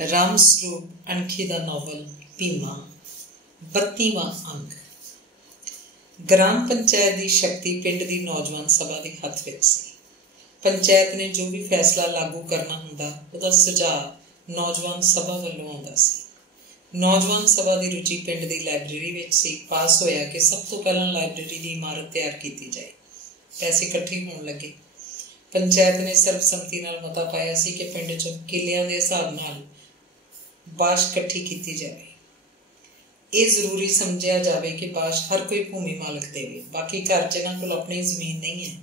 राम स्वरूप अणखी दा नावल भीमा 32वां अंक। ग्राम पंचायत की शक्ति पिंड की नौजवान सभा के हथ विच सी। पंचायत ने जो भी फैसला लागू करना हुंदा उहदा सुझाव नौजवान सभा वालों आउंदा सी। नौजवान सभा की रुचि पिंड की लाइब्रेरी विच सी। पास होया कि सब तो पहला लाइब्रेरी की इमारत तैयार की जाए। पैसे इकट्ठे होने लगे। पंचायत ने सर्वसम्मति नाल मता पाया सी कि पिंड च किलियां दे हिसाब नाल बाश इकट्ठी की जाए। ये जरूरी समझा जाए कि बाश हर कोई भूमि मालक देवे। बाकी घर जिन्हां कोल अपनी जमीन नहीं है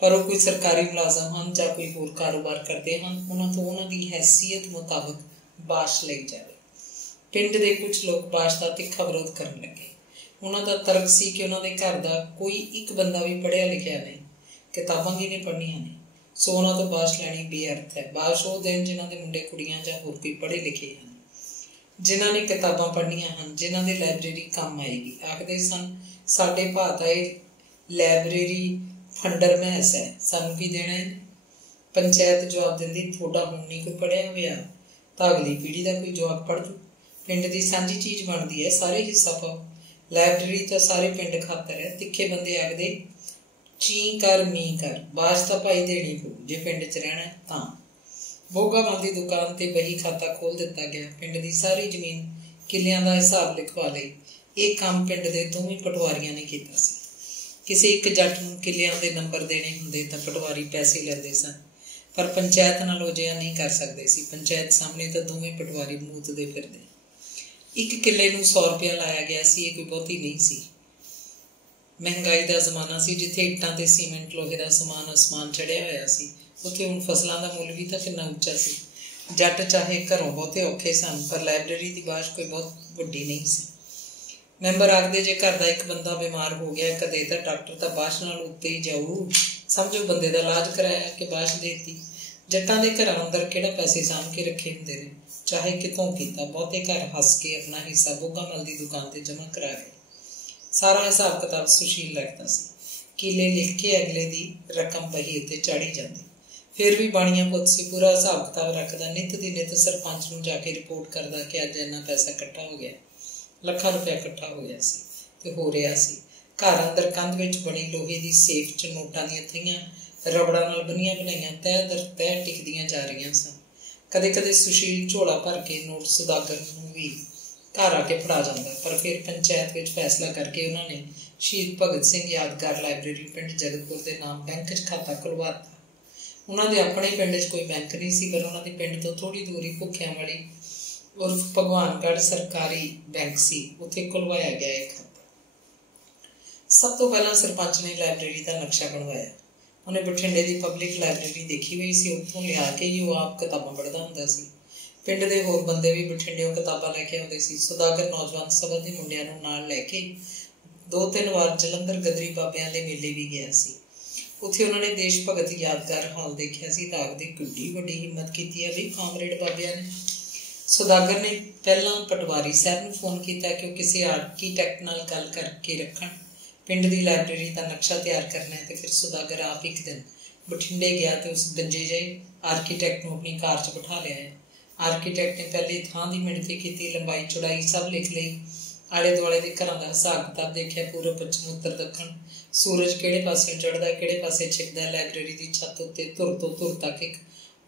पर वो कोई सरकारी मुलाजम हैं या कोई होर कारोबार करते हैं, उन्हां तो उन्हां दी हैसियत मुताबिक बाश लई जाए। पिंड के कुछ लोग बाश का तिखा विरोध करन लगे। उन्हां दा तर्क सी कि उन्हां दे घर दा कोई एक बंदा भी पढ़िया लिखिया नहीं, किताबां भी नहीं पढ़निया ने, सो उन्हां तो बाश लैनी बेअर्थ है। बाश वो दिन जिन्हां दे मुंडे कुड़ियां जां होर कोई पढ़े लिखे हैं, जिन्हां ने किताबां पढ़निया हैं, जिन्हां दी लाइब्रेरी काम आएगी। आखदे सन साडे भाता लाइब्रेरी फंडर महस है, सानू की देना है। पंचायत जवाब दिंदी थोड़ा हुण नहीं कोई पढ़िया होया तां अगली पीढ़ी का कोई जवाब पढ़ जू। पिंड की सांझी चीज़ बनती है, सारे हिस्सा पाओ। लाइब्रेरी तो सारे पिंड खातर है। तिखे बंदे आखदे ची कर मी कर, बाश तो भाई देनी पऊ जे पिंड च रहना तां। भोगावाल की दुकान ते बही खाता खोल दिता गया। पिंड की सारी जमीन किलियां दा हिसाब लिखवा लई। ये काम पिंड के दोवें पटवारियां ने किया सी। किसी एक जट नूं किलियां दे नंबर देने हुंदे तां पटवारी पैसे लैंदे सन, पर पंचायत नाल अजिहा नहीं कर सकते सी। पंचायत सामने तो दोवें पटवारी मूतदे फिरदे। एक किले नूं 100 रुपया लाया गया सी। ये कोई बहुती नहीं सी। महंगाई का जमाना सी, जिथे इट्टां ते सीमेंट लोहे का समान आसमान चढ़िया होया सी, उत्थे हुण फसलों का मुल भी तो कितना उच्चा सी। जट चाहे घरों बहुते औखे सन, पर लाइब्रेरी की बाश कोई बहुत वड्डी नहीं सी। मैंबर आखदे जे घर का एक बंदा बीमार हो गया कदे तो डॉक्टर तो बाश नाल उत्ते ही जाऊ, समझो बंदे का इलाज कराया कि बाश देती। जट्टां दे घरां अंदर किहड़ा पैसे साम के रखे हुंदे ने, चाहे कितों कीता। बहुते घर हस के अपना हिस्सा भोगामल की दुकान ते जमा करा गए। सारा हिसाब किताब सुशील लगता सी। किले लिख के अगले की रकम बही उत्ते चाढ़ी जाती। फिर भी बाणिया पुत सी, पूरा हिसाब किताब रखता। नित दी नित सरपंच नूं जाके रिपोर्ट करता कि अज इन्ना पैसा इकट्ठा हो गया, लाखां रुपया इकट्ठा हो गया सी ते हो रहा सी। घर अंदर कंध विच बनी लोहे की सेफ च नोटां दीयां थैलियां रबड़ा नाल बनिया बनाईयां तह दर तह टिकदियां जा रही सन। कदे कदे सुशील झोला भर के नोट सुदागर नूं भी घर आके फड़ा जाता, पर फिर पंचायत विच फैसला करके उन्होंने शहीद भगत सिंह यादगार लाइब्रेरी पिंड जगतपुर के नाम बैंक च खाता खुलवाता। उन्होंने अपने पिंड च कोई बैंक नहीं सी, पर उन्होंने पिंड तो थोड़ी दूरी भुखियां वाली उर्फ भगवानगढ़ सरकारी बैंक सी, उत्थे खुलवाया गया एक खाता। सब तो पहला सरपंच ने लाइब्रेरी का नक्शा बनवाया। उन्हें बठिंडे की पब्लिक लाइब्रेरी देखी हुई सी, उत्थों लिया के ही वो आप किताबां पढ़दा हुंदा सी। पिंड के होर बंदे भी बठिंडे किताबां लैके आउंदे सी। सुदागर नौजवान सभा के मुंडियां नूं नाल लैके 2-3 बार जलंधर गदरी बाबियां दे मेले भी गया सी। उत्थे उन्होंने देश भगत यादगार हॉल देखा सी तां आखदे किड्डी वड्डी हिम्मत कीती है भी कामरेड बाबियां ने। सुदागर ने पहला पटवारी साहब नूं फोन किया कि वो किसी आर्कीटैक्ट नाल गल करके रखण, पिंड की लाइब्रेरी का नक्शा तैयार करना है। तो फिर सुदागर आप एक दिन बठिंडे गया तो उस गंजे जे आर्कीटैक्ट नूं अपनी कार च बिठा लिया है। आर्कीटैक्ट ने पहले थां की मिणती की, लंबाई चौड़ाई सब लिख ली। आले दुआले के घरों का हिसाब किताब देखा, पूर्व पश्चिम उत्तर दक्षिण, सूरज किहड़े पासे चढ़दा किहड़े पासे छिपदा। लाइब्रेरी की छत उत्ते धुर तो धुर तक एक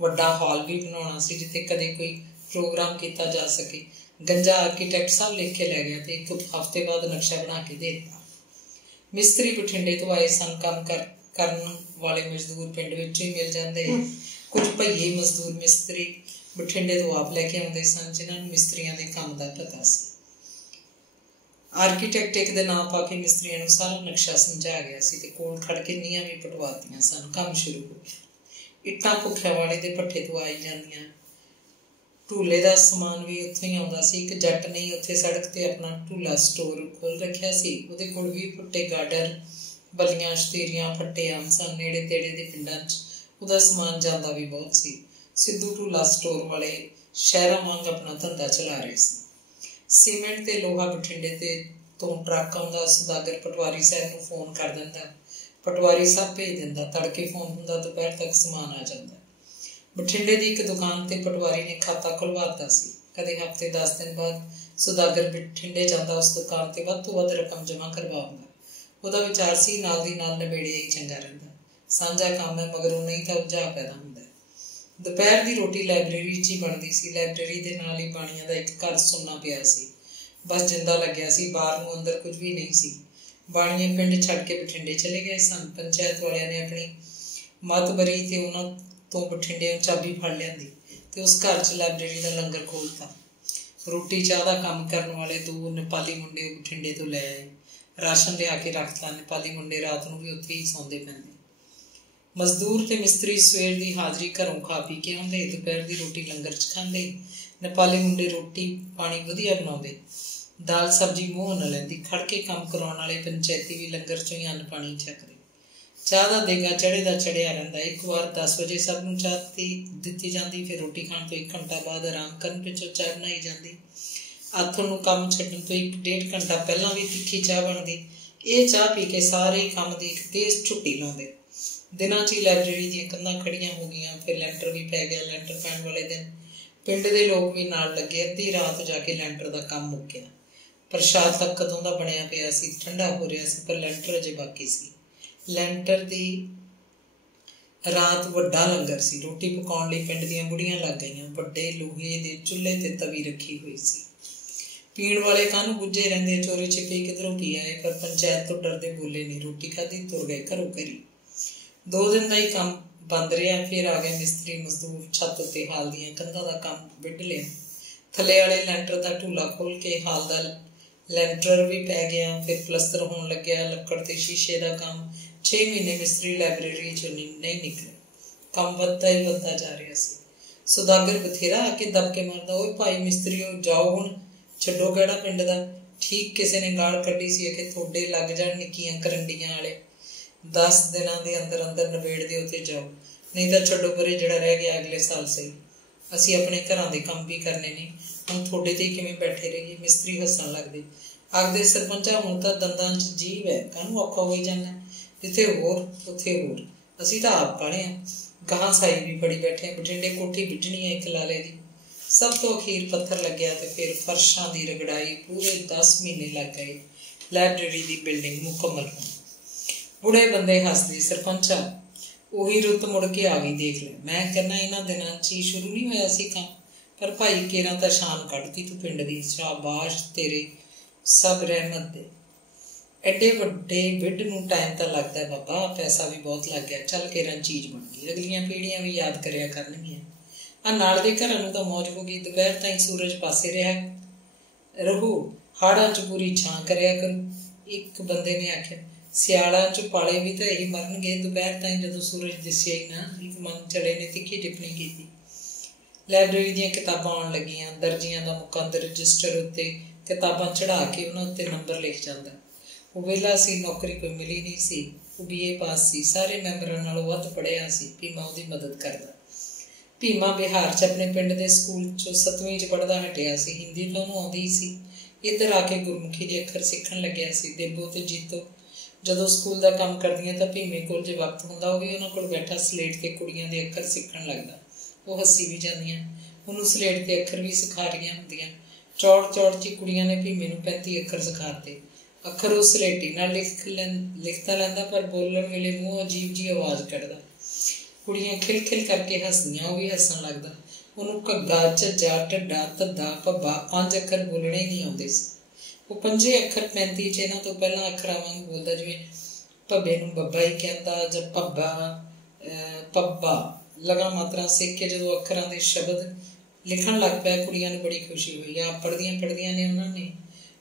वड्डा हॉल भी बनाउणा सी जिथे कदे कोई प्रोग्राम किया जा सके। गंजा आर्कीटैक्ट सब लिख के लै गया तो एक हफ्ते बाद नक्शा बना के दे दिता। मिस्त्री बठिंडे तो आए सन, काम करन वाले मजदूर पिंड विच ही मिल जाते। कुछ भईए मजदूर मिस्त्री बठिंडे तो आप लैके आउंदे सन, जिन्हां नूं मिस्त्रियां दे काम दा पता सी। आर्कीटैक्ट एक दिन आप आके मिस्त्रियों को सारा नक्शा समझा गया सी ते कोल खड़ के नीआं भी पटवातियां सन। काम शुरू हो गया। इट्टां भुखिया वाले दे भट्ठे तो आई जांदियां, ढूले का समान भी उत्थों ही आउंदा सी। एक जट ने उत्थे सड़क ते अपना ढूला स्टोर खोल रखिया सी। उहदे कोल भी फुट्टे गाडर, बलियां, शतीरियां, फट्टे आम सन। नेड़े तेड़े दे पिंडां च उहदा समान जांदा भी बहुत सी। सिद्धू ढूला स्टोर वाले शहरां वांग अपना धंधा चला रहे सन। सीमेंट ते लोहा बठिंडे तो ट्रक आउंदा। सुदागर पटवारी साहब नूं फोन कर दिंदा, पटवारी साहब भेज दिंदा। तड़के फोन हुंदा, दोपहर तक समान आ जांदा। ਬਠਿੰਡੇ ਦੀ ਇੱਕ ਦੁਕਾਨ ਤੇ ਪਟਵਾਰੀ ਨੇ ਖਾਤਾ ਖੁਲਵਾਤਾ ਸੀ। ਕਦੇ ਹਫ਼ਤੇ 10 ਦਿਨ ਬਾਅਦ ਸੁਦਾਗਰ ਬਠਿੰਡੇ ਜਾਂਦਾ, ਉਸ ਦੁਕਾਨ ਤੇ ਵੱਧ ਤੋਂ ਵੱਧ ਰਕਮ ਜਮ੍ਹਾਂ ਕਰਵਾਉਂਦਾ। ਉਹਦਾ ਵਿਚਾਰ ਸੀ ਨਾਲ ਦੀ ਨਾਲ ਨਿਬੇੜਿਆ ਹੀ ਚੰਗਾ ਰਹਿੰਦਾ। ਸਾਂਝਾ ਕੰਮ ਹੈ, ਮਗਰੋਂ ਨਹੀਂ ਤਾਂ ਉਲਝਾ ਪੈਦਾ ਹੁੰਦਾ। ਦੁਪਹਿਰ ਦੀ ਰੋਟੀ ਲਾਇਬ੍ਰੇਰੀ 'ਚ ਹੀ ਬਣਦੀ ਸੀ। ਲਾਇਬ੍ਰੇਰੀ ਦੇ ਨਾਲ ਹੀ ਬਾਣੀਆਂ ਦਾ ਇੱਕ ਘਰ ਸੁੰਨਾ ਪਿਆ ਸੀ, ਬਸ ਜਿੰਦਾ ਲੱਗਿਆ ਸੀ। ਬਾਹਰ ਨੂੰ ਅੰਦਰ ਕੁਝ ਵੀ ਨਹੀਂ ਸੀ। ਬਾਣੀਏ ਪਿੰਡ ਛੱਡ ਕੇ ਬਠਿੰਡੇ ਚਲੇ ਗਏ ਸਨ। ਪੰਚਾਇਤ ਵਾਲਿਆਂ ਨੇ ਆਪਣੀ ਮਤਬਰੀ ਤੇ ਉਹਨਾਂ ਤੋਂ ਬਠਿੰਡੇ ਚਾਬੀ ਫੜ ਲਿਆਂਦੀ ਤੇ ਉਸ ਘਰ 'ਚ ਲਾਇਬ੍ਰੇਰੀ ਦਾ ਲੰਗਰ ਖੋਲ੍ਹਤਾ। ਰੋਟੀ ਚਾਹ ਦਾ ਕੰਮ ਕਰਨ ਵਾਲੇ 2 ਨੇਪਾਲੀ ਮੁੰਡੇ ਉਹ ਬਠਿੰਡੇ ਤੋਂ ਲੈ ਆਏ। ਰਾਸ਼ਨ ਲਿਆ ਕੇ ਰੱਖਤਾ। ਨੇਪਾਲੀ ਮੁੰਡੇ ਰਾਤ ਨੂੰ ਵੀ ਉੱਥੇ ਹੀ ਸੌਂਦੇ ਪੈਂਦੇ। ਮਜ਼ਦੂਰ ਤੇ ਮਿਸਤਰੀ ਸਵੇਰ ਦੀ ਹਾਜ਼ਰੀ ਘਰੋਂ ਖਾ ਪੀ ਕੇ ਆਉਂਦੇ, ਦੁਪਹਿਰ ਦੀ ਰੋਟੀ ਲੰਗਰ 'ਚ ਖਾਂਦੇ। ਨੇਪਾਲੀ ਮੁੰਡੇ ਰੋਟੀ ਪਾਣੀ ਵਧੀਆ ਬਣਾਉਂਦੇ, ਦਾਲ ਸਬਜ਼ੀ ਮੂੰਹ ਨਾ ਲੈਂਦੀ। ਖੜ ਕੇ ਕੰਮ ਕਰਾਉਣ ਵਾਲੇ ਪੰਚਾਇਤੀ ਵੀ ਲੰਗਰ 'ਚੋਂ ਹੀ ਅੰਨ ਪਾਣੀ ਛਕਦੇ। ਚਾਹ ਦਾ ਦੇਗਾ ਚੜ੍ਹੇ ਦਾ ਚੜ੍ਹਿਆ ਰਹਿੰਦਾ। ਇੱਕ ਵਾਰ 10 ਵਜੇ ਸਭ ਨੂੰ ਚਾਹ ਦਿੱਤੀ ਜਾਂਦੀ। ਫਿਰ ਰੋਟੀ ਖਾਣ ਤੋਂ 1 ਘੰਟਾ ਬਾਅਦ ਆਰਾਮ ਕਰਨ ਪਿੱਛੋਂ ਚਾਹ ਬਣਾਈ ਜਾਂਦੀ। ਆਥਣ ਨੂੰ ਕੰਮ ਛੱਡਣ ਤੋਂ 1-1.5 ਘੰਟਾ ਪਹਿਲਾਂ ਵੀ ਤਿੱਖੀ ਚਾਹ ਬਣਦੀ। ਇਹ ਚਾਹ ਪੀ ਕੇ ਸਾਰੇ ਕੰਮ ਦੀ ਇੱਕ ਤੇਜ਼ ਛੁੱਟੀ ਲਾਉਂਦੇ। ਦਿਨਾਂ 'ਚ ਹੀ ਲਾਇਬ੍ਰੇਰੀ ਦੀਆਂ ਕੰਧਾਂ ਖੜੀਆਂ ਹੋ ਗਈਆਂ। ਫਿਰ ਲੈਂਟਰ ਵੀ ਪੈ ਗਿਆ। ਲੈਂਟਰ ਪੈਣ ਵਾਲੇ ਦਿਨ ਪਿੰਡ ਦੇ ਲੋਕ ਵੀ ਨਾਲ ਲੱਗੇ। ਅੱਧੀ ਰਾਤ ਜਾ ਕੇ ਲੈਂਟਰ ਦਾ ਕੰਮ ਮੁੱਕਿਆ। ਪ੍ਰਸ਼ਾਦ ਤੱਕ ਕਦੋਂ ਦਾ ਬਣਿਆ ਪਿਆ ਸੀ, ਠੰਡਾ ਹੋ ਰਿਹਾ ਸੀ, ਪਰ ਲੈਂਟਰ ਅਜੇ ਬਾਕੀ ਸੀ। ਲੈਂਟਰ ਦੀ ਰਾਤ ਵੱਡਾ ਲੰਗਰ ਸੀ। ਰੋਟੀ ਪਕਾਉਣ ਲਈ ਪਿੰਡ ਦੀਆਂ ਬੁੜੀਆਂ ਲੱਗ ਗਈਆਂ। ਵੱਡੇ ਲੋਹੇ ਦੇ ਚੁੱਲ੍ਹੇ ਤੇ ਤਵੀ ਰੱਖੀ ਹੋਈ ਸੀ। ਪੀਣ ਵਾਲੇ ਕਾਹਨੂੰ ਬੁੱਝੇ ਰਹਿੰਦੇ, ਚੋਰੀ ਛਿਪੇ ਕਿਧਰੋਂ ਪੀ ਆਏ, ਪਰ ਪੰਚਾਇਤ ਤੋਂ ਡਰਦੇ ਬੋਲੇ ਨਹੀਂ। ਰੋਟੀ ਖਾਧੀ, ਤੁਰ ਗਏ ਘਰੋਂ ਘਰੀ। 2 ਦਿਨ ਦਾ ਹੀ ਕੰਮ ਬੰਦ ਰਿਹਾ। ਫਿਰ ਆ ਗਏ ਮਿਸਤਰੀ ਮਜ਼ਦੂਰ। ਛੱਤ ਉੱਤੇ ਹਾਲ ਦੀਆਂ ਕੰਧਾਂ ਦਾ ਕੰਮ ਵਿੱਢ ਲਿਆ। ਥੱਲੇ ਵਾਲੇ ਲੈਂਟਰ ਦਾ ਢੂਲਾ ਖੋਲ੍ਹ ਕੇ ਹਾਲ ਦਾ ਲੈਂਟਰ ਵੀ ਪੈ ਗਿਆ। ਫਿਰ ਪਲਸਤਰ ਹੋਣ ਲੱਗਿਆ। ਲੱਕੜ ਤੇ ਸ਼ੀਸ਼ੇ ਦਾ ਕੰਮ। 6 ਮਹੀਨੇ ਮਿਸਤਰੀ ਲਾਇਬ੍ਰੇਰੀ 'ਚੋਂ ਨਹੀਂ ਨਿਕਲੇ। ਕੰਮ ਵੱਧਦਾ ਹੀ ਵੱਧਦਾ ਜਾ ਰਿਹਾ ਸੀ। ਸੁਦਾਗਰ ਬਥੇਰਾ ਆ ਕੇ ਦਬਕੇ ਮਾਰਦਾ, ਓਏ ਭਾਈ ਮਿਸਤਰੀਓ, ਜਾਓ ਹੁਣ, ਛੱਡੋ ਕਿਹੜਾ ਪਿੰਡ ਦਾ। ਠੀਕ ਕਿਸੇ ਨੇ ਗਾਲ ਕੱਢੀ ਸੀ ਕਿ ਤੁਹਾਡੇ ਲੱਗ ਜਾਣ ਨਿੱਕੀਆਂ ਕਰੰਡੀਆਂ ਵਾਲੇ। 10 ਦਿਨਾਂ ਦੇ ਅੰਦਰ ਅੰਦਰ ਨਿਬੇੜ ਦਿਓ ਤੇ ਜਾਓ, ਨਹੀਂ ਤਾਂ ਛੱਡੋ ਪਰੇ, ਜਿਹੜਾ ਰਹਿ ਗਿਆ ਅਗਲੇ ਸਾਲ ਸਹੀ। ਅਸੀਂ ਆਪਣੇ ਘਰਾਂ ਦੇ ਕੰਮ ਵੀ ਕਰਨੇ ਨੇ, ਹੁਣ ਤੁਹਾਡੇ ਤੇ ਹੀ ਕਿਵੇਂ ਬੈਠੇ ਰਹੀਏ। ਮਿਸਤਰੀ ਹੱਸਣ ਲੱਗਦੇ। ਆਖਦੇ, ਸਰਪੰਚਾ ਹੁਣ ਤਾਂ ਦੰਦਾਂ 'ਚ ਜੀਭ ਹੈ, ਕਾਹਨੂੰ ਔਖਾ ਹੋਈ ਜਾਂਦਾ। ਜਿੱਥੇ ਹੋਰ ਉੱਥੇ ਹੋਰ। ਅਸੀਂ ਤਾਂ ਆਪ ਕਾਲੇ ਹਾਂ, ਗਾਹਾਂ ਸਾਈ ਵੀ ਫੜੀ ਬੈਠੇ ਹਾਂ। ਬਠਿੰਡੇ ਕੋਠੀ ਵਿੱਢਣੀ ਹੈ ਇੱਕ ਲਾਲੇ ਦੀ। ਸਭ ਤੋਂ ਅਖੀਰ ਪੱਥਰ ਲੱਗਿਆ ਤੇ ਫਿਰ ਫਰਸ਼ਾਂ ਦੀ ਰਗੜਾਈ। ਪੂਰੇ 10 ਮਹੀਨੇ ਲੱਗ ਗਏ ਲਾਇਬ੍ਰੇਰੀ ਦੀ ਬਿਲਡਿੰਗ ਮੁਕੰਮਲ ਹੋਣ। ਬੁੜੇ ਬੰਦੇ ਹੱਸਦੇ, ਸਰਪੰਚਾ ਉਹੀ ਰੁੱਤ ਮੁੜ ਕੇ ਆ ਗਈ, ਦੇਖ ਲੈ। ਮੈਂ ਕਹਿੰਦਾ ਇਹਨਾਂ ਦਿਨਾਂ 'ਚ ਹੀ ਸ਼ੁਰੂ ਨਹੀਂ ਹੋਇਆ ਸੀ ਕੰਮ, ਪਰ ਭਾਈ ਕੇਰਾਂ ਤਾਂ ਸ਼ਾਨ ਕੱਢਤੀ ਤੂੰ ਪਿੰਡ ਦੀ। ਸ਼ਾਬਾਸ਼ ਤੇਰੇ, ਸਭ ਰਹਿਮਤ ਦੇ। ਐਡੇ ਵੱਡੇ ਵਿੱਢ ਨੂੰ ਟਾਈਮ ਤਾਂ ਲੱਗਦਾ ਬਾਬਾ, ਪੈਸਾ ਵੀ ਬਹੁਤ ਲੱਗ ਗਿਆ। ਚੱਲ ਕੇਰਾਂ ਚੀਜ਼ ਬਣ ਗਈ, ਅਗਲੀਆਂ ਪੀੜ੍ਹੀਆਂ ਵੀ ਯਾਦ ਕਰਿਆ ਕਰਨਗੀਆਂ। ਆਹ ਨਾਲ ਦੇ ਘਰਾਂ ਨੂੰ ਤਾਂ ਮੌਜ ਹੋ ਗਈ। ਦੁਪਹਿਰ ਤਾਈਂ ਸੂਰਜ ਪਾਸੇ ਰਿਹਾ ਰਹੂ, ਹਾੜਾਂ 'ਚ ਪੂਰੀ ਛਾਂ ਕਰਿਆ ਕਰੂ। ਇੱਕ ਬੰਦੇ ਨੇ ਆਖਿਆ, ਸਿਆਲਾਂ 'ਚ ਪਾਲੇ ਵੀ ਤਾਂ ਇਹੀ ਮਰਨਗੇ। ਦੁਪਹਿਰ ਤਾਈਂ ਜਦੋਂ ਸੂਰਜ ਦਿਸਿਆ ਹੀ ਨਾ। ਇੱਕ ਮਨ ਚੜੇ ਨੇ ਤਿੱਖੀ ਟਿੱਪਣੀ ਕੀਤੀ। ਲਾਇਬ੍ਰੇਰੀ ਦੀਆਂ ਕਿਤਾਬਾਂ ਆਉਣ ਲੱਗੀਆਂ। ਦਰਜੀਆਂ ਦਾ ਮੁਕੰਦਰ ਰਜਿਸਟਰ ਉੱਤੇ ਕਿਤਾਬਾਂ ਚੜ੍ਹਾ ਕੇ ਉਹਨਾਂ ਉੱਤੇ ਨੰਬਰ ਲਿਖ ਜਾਂਦਾ। ਉਹ ਵਿਹਲਾ ਸੀ, ਨੌਕਰੀ ਕੋਈ ਮਿਲੀ ਨਹੀਂ ਸੀ। ਉਹ BA ਪਾਸ ਸੀ, ਸਾਰੇ ਮੈਂਬਰਾਂ ਨਾਲੋਂ ਵੱਧ ਪੜ੍ਹਿਆ ਸੀ। ਭੀਮਾ ਉਹਦੀ ਮਦਦ ਕਰਦਾ। ਭੀਮਾ ਬਿਹਾਰ 'ਚ ਆਪਣੇ ਪਿੰਡ ਦੇ ਸਕੂਲ 'ਚੋਂ 7ਵੀਂ 'ਚ ਪੜ੍ਹਦਾ ਹਟਿਆ ਸੀ। ਹਿੰਦੀ ਤਾਂ ਉਹਨੂੰ ਆਉਂਦੀ ਸੀ। ਇੱਧਰ ਆ ਕੇ ਗੁਰਮੁਖੀ ਦੇ ਅੱਖਰ ਸਿੱਖਣ ਲੱਗਿਆ ਸੀ। ਦੇਬੋ ਤੇ ਜੀਤੋ ਜਦੋਂ ਸਕੂਲ ਦਾ ਕੰਮ ਕਰਦੀਆਂ ਤਾਂ ਭੀਮੇ ਕੋਲ ਜੇ ਵਕਤ ਹੁੰਦਾ ਉਹ ਵੀ ਉਹਨਾਂ ਕੋਲ ਬੈਠਾ ਸਲੇਟ 'ਤੇ ਕੁੜੀਆਂ ਦੇ ਅੱਖਰ ਸਿੱਖਣ ਲੱਗਦਾ। ਉਹ ਹੱਸੀ ਵੀ ਜਾਂਦੀਆਂ, ਉਹਨੂੰ ਸਲੇਟ 'ਤੇ ਅੱਖਰ ਵੀ ਸਿਖਾ ਰਹੀਆਂ ਹੁੰਦੀਆਂ। ਚੌੜ 'ਚ ਕੁੜੀਆਂ ਨੇ ਭੀਮੇ ਨੂੰ 35 ਅੱਖਰ ਸਿਖਾਤੇ। ਅੱਖਰ ਉਹ ਸਲੇਟੀ ਨਾਲ ਲਿਖ ਤਾਂ ਲੈਂਦਾ, ਪਰ ਬੋਲਣ ਵੇਲੇ ਮੂੰਹ ਅਜੀਬ ਜਿਹੀ ਆਵਾਜ਼ ਕੱਢਦਾ। ਕੁੜੀਆਂ ਖਿਲ ਕਰਕੇ ਹੱਸਦੀਆਂ, ਉਹ ਵੀ ਹੱਸਣ ਲੱਗਦਾ। ਉਹਨੂੰ ਘੱਗਾ, ਝੱਜਾ, ਢੱਡਾ, ਧੱਦਾ, ਭੱਬਾ 5 ਅੱਖਰ ਬੋਲਣੇ ਹੀ ਨਹੀਂ ਆਉਂਦੇ ਸੀ। ਉਹ 5 ਅੱਖਰ 35 'ਚ ਇਹਨਾਂ ਤੋਂ ਪਹਿਲਾਂ ਅੱਖਰਾਂ ਵਾਂਗ ਬੋਲਦਾ, ਜਿਵੇਂ ਭੱਬੇ ਨੂੰ ਬੱਬਾ ਹੀ ਕਹਿੰਦਾ ਜਾਂ ਪੱਬਾ। ਲਗਾ ਮਾਤਰਾ ਸਿੱਖ ਕੇ ਜਦੋਂ ਅੱਖਰਾਂ ਦੇ ਸ਼ਬਦ ਲਿਖਣ ਲੱਗ ਪਿਆ, ਕੁੜੀਆਂ ਨੂੰ ਬੜੀ ਖੁਸ਼ੀ ਹੋਈ। ਆਪ ਪੜ੍ਹਦੀਆਂ ਨੇ ਉਹਨਾਂ ਨੇ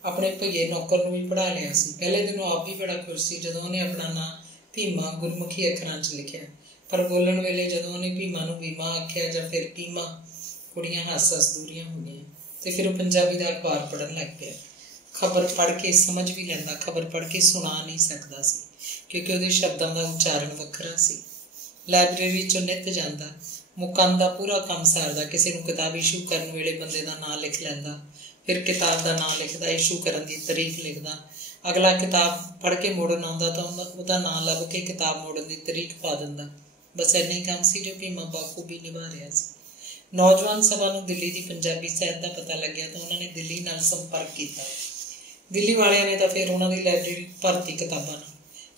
ਆਪਣੇ ਭਈਏ ਨੌਕਰ ਨੂੰ ਵੀ ਪੜ੍ਹਾ ਲਿਆ ਸੀ। ਪਹਿਲੇ ਦਿਨ ਉਹ ਆਪ ਵੀ ਬੜਾ ਖੁਸ਼ ਸੀ ਜਦੋਂ ਉਹਨੇ ਆਪਣਾ ਨਾਂ ਭੀਮਾ ਗੁਰਮੁਖੀ ਅੱਖਰਾਂ 'ਚ ਲਿਖਿਆ, ਪਰ ਬੋਲਣ ਵੇਲੇ ਜਦੋਂ ਉਹਨੇ ਭੀਮਾ ਨੂੰ ਬੀਮਾ ਆਖਿਆ ਜਾਂ ਫਿਰ ਭੀਮਾ, ਕੁੜੀਆਂ ਹੱਸ ਦੂਰੀਆਂ ਹੋ ਗਈਆਂ। ਤੇ ਫਿਰ ਉਹ ਪੰਜਾਬੀ ਦਾ ਅਖਬਾਰ ਪੜ੍ਹਨ ਲੱਗ ਪਿਆ। ਖਬਰ ਪੜ੍ਹ ਕੇ ਸਮਝ ਵੀ ਲੈਂਦਾ, ਖਬਰ ਪੜ੍ਹ ਕੇ ਸੁਣਾ ਨਹੀਂ ਸਕਦਾ ਸੀ ਕਿਉਂਕਿ ਉਹਦੇ ਸ਼ਬਦਾਂ ਦਾ ਉਚਾਰਨ ਵੱਖਰਾ ਸੀ। ਲਾਇਬ੍ਰੇਰੀ 'ਚੋਂ ਨਿੱਤ ਜਾਂਦਾ, ਮੁਕੰਦ ਦਾ ਪੂਰਾ ਕੰਮ ਸਾਰਦਾ। ਕਿਸੇ ਨੂੰ ਕਿਤਾਬ ਇਸ਼ੂ ਕਰਨ ਵੇਲੇ ਬੰਦੇ ਦਾ ਨਾਂ ਲਿਖ ਲੈਂਦਾ, ਫਿਰ ਕਿਤਾਬ ਦਾ ਨਾਂ ਲਿਖਦਾ, ਇਸ਼ੂ ਕਰਨ ਦੀ ਤਰੀਕ ਲਿਖਦਾ। ਅਗਲਾ ਕਿਤਾਬ ਪੜ੍ਹ ਕੇ ਮੋੜਨ ਆਉਂਦਾ ਤਾਂ ਉਹਦਾ ਨਾਂ ਲੱਭ ਕੇ ਕਿਤਾਬ ਮੋੜਨ ਦੀ ਤਰੀਕ ਪਾ ਦਿੰਦਾ। बस इन्ना ही काम सी जो भीमा बाखूबी निभा रहा सी। नौजवान सभा नूं दिल्ली की पंजाबी साहित्य का पता लग्या तो उन्होंने दिल्ली नाल संपर्क किया। दिल्ली वालियां ने तो फिर उन्होंने लाइब्रेरी भरती किताबां नाल।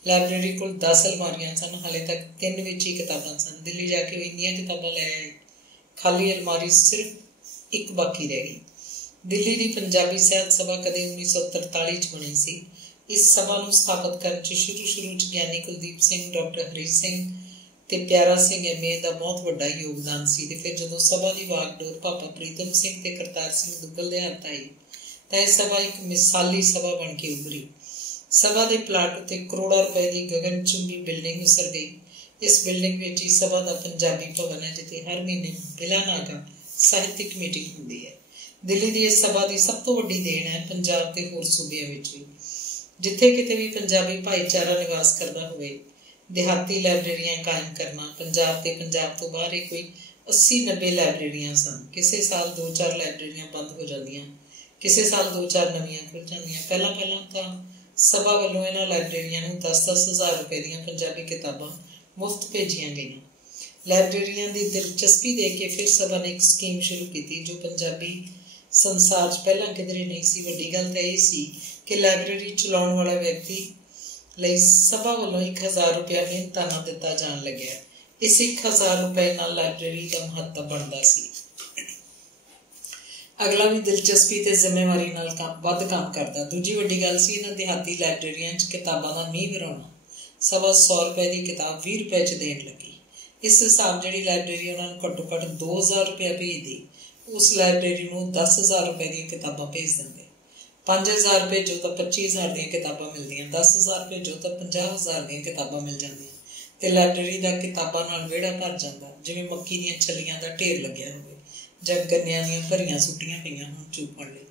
लाइब्रेरी कोल 10 अलमारियां सन, हाले तक 3 विच ही किताबां सन। दिल्ली जाके इन्नियां किताबां लै आए, खाली अलमारी सिर्फ एक बाकी रह गई। दिल्ली की पंजाबी साहित्य सभा कदे 1943 च बनी सी। इस सभा नूं स्थापित करन च शुरू ज्ञानी कुलदीप सिंह, डॉक्टर हरी सिंह ते प्यारा सिंह MA का बहुत बड़ा योगदान सी। ते फिर जदों सभा की वागडोर पापा प्रीतम सिंह ते करतार सिंह दुग्गल दे हत्थ आई तां यह सभा एक मिसाली सभा बन के उभरी। सभा के प्लाट उत्ते करोड़ों रुपए की गगनचुंबी बिल्डिंग उसर गई। इस बिल्डिंग विच ही सभा का पंजाबी भवन है, जिथे हर महीने बिला नागा साहित्यिक मीटिंग होंदी है। दिल्ली की इस सभा की सब तो वड्डी देन है पंजाब ते होर सूबियां विच भी जिथे किते भी पंजाबी भाईचारा निवास करता होवे देहाती लाइब्रेरियां कायम करना। पंजाब ते पंजाब तो बाहर ही कोई 80-90 लाइब्रेरियां सन। किसी साल 2-4 लाइब्रेरियां बंद हो जांदियां, किसी साल 2-4 नवीं खुल जांदियां। पहला तो सभा वालों इन्हां लाइब्रेरियां नूं 10-10 हज़ार रुपए दीयां पंजाबी किताबां मुफ्त भेजियां गईयां। लाइब्रेरियां दी दिलचस्पी देख के फिर सभा ने एक स्कीम शुरू की जो पंजाबी संसार च पहला किधरे नहीं सी। वड्डी गल तां इह सी कि लाइब्रेरी चलाउण वाला व्यक्ति ਲਈ सभा वालों 1000 रुपया मिहनताना दिता जान लग्या। इस 1000 रुपए नाल लाइब्रेरी का महत्व बनता सी। अगला भी दिलचस्पी ते जिम्मेवारी नाल वध काम करता। दूजी वड्डी गल सी इन्हां देहाती लाइब्रेरियां च किताबां दा नींह वराउणा। सभा 100 रुपए की किताब 20 रुपए च देण लगी। इस हिसाब जिहड़ी लाइब्रेरी उन्हां नूं घट्टो घट्ट 2000 रुपया भेजदी, उस लाइब्रेरी नूं 10,000 रुपए दी किताबां भेज दिंदे। 5,000 रुपए जो तो 25,000 दी किताबां मिलदियां, 10,000 रुपए जो तो 50,000 दी किताबां मिल जांदियां ते लाइब्रेरी का किताबां नाल विहड़ा भर जांदा जिवें मक्की दीयां छल्लियां दा ढेर लग्या होवे जां गन्नियां दीयां भरियां सुट्टियां पईयां होण चूपण लई।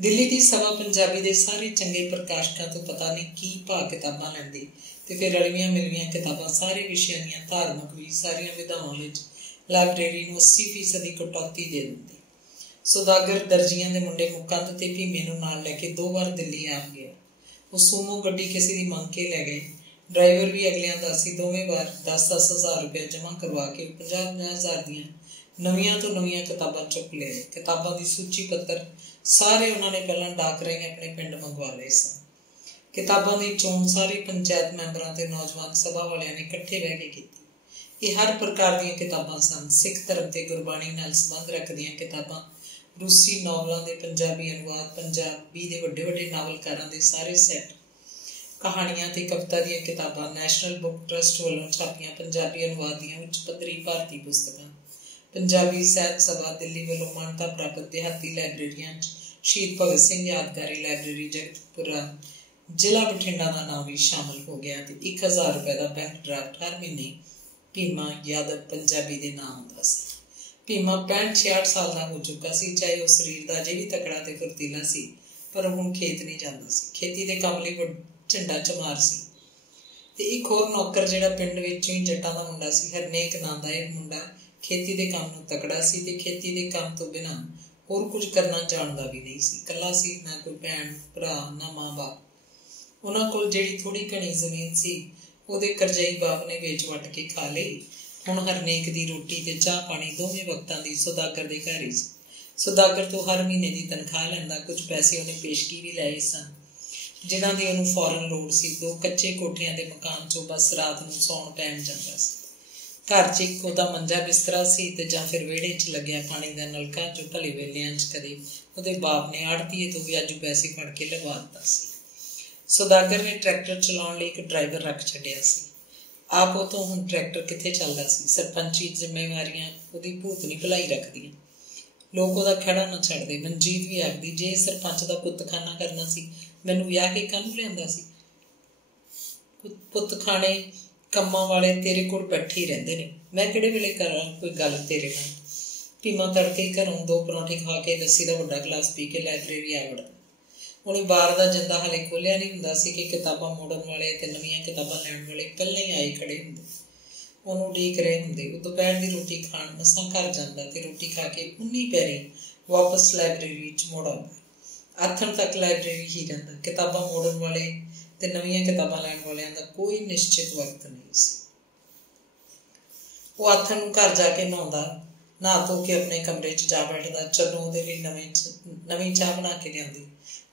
दिल्ली की सभा पंजाबी दे सारे चंगे प्रकाशकां तो पता नहीं की भाव किताबां लैंदी ते फिर रलवियां मिलवियां किताबां सारे विषयां दीयां धार्मिक भी सारियां विधावां विच लाइब्रेरी नूं 80% की कटौती दे दिंदी। सौदागर दर्जियां दे मुंडे मुकंद ते भीमे नूं नाल लैके 2 बार दिल्ली आ गया। वो सूमो गड्डी किसी दी मंग के लै गए। ड्राइवर भी अगलियां दा सी। दोवें बार 10-10 हज़ार रुपया जमा करवा के 50-50 हज़ार दियां नवीआं तो नवीआं किताबां चुक ले। किताबां दी सूची पत्र सारे उन्होंने पहला डाक राहीं अपने पिंड मंगवा लए सन। किताबां दी चोण सारे पंचायत मैंबरां ते नौजवान सभा वालियां ने इकट्ठे बह के कीती। ये हर प्रकार दीयां किताबां सन। सिख धर्म ते गुरबाणी नाल संबंध रखदियां किताबां, रूसी नॉवलों के पंजाबी अनुवाद, पंजाबी के वड्डे वड्डे नावलकारां दे सारे सैट, कहानियां ते कविता दी किताबां, नैशनल बुक ट्रस्ट वालों छापियां पंजाबी अनुवाद दी उच्च पद्धरी भारतीय पुस्तकां, पंजाबी साहित्य सभा दिल्ली वालों मानता प्राप्त देहाती लाइब्रेरियां शहीद भगत सिंह यादगारी लाइब्रेरी जगतपुरा जिला बठिंडा का नाम भी शामिल हो गया। 1000 रुपए का बैंक ड्राफ्ट हर महीने भीमा यादव पंजाबी के नाम होंदा सी। भीमा 65-66 साल का हो चुका सी। चाहे वह शरीर का अजे भी तकड़ा ते फुर्तीला सी, पर हुण खेत नहीं जांदा सी। खेती के काम लई झंडा चमार सी। ते एक होर नौकर जिहड़ा पिंड विचों ही जट्टां दा मुंडा सी, हरनेक नां दा इह मुंडा खेती के काम नूं तकड़ा सी ते खेती के काम तो बिना होर कुछ करना जाणदा भी नहीं सी। कल्ला सी, ना कोई भैण भरा ना मां बाप। उन्हां कोल जिहड़ी थोड़ी घणी जमीन सी उहदे करजई बाप ने वेच वट के खा लई। हुण हरनेक दी रोटी ते चाह पानी दोवें वक्तां दी सौदागर दे घर ही सी। सौदागर तो हर महीने की तनख्वाह लैंदा। कुछ पैसे उन्हें पेशगी भी लाए सन जिन्हां दी उहनूं फौरन लोड़ सी। 2 कच्चे कोठियां दे मकान चों बस रात नूं सौण पैण जांदा सी। घर च एक उहदा मंजा बिस्तरा सी ते जां फिर विहड़े च लग्या पानी दा नलका जो भले वेलियां च कदे उहदे बाप ने आड़तीए तो विआजू पैसे फड़ के लगवा दित्ता सी। सौदागर ने ट्रैक्टर चलाउण लई एक ड्राइवर रख छड्डिया सी। आप वो तो हुण ट्रैक्टर कित्थे चलदा सी। सरपंची जिम्मेवारियां उहदी भूतनी भलाई रखदियां। लोग उहदा खड़ा ना छड्डदे। मनजीत भी आखदी जे सरपंच दा पुत्तखाना करना सी मैनूं विआह के काहनूं लिआंदा सी। पुत्तखाने कम्मां वाले तेरे कोल बैठे ही रहिंदे ने, मैं किहड़े वेले करां कोई गल तेरे नाल। भीमा तड़के घरों 2 परौंठे खा के लस्सी का वड्डा गिलास पी के लाइब्रेरी आ वड़दा। उन्हें बार का जिंदा हाले खोलिया नहीं हुंदा सी कि किताबां मोड़न वाले ते नवीआं किताबां लैण वाले पहले ही आए खड़े हुंदे, उन्होंने उਡੀਕ रहे हुंदे। वो दोपहर की रोटी खाण मसां घर जांदा ते रोटी खा के उन्नी पैरी वापस लाइब्रेरी च मुड़ आउंदा। आथण तक लाइब्रेरी ही रहिंदा। किताबां मोड़न वाले ते नवीआं किताबां लैण वालियां दा कोई निश्चित वक्त नहीं सी। वो आथन नूं घर जाके नहाउंदा, नहा धो के अपने कमरे 'च जा बैठदा। चन्नू ਉਹਦੇ ਲਈ नवीं चाह बना के लिआंदी।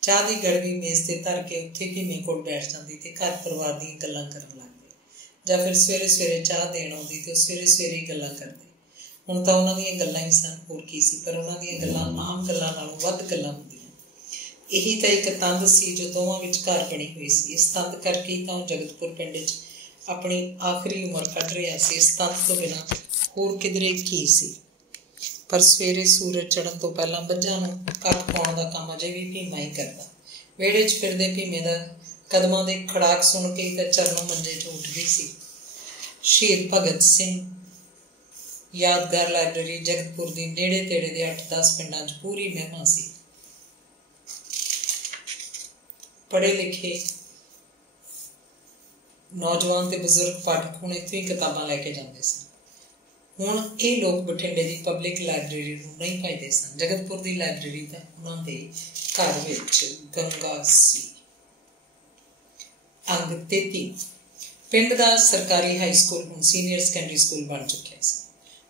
चाह ਦੀ गड़वी मेज़ ते धर के उत्थे भीमे कोल बैठ जांदी ते घर परिवार ਦੀਆਂ ਗੱਲਾਂ ਕਰਨ ਲੱਗਦੇ। ਜਾਂ ਫਿਰ ਸਵੇਰੇ ਸਵੇਰੇ ਚਾਹ ਦੇਣ ਆਉਂਦੀ ਤੇ ਉਹ ਸਵੇਰੇ ਸਵੇਰੇ ਹੀ ਗੱਲਾਂ ਕਰਦੇ। ਹੁਣ ਤਾਂ ਉਹਨਾਂ ਦੀਆਂ ਗੱਲਾਂ ਹੀ ਸਨ, ਹੋਰ ਕੀ ਸੀ, ਪਰ ਉਹਨਾਂ ਦੀਆਂ ਗੱਲਾਂ ਆਮ ਗੱਲਾਂ ਨਾਲੋਂ ਵੱਧ ਗੱਲਾਂ ਹੁੰਦੀਆਂ। ਇਹੀ ਤਾਂ ਇੱਕ ਤੰਦ ਸੀ ਜੋ ਦੋਵਾਂ ਵਿਚਕਾਰ ਬਣੀ ਹੋਈ ਸੀ। ਇਸ ਤੰਦ ਕਰਕੇ ਹੀ ਤਾਂ ਉਹ ਜਗਤਪੁਰ ਪਿੰਡ 'ਚ ਆਪਣੀ ਆਖਰੀ ਉਮਰ ਕੱਢ ਰਿਹਾ ਸੀ। ਇਸ ਤੰਦ ਤੋਂ ਬਿਨਾਂ ਹੋਰ ਕਿਧਰੇ ਕੀ ਸੀ। ਪਰ ਸਵੇਰੇ ਸੂਰਜ ਚੜ੍ਹਨ ਤੋਂ ਪਹਿਲਾਂ ਮੱਝਾਂ ਨੂੰ ਕੱਖ ਪਾਉਣ ਦਾ ਕੰਮ ਅਜੇ ਵੀ ਭੀਮਾ ਹੀ ਕਰਦਾ। ਵਿਹੜੇ 'ਚ ਫਿਰਦੇ ਭੀਮੇ ਦਾ ਕਦਮਾਂ ਦੇ ਖੜਾਕ ਸੁਣ ਕੇ ਤਾਂ ਚਰਨੋਂ ਮੰਜੇ 'ਚ ਉੱਠ ਗਈ ਸੀ। ਸ਼ਹੀਦ ਭਗਤ ਸਿੰਘ ਯਾਦਗਾਰ ਲਾਇਬ੍ਰੇਰੀ ਜਗਤਪੁਰ ਦੀ ਨੇੜੇ ਤੇੜੇ ਦੇ 8-10 ਪਿੰਡਾਂ 'ਚ ਪੂਰੀ ਮਹਿਮਾ ਸੀ। ਪੜ੍ਹੇ ਲਿਖੇ ਨੌਜਵਾਨ ਤੇ ਬਜ਼ੁਰਗ ਪਾਠਕ ਹੁਣ ਇੱਥੋਂ ਹੀ ਕਿਤਾਬਾਂ ਲੈ ਕੇ ਜਾਂਦੇ ਸਨ। ਹੁਣ ਇਹ ਲੋਕ ਬਠਿੰਡੇ ਦੀ ਪਬਲਿਕ ਲਾਇਬ੍ਰੇਰੀ ਨੂੰ ਨਹੀਂ ਭਾਈਦੇ ਸਨ। ਜਗਤਪੁਰ ਦੀ ਲਾਇਬ੍ਰੇਰੀ ਤਾਂ ਉਹਨਾਂ ਦੇ ਘਰ ਵਿੱਚ ਗੰਗਾ ਸੀ। ਅੰਗ 33 ਪਿੰਡ ਦਾ ਸਰਕਾਰੀ ਹਾਈ ਸਕੂਲ ਹੁਣ ਸੀਨੀਅਰ ਸੈਕੰਡਰੀ ਸਕੂਲ ਬਣ ਚੁੱਕਿਆ ਸੀ।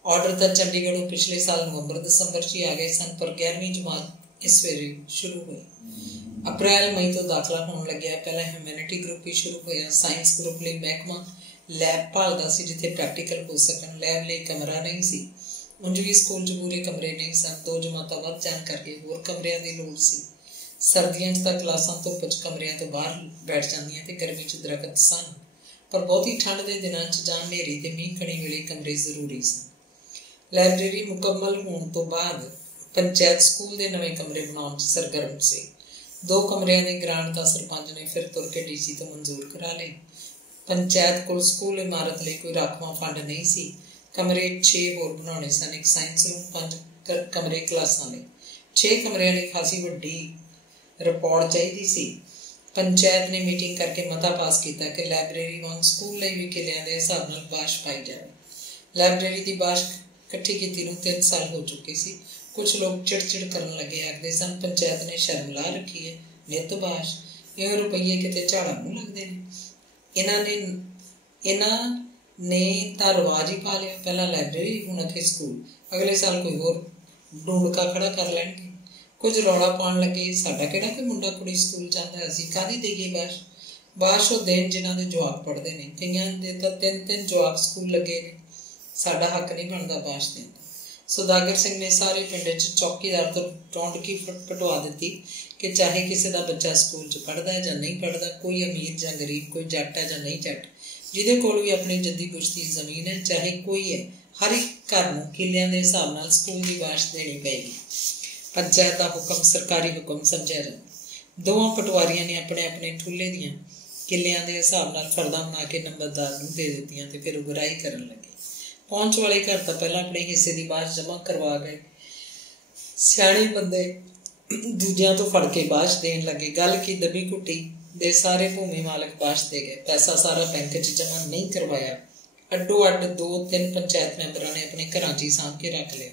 ਆਰਡਰ ਤਾਂ ਚੰਡੀਗੜ੍ਹੋਂ ਪਿਛਲੇ ਸਾਲ ਨਵੰਬਰ-ਦਸੰਬਰ 'ਚ ਹੀ ਆ ਗਏ ਸਨ, ਪਰ 11ਵੀਂ ਜਮਾਤ ਇਸ ਵੇਲੇ ਸ਼ੁਰੂ ਹੋਈ। ਅਪ੍ਰੈਲ-ਮਈ ਤੋਂ ਦਾਖਲਾ ਹੋਣ ਲੱਗਿਆ। ਪਹਿਲਾਂ ਹਿਊਮੈਨਿਟੀ ਗਰੁੱਪ ਹੀ ਸ਼ੁਰੂ ਹੋਇਆ। ਸਾਇੰਸ ਗਰੁੱਪ ਲਈ ਮਹਿਕਮਾ ਲੈਬ ਭਾਲਦਾ ਸੀ ਜਿੱਥੇ ਪ੍ਰੈਕਟੀਕਲ ਹੋ ਸਕਣ। ਲੈਬ ਲਈ ਕਮਰਾ ਨਹੀਂ ਸੀ। ਉਂਝ ਵੀ ਸਕੂਲ 'ਚ ਪੂਰੇ ਕਮਰੇ ਨਹੀਂ ਸਨ। 2 ਜਮਾਤਾਂ ਵੱਧ ਜਾਣ ਕਰਕੇ ਹੋਰ ਕਮਰਿਆਂ ਦੀ ਲੋੜ ਸੀ। ਸਰਦੀਆਂ 'ਚ ਤਾਂ ਕਲਾਸਾਂ ਧੁੱਪ 'ਚ ਕਮਰਿਆਂ ਤੋਂ ਬਾਹਰ ਬੈਠ ਜਾਂਦੀਆਂ ਤੇ ਗਰਮੀ 'ਚ ਦਰਖਤ ਸਨ, ਪਰ ਬਹੁਤੀ ਠੰਡ ਦੇ ਦਿਨਾਂ 'ਚ ਜਾਂ ਹਨੇਰੀ ਤੇ ਮੀਂਹ ਕਣੀ ਵੇਲੇ ਕਮਰੇ ਜ਼ਰੂਰੀ ਸਨ। ਲਾਇਬ੍ਰੇਰੀ ਮੁਕੰਮਲ ਹੋਣ ਤੋਂ ਬਾਅਦ ਪੰਚਾਇਤ ਸਕੂਲ ਦੇ ਨਵੇਂ ਕਮਰੇ ਬਣਾਉਣ 'ਚ ਸਰਗਰਮ ਸੀ। 2 ਕਮਰਿਆਂ ਦੀ ਗ੍ਰਾਂਟ ਤਾਂ ਸਰਪੰਚ ਨੇ ਫਿਰ ਤੁਰ ਕੇ DC ਤੋਂ ਮਨਜ਼ੂਰ ਕਰਾ ਲਈ। ਪੰਚਾਇਤ ਕੋਲ ਸਕੂਲ ਇਮਾਰਤ ਲਈ ਕੋਈ ਰਾਖਵਾਂ ਫੰਡ ਨਹੀਂ ਸੀ। ਕਮਰੇ 6 ਹੋਰ ਬਣਾਉਣੇ ਸਨ। ਇੱਕ ਸਾਇੰਸ ਰੂਮ, 5 ਕਮਰੇ ਕਲਾਸਾਂ ਲਈ। 6 ਕਮਰਿਆਂ ਲਈ ਖਾਸੀ ਵੱਡੀ ਰਿਪੋਰਟ ਚਾਹੀਦੀ ਸੀ। ਪੰਚਾਇਤ ਨੇ ਮੀਟਿੰਗ ਕਰਕੇ ਮਤਾ ਪਾਸ ਕੀਤਾ ਕਿ ਲਾਇਬ੍ਰੇਰੀ ਵਾਂਗ ਸਕੂਲ ਲਈ ਵੀ ਕਿੱਲਿਆਂ ਦੇ ਹਿਸਾਬ ਨਾਲ ਬਾਸ਼ ਪਾਈ ਜਾਵੇ। ਲਾਇਬ੍ਰੇਰੀ ਦੀ ਬਾਸ਼ ਇਕੱਠੀ ਕੀਤੀ ਨੂੰ 3 ਸਾਲ ਹੋ ਚੁੱਕੇ ਸੀ। ਕੁਝ ਲੋਕ ਚਿੜ ਕਰਨ ਲੱਗੇ, ਆਖਦੇ ਸਨ ਪੰਚਾਇਤ ਨੇ ਸ਼ਰਮ ਲਾ ਰੱਖੀ ਹੈ, ਨਿੱਤ ਬਾਸ਼, ਇਹ ਰੁਪਈਏ ਕਿਤੇ ਝਾੜਾਂ ਨੂੰ ਲੱਗਦੇ ਨੇ। ਇਹਨਾਂ ਨੇ ਤਾਂ ਰਿਵਾਜ ਹੀ ਪਾ ਲਿਆ, ਪਹਿਲਾਂ ਲਾਇਬ੍ਰੇਰੀ ਹੁਣ ਅੱਗੇ ਸਕੂਲ, ਅਗਲੇ ਸਾਲ ਕੋਈ ਹੋਰ ਡੂੰਡਕਾ ਖੜਾ ਕਰ ਲੈਣਗੇ। ਕੁਝ ਰੌਲਾ ਪਾਉਣ ਲੱਗੇ, ਸਾਡਾ ਕਿਹੜਾ ਕੋਈ ਮੁੰਡਾ ਕੁੜੀ ਸਕੂਲ ਜਾਂਦਾ, ਅਸੀਂ ਕਾਹਦੀ ਦੇਈਏ ਬਾਸ਼। ਬਾਸ਼ ਉਹ ਦੇਣ ਜਿਨ੍ਹਾਂ ਦੇ ਜਵਾਕ ਪੜ੍ਹਦੇ ਨੇ। ਕਈਆਂ ਦੇ ਤਾਂ 3-3 ਜਵਾਕ ਸਕੂਲ ਲੱਗੇ ਨੇ। ਸਾਡਾ ਹੱਕ ਨਹੀਂ ਬਣਦਾ ਬਾਸ਼ ਦੇਣ ਦਾ। ਸੌਦਾਗਰ ਸਿੰਘ ਨੇ ਸਾਰੇ ਪਿੰਡ 'ਚ ਚੌਕੀਦਾਰ ਤੋਂ ਟੌਂਡਕੀ ਪਟਵਾ ਦਿੱਤੀ ਕਿ ਚਾਹੇ ਕਿਸੇ ਦਾ ਬੱਚਾ ਸਕੂਲ 'ਚ ਪੜ੍ਹਦਾ ਹੈ ਜਾਂ ਨਹੀਂ ਪੜ੍ਹਦਾ, ਕੋਈ ਅਮੀਰ ਜਾਂ ਗਰੀਬ, ਕੋਈ ਜੱਟ ਹੈ ਜਾਂ ਨਹੀਂ ਜੱਟ, ਜਿਹਦੇ ਕੋਲ ਵੀ ਆਪਣੀ ਜੱਦੀ ਪੁਸ਼ਤੀ ਜ਼ਮੀਨ ਹੈ, ਚਾਹੇ ਕੋਈ ਹੈ, ਹਰ ਇੱਕ ਘਰ ਨੂੰ ਕਿੱਲਿਆਂ ਦੇ ਹਿਸਾਬ ਨਾਲ ਸਕੂਲ ਦੀ ਬਾਸ਼ ਦੇਣੀ ਪਏਗੀ। ਪੰਚਾਇਤ ਦਾ ਹੁਕਮ ਸਰਕਾਰੀ ਹੁਕਮ ਸਮਝਿਆ ਜਾਂਦਾ। ਦੋਵਾਂ ਪਟਵਾਰੀਆਂ ਨੇ ਆਪਣੇ ਆਪਣੇ ਠੁੱਲੇ ਦੀਆਂ ਕਿੱਲਿਆਂ ਦੇ ਹਿਸਾਬ ਨਾਲ ਫਰਦਾਂ ਬਣਾ ਕੇ ਨੰਬਰਦਾਰ ਨੂੰ ਦੇ ਦਿੱਤੀਆਂ ਤੇ ਫਿਰ ਉਗਰਾਹੀ ਕਰਨ ਲੱਗੇ। ਪਹੁੰਚ ਵਾਲੇ ਘਰ ਤਾਂ ਪਹਿਲਾਂ ਆਪਣੇ ਹਿੱਸੇ ਦੀ ਬਾਸ਼ ਜਮ੍ਹਾਂ ਕਰਵਾ ਗਏ। ਸਿਆਣੇ ਬੰਦੇ ਦੂਜਿਆਂ ਤੋਂ ਫੜ ਕੇ ਬਾਸ਼ ਦੇਣ ਲੱਗੇ। ਗੱਲ ਕੀ ਦਬੀ ਘੁੱਟੀ ਦੇ ਸਾਰੇ ਭੂਮੀ ਮਾਲਕ ਬਾਸ਼ ਦੇ ਗਏ। ਪੈਸਾ ਸਾਰਾ ਬੈਂਕ 'ਚ ਜਮ੍ਹਾਂ ਨਹੀਂ ਕਰਵਾਇਆ। ਅੱਡੋ ਅੱਡ 2-3 ਪੰਚਾਇਤ ਮੈਂਬਰਾਂ ਨੇ ਆਪਣੇ ਘਰਾਂ 'ਚ ਹੀ ਸਾਂਭ ਕੇ ਰੱਖ ਲਿਆ।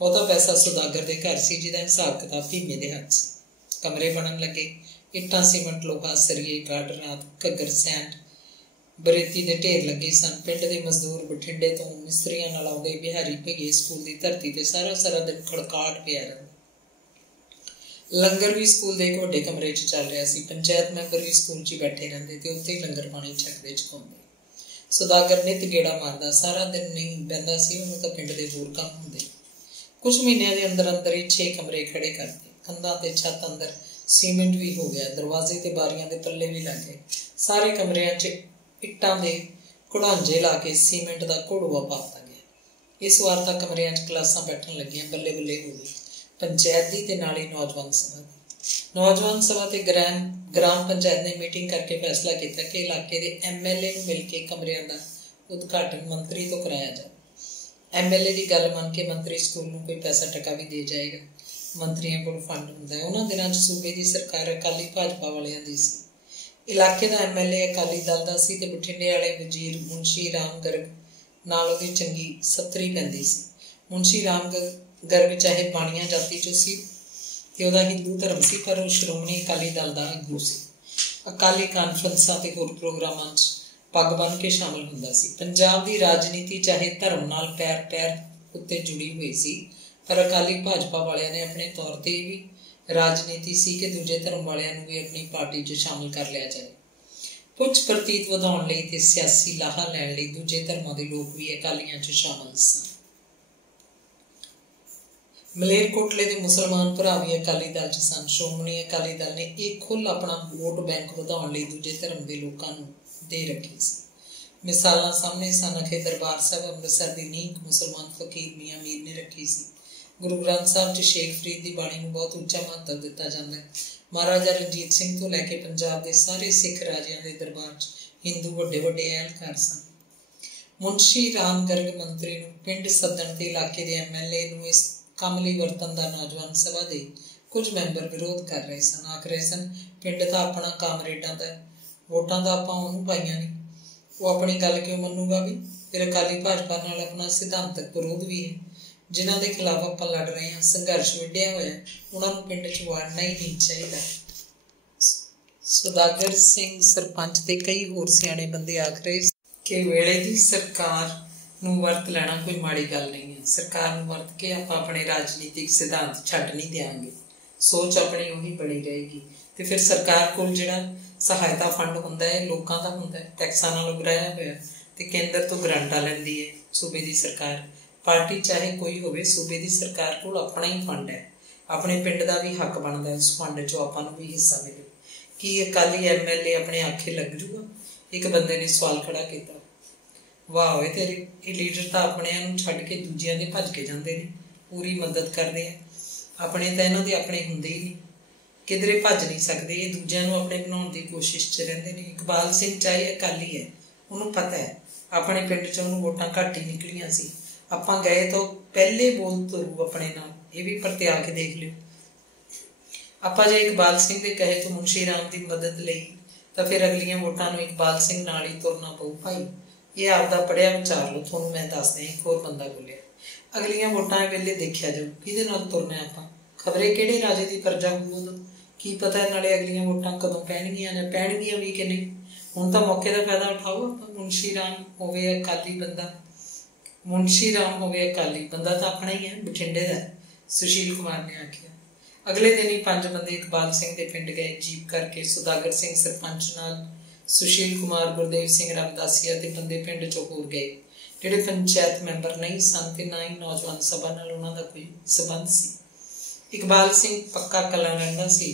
ਬਹੁਤਾ ਪੈਸਾ ਸੌਦਾਗਰ ਦੇ ਘਰ ਸੀ, ਜਿਹਦਾ ਹਿਸਾਬ ਕਿਤਾਬ ਭੀਮੇ ਦੇ ਹੱਥ ਸੀ। ਕਮਰੇ ਬਣਨ ਲੱਗੇ। ਇੱਟਾਂ, ਸੀਮੈਂਟ, ਲੋਹਾ, ਸਰੀਏ, ਗਾਰਡ, ਰਾਤ, ਘੱਗਰ, ਸੈਂਡ, ਬਰੇਤੀ ਦੇ ਢੇਰ ਲੱਗੇ ਸਨ। ਪਿੰਡ ਦੇ ਮਜ਼ਦੂਰ ਬਠਿੰਡੇ ਤੋਂ ਮਿਸਤਰੀਆਂ ਨਾਲ ਆਉਂਦੇ ਬਿਹਾਰੀ ਭਈਏ ਸਕੂਲ ਦੀ ਧਰਤੀ ਤੇ ਸਾਰਾ ਦਿਨ ਖੜਕਾਟ ਪਿਆ ਰਹਿੰਦਾ। ਲੰਗਰ ਵੀ ਸਕੂਲ ਦੇ ਇੱਕ ਵੱਡੇ ਕਮਰੇ 'ਚ ਚੱਲ ਰਿਹਾ ਸੀ। ਪੰਚਾਇਤ ਮੈਂਬਰ ਵੀ ਸਕੂਲ 'ਚ ਹੀ ਬੈਠੇ ਰਹਿੰਦੇ ਤੇ ਉੱਥੇ ਹੀ ਲੰਗਰ ਪਾਣੀ ਛਕਦੇ ਚੁਕਾਉਂਦੇ। ਸੌਦਾਗਰ ਨਿੱਤ ਗੇੜਾ ਮਾਰਦਾ, ਸਾਰਾ ਦਿਨ ਨਹੀਂ ਬਹਿੰਦਾ ਸੀ, ਉਹਨੂੰ ਤਾਂ ਪਿੰਡ ਦੇ ਹੋਰ ਕੰਮ ਹੁੰਦੇ। ਕੁਝ ਮਹੀਨਿਆਂ ਦੇ ਅੰਦਰ ਹੀ 6 ਕਮਰੇ ਖੜੇ ਕਰਤੇ। ਕੰਧਾਂ ਤੇ ਛੱਤ ਅੰਦਰ ਸੀਮੈਂਟ ਵੀ ਹੋ ਗਿਆ। ਦਰਵਾਜ਼ੇ ਤੇ ਬਾਰੀਆਂ ਦੇ ਪੱਲੇ ਵੀ ਲੱਗ ਗਏ। ਸਾਰੇ ਕਮਰਿਆਂ 'ਚ ਇੱਟਾਂ ਦੇ ਘੁੜਾਂਜੇ ਲਾ ਕੇ ਸੀਮੈਂਟ ਦਾ ਘੋੜੂਆ ਪਾ ਦਿੱਤਾ ਗਿਆ। ਇਸ ਵਾਰ ਤਾਂ ਕਮਰਿਆਂ 'ਚ ਕਲਾਸਾਂ ਬੈਠਣ ਲੱਗੀਆਂ। ਬੱਲੇ ਬੱਲੇ ਹੋ ਗਈ ਪੰਚਾਇਤ ਦੀ ਤੇ ਨਾਲ ਹੀ ਨੌਜਵਾਨ ਸਭਾ ਤੇ ਗ੍ਰਾਮ ਪੰਚਾਇਤ ਨੇ ਮੀਟਿੰਗ ਕਰਕੇ ਫੈਸਲਾ ਕੀਤਾ ਕਿ ਇਲਾਕੇ ਦੇ MLA ਨੂੰ ਮਿਲ ਕੇ ਕਮਰਿਆਂ ਦਾ ਉਦਘਾਟਨ ਮੰਤਰੀ ਤੋਂ ਕਰਾਇਆ ਜਾਵੇ। MLA ਦੀ ਗੱਲ ਮੰਨ ਕੇ ਮੰਤਰੀ ਸਕੂਲ ਨੂੰ ਕੋਈ ਪੈਸਾ ਟਕਾ ਵੀ ਦੇ ਜਾਏਗਾ। ਮੰਤਰੀਆਂ ਕੋਲ ਫੰਡ ਹੁੰਦਾ ਹੈ। ਉਹਨਾਂ ਦਿਨਾਂ 'ਚ ਸੂਬੇ ਦੀ ਸਰਕਾਰ ਅਕਾਲੀ ਭਾਜਪਾ ਵਾਲਿਆਂ ਦੀ ਸੀ। ਇਲਾਕੇ ਦਾ MLA ਅਕਾਲੀ ਦਲ ਦਾ ਸੀ ਤੇ ਬਠਿੰਡੇ ਵਾਲੇ ਵਜ਼ੀਰ ਮੁਨਸ਼ੀ ਰਾਮ ਗਰਗ ਨਾਲ ਉਹਦੀ ਚੰਗੀ ਸੱਤਰੀ ਪੈਂਦੀ ਸੀ। ਮੁਨਸ਼ੀ ਰਾਮ ਗਰਗ ਚਾਹੇ ਬਾਣੀਆਂ ਜਾਤੀ 'ਚੋਂ ਸੀ ਤੇ ਉਹਦਾ ਹਿੰਦੂ ਧਰਮ ਸੀ, ਪਰ ਉਹ ਸ਼੍ਰੋਮਣੀ ਅਕਾਲੀ ਦਲ ਦਾ ਆਗੂ ਸੀ। ਅਕਾਲੀ ਕਾਨਫਰੰਸਾਂ ਤੇ ਹੋਰ ਪ੍ਰੋਗਰਾਮਾਂ 'ਚ पग बन के शामिल हुंदा सी। पंजाब की राजनीति चाहे धर्म नाल पैर पैर उत्ते जुड़ी हुई सी, पर अकाली भाजपा वालियां ने अपने तौर पर भी राजनीति सी कि दूजे धर्म वालियां नूं भी अपनी पार्टी 'च शामिल कर लिया जाए। पुछ प्रतीत वधाउण लई ते सियासी लाहा लैण लई दूजे धर्मां दे लोग भी अकालियां 'च शामिल सन। मलेरकोटले के मुसलमान भरा भी अकाली दल च सन। श्रोमणी अकाली दल ने एक खुल अपना वोट बैंक वधाउण लई दूजे धर्म के लोगों नूं दे रखी सी। मिसालां सामने सन। अखे दरबार साहब अमृतसर की नींह मुसलमान फकीर मियाँ मीर ने रखी सी। गुरु ग्रंथ साहब च शेख फरीद की बाणी नूं बहुत उच्चा महत्व दिता जाता है। महाराजा रणजीत सिंह तो लैके पंजाब के सारे सिख राजियां दे दरबार च हिंदू वड्डे वड्डे एहलकार सन। मुंशी राम गर्ग मंत्री नूं पिंड सद्दण ते इलाके के MLA नूं इस काम लई वरतन दा नौजवान सभा के कुछ मैंबर विरोध कर रहे सन। आख रहे सन पिंड तां अपना कामरेडां दा, वोटां तां आपां उहनूं पाईआं नहीं, वो अपनी गल क्यों मन्नूगा भी। फिर अकाली भाजपा नाल अपना सिद्धांतक विरोध भी है, जिन्हां दे खिलाफ आपां लड़ रहे हैं। संघर्ष विढ़िया होया, उहनां नूं पिंड च वाड़ना ही नहीं चाहिए। सुदागर सिंह सरपंच ते कई होर सियाणे बंदे आख रहे कि वेले दी सरकार नूं वरत लेना कोई माड़ी गल नहीं है। सरकार नूं वरत के आपां अपने राजनीतिक सिद्धांत छड्ड नहीं देंगे, सोच अपनी उही बनी रहेगी। तो फिर सरकार कोल जिहड़ा सहायता फंड हुंदा है लोकां दा हुंदा है, टैक्सां नाल उगराया होया, ते केंद्र तो ग्रांटां लैंदी है सूबे की सरकार। पार्टी चाहे कोई होवे, सूबे की सरकार कोल अपना ही फंड है, अपने पिंड का भी हक बनता है उस फंड चों आपां नूं भी हिस्सा मिले। कि अकाली MLA अपने आखे लग जूगा? एक बंदे ने सवाल खड़ा किया। वाह होए तेरे, ये लीडर तो अपने नूं छड्ड के दूजियां दे भज के जांदे ने, पूरी मदद करते हैं। अपने तो इन्हां दे अपने हुंदे ही नहीं, किधरे भज नहीं सकते, ये दूजियां नूं अपने बनाउण दी कोशिश च रहिंदे ने। इकबाल सिंह चाहे अकाली है, उन्होंने पता है अपने पिंड च उन्होंने वोटां घट ही निकलियां सी। आपां गए तो पहले बोल तरू अपने नाल, ये भी परत्या के देख लियो। आपां जे इकबाल सिंह दे कहे तो मुंशी राम की मदद लई तो फिर अगलियां वोटां नूं इकबाल सिंह नाल ही तुरना पऊ। भाई ये आपदा पढ़िया विचार लो, थोनू मैं दस दें। एक होर बंदा बोलिया, अगलियां वोटां वेले देखिया जाऊ किहदे नाल तुरना आपां, खबरे किहड़े राजे की प्रजा होऊ उदों, की पता नाले अगलियां वोटां कदों पैणगियां ने, पैणगियां भी कि नहीं। हुण तां मौके का फायदा उठाओ आपां। मुंशी राम होवे अकाली बंदा, मुंशी राम होवे अकाली बंदा तो अपना ही है, बठिंडे का। सुशील कुमार ने आखिया। अगले दिन ही 5 बंदे इकबाल सिंह के पिंड गए जीप करके। सुदागर सिंह सरपंच नाल, सुशील कुमार, गुरदेव सिंह रामदासिया ते बंदे पिंड चों होर गए, जिहड़े पंचायत मैंबर नहीं सन ते ना ही नौजवान सभा नाल उन्हां दा कोई संबंध सी। इकबाल सिंह पक्का कलां रहिंदा सी,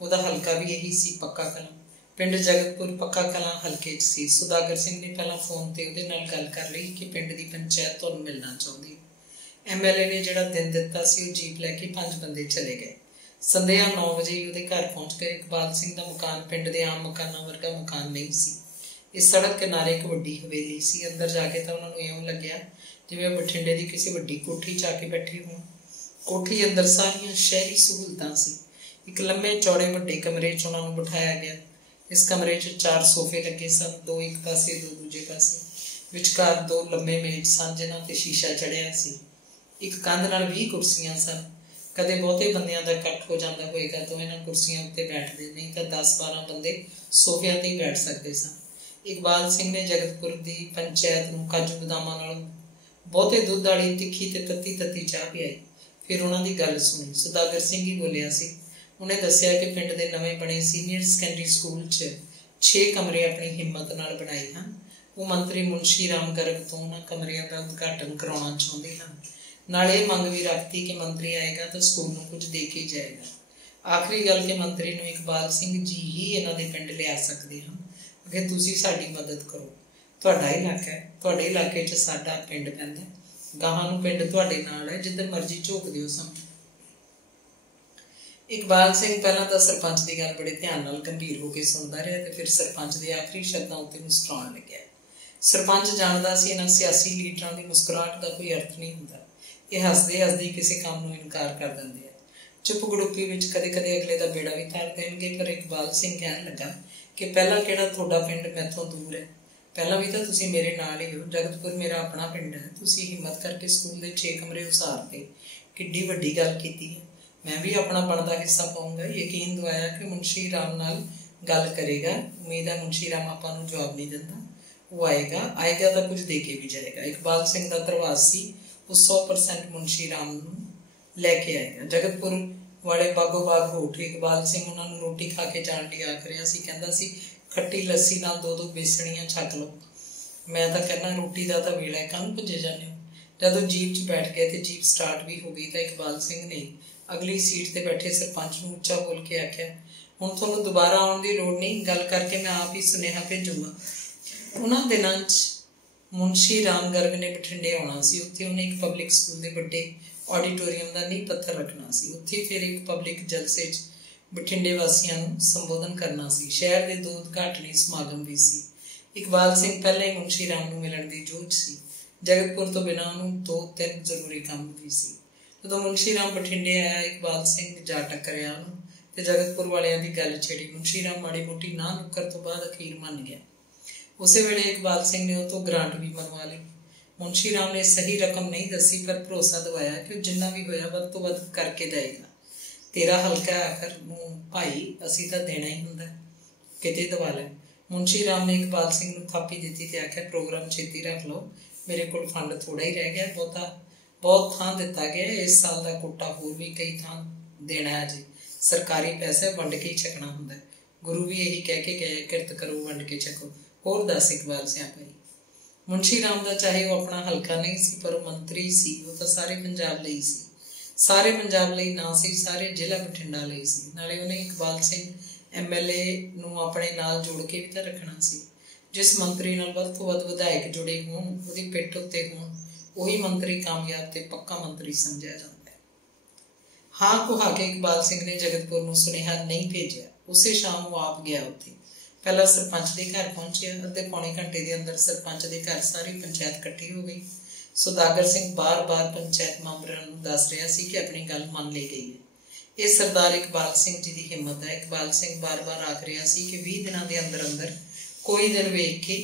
उहदा हलका भी यही सी पक्का कलां। पिंड जगतपुर पक्का कलां हलके च सी। सुदागर सिंह ने पहला फोन ते उहदे नाल गल कर लई कि पिंड दी पंचायत तुहानूं मिलना चाहुंदी। MLA ने जिहड़ा दिन दिता सी, जीप लैके 5 बंदे चले गए। संध्या 9 बजे ही उहदे घर पहुँच गए। इकबाल सिंह का मकान पिंड के आम मकानों वर्गा मकान नहीं सी। इस सड़क किनारे एक वड्डी हवेली सी। अंदर जाके तो उन्होंने इउं लग्या जिवें बठिंडे की किसी वड्डी कोठी च आके बैठे होण। कोठी अंदर सारियां शहरी सहूलतां सी। एक लंबे चौड़े वड्डे कमरे च उन्होंने बिठाया गया। इस कमरे च 4 सोफे लगे सन, 2 एक पासे 2 दूजे पासे। विचकार 2 लंबे मेज सन जिन्हां ते शीशा चढ़िया सी। एक कंध नाल 20 कुर्सियां सन। कदे बहुते बंदियां दा इकट्ठ हो जाता होएगा तो इन्हां कुर्सियां उत्ते बैठते, नहीं तो 10-12 बंदे सोफियां ते ही बैठ सकते सन। इकबाल सिंह ने जगतपुर की पंचायत नूं काजू बदामां नाल बहुते दुध वाली तिखी ते तत्ती तत्ती चाह पियाई। फिर उन्हां दी गल सुनी। सुदागर सिंह ही बोलिया सी। उन्हें दस्सिया कि पिंड दे नवें बने सीनियर सैकेंडरी स्कूल च 6 कमरे अपनी हिम्मत नाल बनाए हैं। वो मंत्री मुंशी राम गर्ग तो उन्हां कमरियां का उद्घाटन कराउणा चाहुंदे हन। नाले मंग भी रखती कि मंत्री आएगा तो स्कूल में कुछ दे के जाएगा। आखिरी गल कि मंत्री नूं इकबाल सिंह जी ही इन्हां दे पिंड लिया सकते हैं कि तुसीं साडी मदद करो। तुहाडा इलाका है, तुहाडे इलाके च साडा पिंड पैंदा, गाहां नूं पिंड तुहाडे नाल है, जिधर मर्जी झोक दिओ सानूं। इकबाल सिंह पहला तो सरपंच की गल बड़े ध्यान नाल गंभीर होकर सुनता रहा तो फिर सरपंच के आखिरी शब्दों उत्ते मुस्कुराउण लग्या। सरपंच जानदा सी इन्हां सियासी लीडरां दी मुस्कुराहट का कोई अर्थ नहीं हुंदा। ये हसदे हसदे किसी काम नूं इनकार कर देंदे आ। चुप गड़ुपी विच कदे कदे अगले का बेड़ा भी तार देणगे। पर इकबाल सिंह कहण लगा कि पहला किहड़ा तुहाडा पिंड मैथों दूर है, पहला भी तो तुसीं मेरे नाल ही हो। जगतपुर मेरा अपना पिंड है, तुसीं हिम्मत करके स्कूल के 6 कमरे उसारते, किड्डी वड्डी गल कीती है। मैं भी अपना बनता हिस्सा पाऊंगा। यकीन दवाया कि मुंशी राम नाल गल करेगा। उम्मीद है मुंशी राम आपां नूं जवाब नहीं दिंदा। वो आएगा तो कुछ दे के भी जाएगा। इकबाल सिंह का धरवास सी, वो 100% मुंशी राम नूं लैके आएगा। जगतपुर वाले बागो बाग हो उठे। इकबाल सिंह उन्होंने रोटी खा के जान ली आख रहा सी, कहता सी खट्टी लस्सी नाल 2-2 बेसणियां छक लो। मैं तो कहना रोटी का तो वेला है, काहनूं भजे जाने हो। जदों जीप च बैठ गए तो जीप स्टार्ट भी हो गई तो इकबाल सिंह ने अगली सीट से बैठे सरपंच नूं उच्चा बोल के आख्या, हुण तुहानूं दोबारा आउण दी लोड़ नहीं, गल करके मैं आप ही सुनेहा भेजूंगा। उन्हां दिनां च मुंशी राम गर्ग ने बठिंडे आउणा सी। उत्थे उन्हें एक पब्लिक स्कूल के बड़े ऑडिटोरीयम का नींह पत्थर रखना सी। उत्थे फिर एक पब्लिक जलसे च बठिंडे वासियों नूं संबोधन करना सी। शहर के 2 उद्घाटनी समागम भी सी। इकबाल सिंह पहले ही मुंशी राम नूं मिलण दी जोच सी। जगतपुर तो बिना उन्होंने 2-3 जरूरी काम भी सी। जो मुंशी राम बठिंडे आया, इकबाल सिंह जा टकरिया ते जगतपुर वालियां दी गल छेड़ी। मुंशी राम माड़ी मोटी ना नुक्कर तो बाद अखीर मन गया। उस वेले इकबाल सिंह ने उस तो ग्रांट भी मनवा ली। मुंशी राम ने सही रकम नहीं दसी, पर भरोसा दवाया कि जिन्ना भी होया वध तो वध करके देगा। तेरा हल्का आखिर नूं भाई असीं तां देना ही हुंदा, किते दवा लै। मुंशी राम ने इकबाल सिंह नूं थापी दित्ती ते आख्या, प्रोग्राम छेती रख लो, मेरे को फंड थोड़ा ही रह गया, बहुत थां दिता गया। इस साल का कोटा होर भी कई थां देना है जी। सरकारी पैसा वंड के ही छकना हुंदा। गुरु भी यही कह के गए, किरत करो वंड के छको। होर दस इकबाल सिंह भाई। मुंशी राम का चाहे वो अपना हल्का नहीं सी, पर मंत्री सी, वो तो सारे पंजाब लई सी। सारे पंजाब लई ना सी, सारे जिला बठिंडा लई सी। नाले उन्हें इकबाल सिंह MLA नूं अपने नाल जोड़ के भी तो रखना सी। जिस मंत्री नाल वध तो वध विधायक जुड़े होण, उहदी पिठ उत्ते होण, उही मंत्री कामयाब ते पक्का मंत्री समझिया जांदा है। हाँ कुहा के इकबाल सिंह ने जगतपुर नूं सुनेहा नहीं भेजिया। उसे शाम वो आप गया उत्थे। पहला सरपंच के घर पहुंचिया। अद्धे पौने घंटे के अंदर सरपंच के घर सारी पंचायत इकट्ठी हो गई। सुदागर सिंह बार बार पंचायत मैंबरां नूं दस रहा सी कि अपनी गल मान ली गई है। ये सरदार इकबाल सिंह जी की हिम्मत है। इकबाल सिंह बार बार आख रहा सी कि 20 दिनों के अंदर अंदर कोई दिन वेख के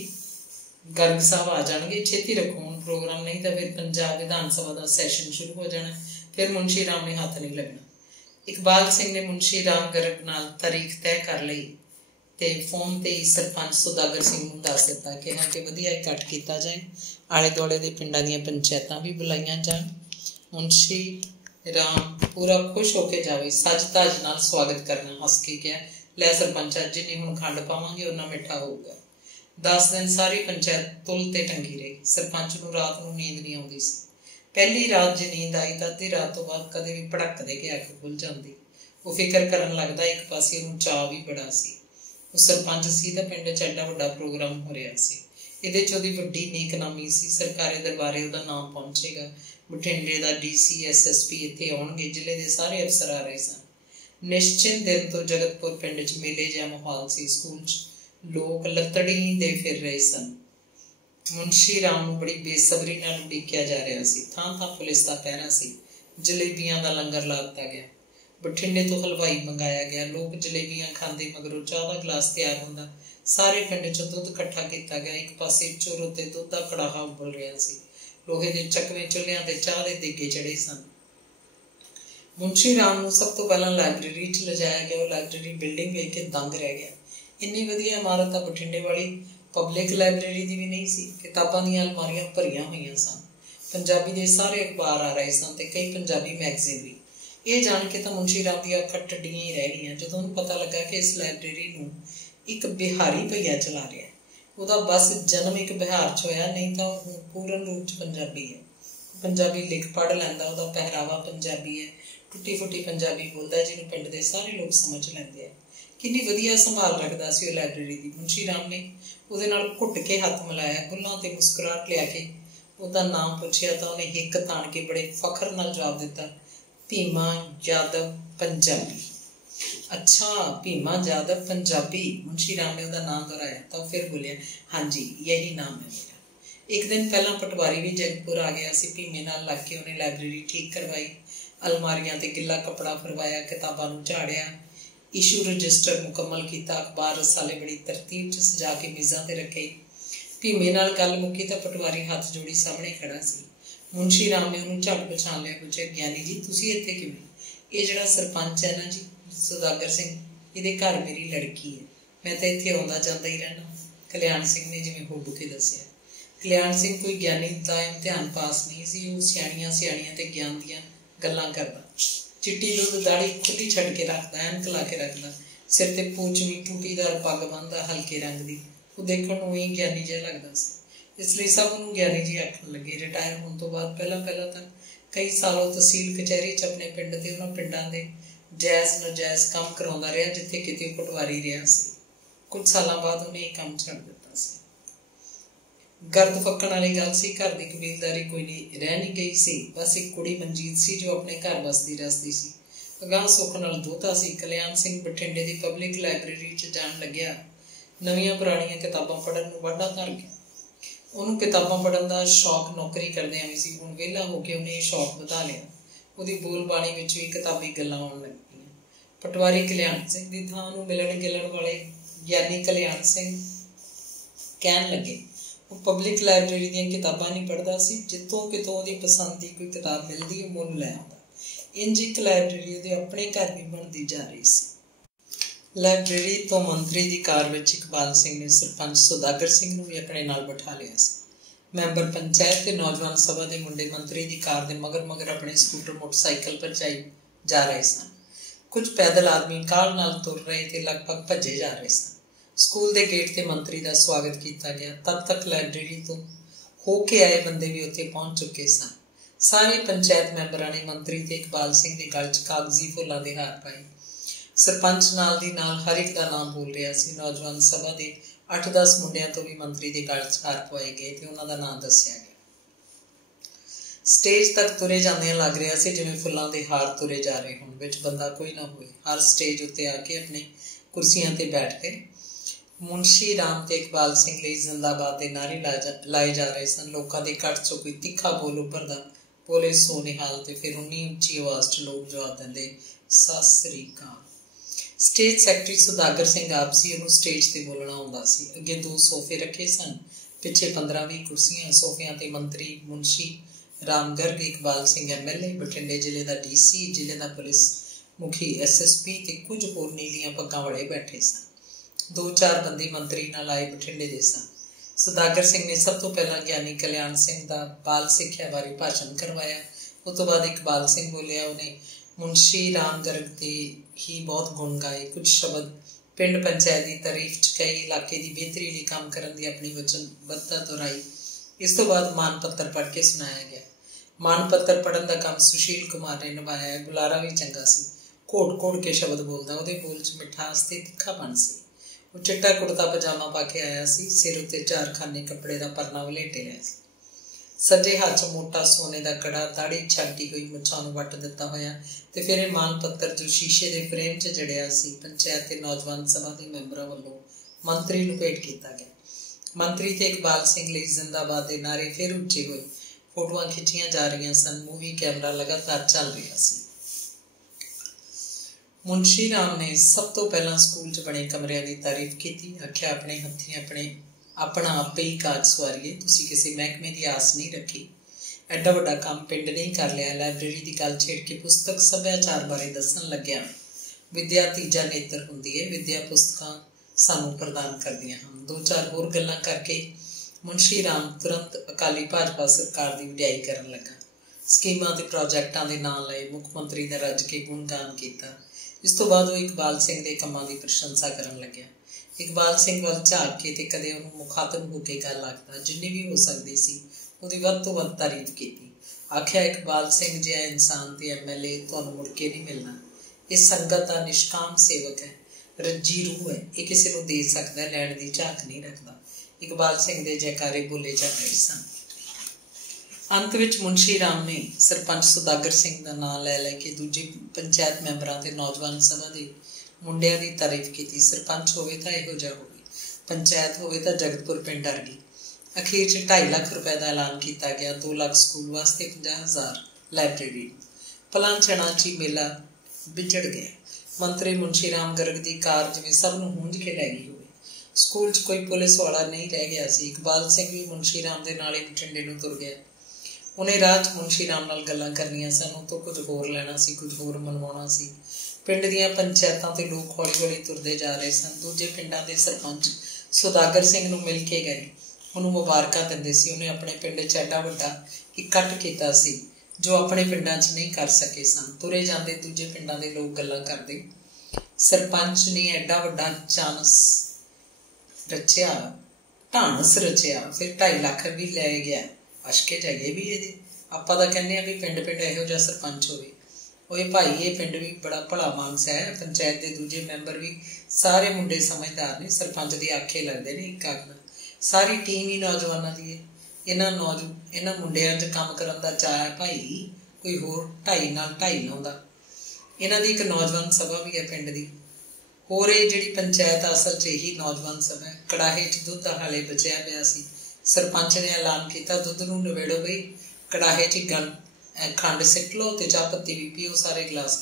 गर्ग साहब आ जाएंगे, छेती रखो हुण प्रोग्राम, नहीं तो फिर पंजाब विधान सभा का सैशन शुरू हो जाना, फिर मुंशी राम ने हाथ नहीं लगना। इकबाल सिंह ने मुंशी राम गर्ग नाल तारीख तय कर ली ते फोन ते ही सरपंच सुदागर सिंह नूं दस दिता कि हाँ कि वधिया इकट्ठ किया जाए, आले दुआले दे पिंडां दीयां पंचायतां भी बुलाईयां जाण, मुंशी राम पूरा खुश होके जावे, सज धज नाल स्वागत करना। हस के कहा, लै सरपंचा जिन्नी हुण खंड पावांगे उन्ना मिठा होगा। 10 दिन सारी पंचायत तुल ते टंगी रही। सरपंच नूं रात नूं नींद नहीं आउंदी सी। पहली रात जे नींद आई तां अद्धी रात तो बाद कदे भी भड़क दे के अख खुल जांदी। वो फिकर करन लगदा, एक पासे उहनूं चाह भी बड़ा सी। वो सरपंच सी तां पिंड च एडा वड्डा प्रोग्राम हो रहा सी। इहदे च उहदी वड्डी नेकनामी सी। सरकारी दरबारे उहदा नाम पहुंचेगा। बठिंडे दा DC SSP इत्थे आउणगे। जिले दे सारे अफसर आ रहे सन। निश्चित दिन तो जगतपुर पिंड च मेले जिहा माहौल सी। स्कूल च लोग लतड़ी दे फिर रहे सन। मुंशी राम नूं बड़ी बेसबरी नाल उड़ीकिया जा रहा सी। थां थां पुलिस दा पहरा सी। जलेबियां दा लंगर ला दिता गया। बठिंडे तो हलवाई मंगाया गया। लोग जलेबियां खांदे, मगरों चाह का गिलास तैयार होंदा। सारे पिंड च दुध इकट्ठा किया गया। एक पासे चुर उत्ते दुध का कड़ाहा उबल रहा सी। लोहे के चकवे चुल्हियां ते चाह के देगे चढ़े सन। मुंशी राम नूं सब तो पहला लाइब्रेरी च लिजाया गया। लाइब्रेरी बिल्डिंग वेख के दंग रह गया। इन्नी वधिया इमारत तां बठिंडे वाली पब्लिक लाइब्रेरी की भी नहीं सी। किताबां दीयां अलमारियां भरियां हुई सन। पंजाबी के सारे अखबार आ रहे सन ते कई पंजाबी मैगजीन भी। ये जान के तो मुंशी राम दी अखां टड्डियां ही रह गई। जो उन्हें पता लगा कि इस लाइब्रेरी नूं एक बिहारी भैया चला रहा है। वह बस जन्म एक बिहार च होया, नहीं तो पूर्ण रूप च पंजाबी है। पंजाबी लिख पढ़ लैंदा, वह पहरावा पंजाबी है, टुटी फुटी पंजाबी बोलता है, जिन्हें पिंड के सारे लोग समझ लेंदे हैं। कितनी वधिया संभाल रखता सी वो लाइब्रेरी की। मुंशी राम ने उहदे नाल घुट के हथ मिलाया, बुल्लां ते मुस्कुराहट लिया के उसका नाम पूछया तो उन्हें हिक ताण के बड़े फखर नाल जवाब दिता, भीमा यादव पंजाबी। अच्छा, भीमा यादव पंजाबी। मुंशी राम ने उसका नाम दोहराया तो फिर बोलिया, हाँ जी यही नाम है मेरा। एक दिन पहला पटवारी भी जगतपुर आ गया सी। भीमे नाल लग के उन्हें लाइब्रेरी ठीक करवाई, अलमारियां ते गिला कपड़ा फरवाया, किताबां नूं झाड़िया, इशू रजिस्टर मुकम्मल किया, अखबार रसाले बड़ी तरतीब च सजा के मेज़ां ते रखे। भीमे नाल गल मुक्की तो पटवारी हाथ जोड़ी सामने खड़ा सी। मुंशी राम ने उन्होंने झट पछाण लिया। पूछे, ज्ञानी जी तुसीं इत्थे किवें? ये जिहड़ा सरपंच है ना जी सुदागर सिंह, इहदे घर मेरी लड़की है, मैं तो इत्थे आउंदा जांदा ही रहना। कल्याण सिंह ने जिवें हो बुके दस्सिया। कल्याण सिंह कोई ज्ञानी दा इम्तिहान पास नहीं सी, वो सियाणियां सियाणियां ते ज्ञान दियां गल्लां करदा। चिट्टी दुध दाढ़ी खुली छड़ के रखदा, ऐनक ला के रखदा, सिर ते पूछ भी टूटीदार पग बन्नदा हल्के रंग दी। वो देखण नूं ही ज्ञानी जिहा लगदा सी, इसलिए सब उन्होंने ज्ञानी जी आखण लगे। रिटायर होने तो बाद पहला तो कई सालों तहसील कचहरी च अपने पिंड ते उन्हां पिंडां दे जायज़ नजायज़ काम कराउंदा रहा जिथे किते पटवारी रहा सी। कुछ सालों बाद उन्हें यह काम छड्ड दिता सी। गर्द फक्कण वाली गल सी, घर की कबीलदारी कोई नहीं रह नहीं गई सी। बस एक कुड़ी मनजीत सी जो अपने घर बसदी रसदी सी। अगाह सुख नाल दोता सी। कल्याण सिंह बठिंडे की पब्लिक लाइब्रेरी च जाण लग्या। नवीआं पुराणियां किताबां पढ़न नूं वाढा धर गया। उन्होंने किताबां पढ़न का शौक नौकरी करदिआं भी सी। हुण विहला होकर उन्हें शौक वधा लिया। उसकी बोलबाणी विच भी किताबी गल्लां आउण लग पईआं। पटवारी कल्याण सिंह की थां नूं मिलण गिलण वाले ज्ञानी कल्याण सिंह कहण लगे वो पब्लिक लाइब्रेरी दीआं किताबां नहीं पढ़दा सी, जितों कितों उहदी पसंद की कोई किताब मिलदी मुल लै आउंदा। इंज एक लाइब्रेरी उहदे अपने घर भी बनती जा रही सी। लाइब्रेरी तो मंत्री की कार विच इकबाल सिंह ने सरपंच सौदागर सिंह नूं भी अपने नाल बिठा लिया सी। मैंबर पंचायत ते नौजवान सभा के मुंडे मंत्री की कार के मगर मगर अपने स्कूटर मोटरसाइकिल पर जा रहे सन। कुछ पैदल आदमी काल नाल तुर रहे थे, लगभग भजे जा रहे सन। स्कूल के गेट ते मंत्री का स्वागत किया गया। तद तक लाइब्रेरी तो होके आए बंदे भी उत्थे पहुंच चुके सन। सारे पंचायत मैंबरां ने मंत्री ते इकबाल सिंह के गल च कागजी फुल्लां दे हार पाए। सरपंच नाल दी नाल हर एक का नाम बोल रहा सी। नौजवान सभा के 8-10 मुंडियां तो भी मंत्री के गल च हार पवाए गए ते उन्हां दा नाम दस्सिया गया। स्टेज तक तुरे जांदियां लग रहा सी जिवें फुल्लां दे हार तुरे जा रहे होण, विच बंदा कोई ना होए। हर स्टेज उत्ते आके अपनी कुर्सियां ते बैठ गए। मुंशी राम ते इकबाल सिंह लई जिंदाबाद के नारे लाए जा रहे सन। लोगों के कट चो कोई तिखा बोल उभरदा, बोले सो निहाल, ते फिर उन्नी उच्ची आवाज़ च लोग जवाब देंदे सत श्री अकाल। स्टेज सैकटरी सौदागर सिंह आप सी, उन्होंने स्टेज ते बोलना आउंदा सी। अगे 2 सोफे रखे सन, पिछे 15-20 कुर्सियां। सोफियां ते मंत्री मुंशी राम गर्ग, इकबाल सिंह MLA, बठिंडे जिले का DC, जिले का पुलिस मुखी SSP ते कुछ होर नीलियां पग्गां वाले बैठे सन। 2-4 बंदे मंत्री नाल आए बठिंडे दे सन। सौदागर सिंह ने सब तो पहला ज्ञानी कल्याण सिंह का बाल सिक्ख्या बारे भाषण करवाया। उस तो बाद इकबाल सिंह बोलिया। उन्हें मुंशी राम गर्ग के ही बहुत गुण गाए। कुछ शब्द पिंड पंचायत की तारीफ च कई, इलाके की बेहतरी लिए काम करने की अपनी वचनबद्धता दोहराई। इस तो बाद मानपत्र पढ़ के सुनाया गया। मानपत्र पढ़न का काम सुशील कुमार ने निभाया। बुलारा भी चंगा सी, घोट घोट के शब्द बोलता। उहदे बोल च मिठास ते तिखापन सी। वो चिट्टा कुर्ता पजामा पा के आया सी, सिर उत्ते 4 खाने कपड़े का परना वलेटे लिया सी। सज्जे हाथ च मोटा सोने का कड़ा, दाड़ी छाटी हुई मुछां नूं वट दिता होया ते फिर मानपत्र जो शीशे के फ्रेम च जड़िया सी पंचायत ते नौजवान सभा के मैंबरां वल्लों मंत्री नूं भेंट किया गया। मंत्री ते इकबाल सिंह लई जिंदाबाद के नारे फिर उच्चे हुए। फोटोआं खिंचियां जा रही सन। मूवी कैमरा लगातार चल रहा सी। मुंशी राम ने सब तो पहला स्कूल च बने कमरियां की तारीफ की। आख्या अपने हत्थीं अपना आपे ही काज सवारिए, तुसीं किसी महकमे की आस नहीं रखी। एडा वड्डा काम पिंड नहीं कर लिया। लाइब्रेरी की गल छेड़ के पुस्तक सभ्याचार बारे दसन लग्या। विद्या तीजा नेत्र हुंदी है। विद्या पुस्तकां सानूं प्रदान करदियां हन। 2-4 होर गल्लां करके मुंशी राम तुरंत अकाली भाजपा सरकार की वडियाई करन लगा। स्कीमां ते प्रोजैक्टां दे नां लए, मुख मंत्री दा रज के गुणगान किया। इस तो बाद वो इकबाल सिंह के कामां की प्रशंसा करन लग्या। इकबाल सिंह वाल झाक के ते कदे उन्होंने मुखातब होकर गल आखदा, जिन्नी भी हो सकती सी उहदी वध तो वध तारीफ की। आख्या इकबाल सिंह जिहा इंसान ते MLA तुहानूं मुड़ के नहीं मिलना। इस संगत का निष्काम सेवक है, रज्जी रूह है। ये किसी को दे सकता, लैण की झाक नहीं रखता। इकबाल सिंह के जयकारे बोले जा रहे सन। अंत विच मुंशी राम ने सरपंच सौदागर सिंह का नाम लै लै के दूजे पंचायत मैंबरां ते नौजवान सभा के मुंडियां की तारीफ की। सरपंच होवे तां इहो जिहा होवे, पंचायत होवे तां जगतपुर पिंड अरगी। अखीर च 2.5 लाख रुपए का ऐलान किया गया। 2 लाख स्कूल वास्ते, 50,000 लाइब्रेरी। भला छणा च मेला बिछड़ गया। मंत्री मुंशी राम गर्ग की कार जिवें सब नूं हूंज के लै गई होवे। स्कूल च कोई पुलिस वाला नहीं रह गया सी। इकबाल सिंह भी मुंशी राम के नाल ही बठिंडे नूं तुर गया। उन्हें राह च मुंशी राम नाल गल्लां करनियां सन। उह तों कुछ होर लैना सी, कुछ होर मनवाउणा सी। पिंड दीआं पंचायतां ते लोग हौली हौली तुरदे जा रहे सन। दूजे पिंडां दे सरपंच ਸੁਦਾਗਰ ਸਿੰਘ ਨੂੰ ਮਿਲ ਕੇ ਗਏ, ਉਹਨੂੰ ਮੁਬਾਰਕਾਂ ਦਿੰਦੇ ਸੀ। ਉਹਨੇ ਆਪਣੇ ਪਿੰਡ 'ਚ ਐਡਾ ਵੱਡਾ ਇਕੱਠ ਕੀਤਾ ਸੀ ਜੋ ਆਪਣੇ ਪਿੰਡਾਂ 'ਚ ਨਹੀਂ ਕਰ ਸਕੇ ਸਨ। ਤੁਰੇ ਜਾਂਦੇ ਦੂਜੇ ਪਿੰਡਾਂ ਦੇ ਲੋਕ ਗੱਲਾਂ ਕਰਦੇ, ਸਰਪੰਚ ਨੇ ਐਡਾ ਵੱਡਾ ਚਾਂਸ ਰਚਿਆ, ਢਾਂਸ ਰਚਿਆ, ਫਿਰ 2.5 ਲੱਖ ਵੀ ਲੈ ਗਿਆ। ਅਸ਼ਕੇ ਜਾਈਏ ਵੀ ਇਹਦੇ। ਆਪਾਂ ਤਾਂ ਕਹਿੰਦੇ ਹਾਂ ਵੀ ਪਿੰਡ ਪਿੰਡ ਇਹੋ ਜਿਹਾ ਸਰਪੰਚ ਹੋਵੇ। ਓਏ ਭਾਈ, ਇਹ ਪਿੰਡ ਵੀ ਬੜਾ ਭਲਾ ਮਾਨਸ ਹੈ। ਪੰਚਾਇਤ ਦੇ ਦੂਜੇ ਮੈਂਬਰ ਵੀ ਸਾਰੇ ਮੁੰਡੇ ਸਮਝਦਾਰ ਨੇ, ਸਰਪੰਚ ਦੇ ਆਖੇ ਲੱਗਦੇ ਨੇ। ਇੱਕ ਆਖਣਾ ਸਾਰੀ ਟੀਮ ਹੀ ਨੌਜਵਾਨਾਂ ਦੀ ਹੈ। ਇਹਨਾਂ ਮੁੰਡਿਆਂ 'ਚ ਕੰਮ ਕਰਨ ਦਾ ਚਾਅ ਹੈ ਭਾਈ, ਕੋਈ ਹੋਰ 2.5 ਨਾਲ 2.5 ਲਾਉਂਦਾ। ਇਹਨਾਂ ਦੀ ਇੱਕ ਨੌਜਵਾਨ ਸਭਾ ਵੀ ਹੈ ਪਿੰਡ ਦੀ। ਹੋਰ ਇਹ ਜਿਹੜੀ ਪੰਚਾਇਤ ਅਸਲ 'ਚ ਇਹੀ ਨੌਜਵਾਨ ਸਭਾ ਹੈ। ਕੜਾਹੇ 'ਚ ਦੁੱਧ ਹਾਲੇ ਬਚਿਆ ਪਿਆ ਸੀ। ਸਰਪੰਚ ਨੇ ਐਲਾਨ ਕੀਤਾ, ਦੁੱਧ ਨੂੰ ਨਿਬੇੜੋ ਬਈ, ਕੜਾਹੇ 'ਚ ਖੰਡ ਸਿੱਟ ਲਓ ਅਤੇ ਚਾਹ ਪੱਤੀ ਵੀ ਪੀਓ ਸਾਰੇ ਗਲਾਸ।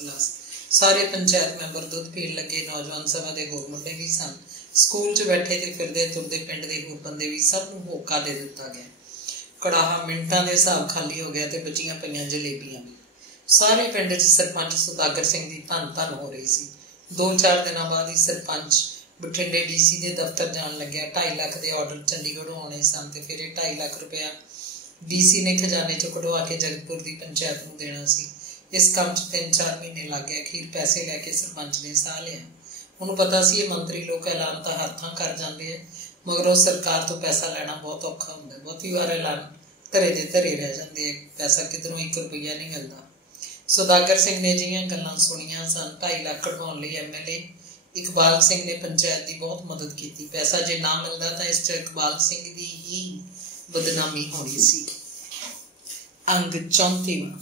ਸਾਰੇ ਪੰਚਾਇਤ ਮੈਂਬਰ ਦੁੱਧ ਪੀਣ ਲੱਗੇ। ਨੌਜਵਾਨ ਸਭਾ ਦੇ ਹੋਰ ਮੁੰਡੇ ਵੀ ਸਨ। ਸਕੂਲ 'ਚ ਬੈਠੇ ਤੇ ਫਿਰਦੇ ਤੁਰਦੇ ਪਿੰਡ ਦੇ ਹੋਰ ਬੰਦੇ ਵੀ, ਸਭ ਨੂੰ ਹੋਕਾ ਦੇ ਦਿੱਤਾ ਗਿਆ। ਕੜਾਹਾ ਮਿੰਟਾਂ ਦੇ ਹਿਸਾਬ ਖਾਲੀ ਹੋ ਗਿਆ ਤੇ ਬਚੀਆਂ ਪਈਆਂ ਜਲੇਬੀਆਂ ਵੀ। ਸਾਰੇ ਪਿੰਡ 'ਚ ਸਰਪੰਚ ਸੁਦਾਗਰ ਸਿੰਘ ਦੀ ਧੰਨ ਧੰਨ ਹੋ ਰਹੀ ਸੀ। 2-4 ਦਿਨਾਂ ਬਾਅਦ ਹੀ ਸਰਪੰਚ ਬਠਿੰਡੇ DC ਦੇ ਦਫ਼ਤਰ ਜਾਣ ਲੱਗਿਆ। 2.5 ਲੱਖ ਦੇ ਆਰਡਰ ਚੰਡੀਗੜ੍ਹੋਂ ਆਉਣੇ ਸਨ ਤੇ ਫਿਰ ਇਹ 2.5 ਲੱਖ ਰੁਪਇਆ DC ਨੇ ਖਜ਼ਾਨੇ 'ਚੋਂ ਕਢਵਾ ਕੇ ਜਗਤਪੁਰ ਦੀ ਪੰਚਾਇਤ ਨੂੰ ਦੇਣਾ ਸੀ। ਇਸ ਕੰਮ 'ਚ 3-4 ਮਹੀਨੇ ਲੱਗ ਗਏ। ਅਖੀਰ ਪੈਸੇ ਲੈ ਕੇ ਸਰਪੰਚ ਨੇ ਸਾਹ ਲਿਆ। ਉਹਨੂੰ ਪਤਾ ਸੀ ਇਹ ਮੰਤਰੀ ਲੋਕ ਐਲਾਨ ਤਾਂ ਹਰ ਥਾਂ ਕਰ ਜਾਂਦੇ ਹੈ, ਮਗਰ ਉਹ ਸਰਕਾਰ ਤੋਂ ਪੈਸਾ ਲੈਣਾ ਬਹੁਤ ਔਖਾ ਹੁੰਦਾ। ਬਹੁਤੀ ਵਾਰ ਐਲਾਨ ਧਰੇ ਦੇ ਧਰੇ ਰਹਿ ਜਾਂਦੇ ਹੈ, ਪੈਸਾ ਕਿੱਧਰੋਂ 1 ਰੁਪਈਆ ਨਹੀਂ ਮਿਲਦਾ। ਸੁਦਾਗਰ ਸਿੰਘ ਨੇ ਜਿਹੀਆਂ ਗੱਲਾਂ ਸੁਣੀਆਂ ਸਨ, 2.5 ਲੱਖ ਕਢਵਾਉਣ ਲਈ MLA ਇਕਬਾਲ ਸਿੰਘ ਨੇ ਪੰਚਾਇਤ ਦੀ ਬਹੁਤ ਮਦਦ ਕੀਤੀ। ਪੈਸਾ ਜੇ ਨਾ ਮਿਲਦਾ ਤਾਂ ਇਸ 'ਚ ਇਕਬਾਲ ਸਿੰਘ ਦੀ ਹੀ ਬਦਨਾਮੀ ਹੋਣੀ ਸੀ। ਅੰਗ 34ਵਾਂ।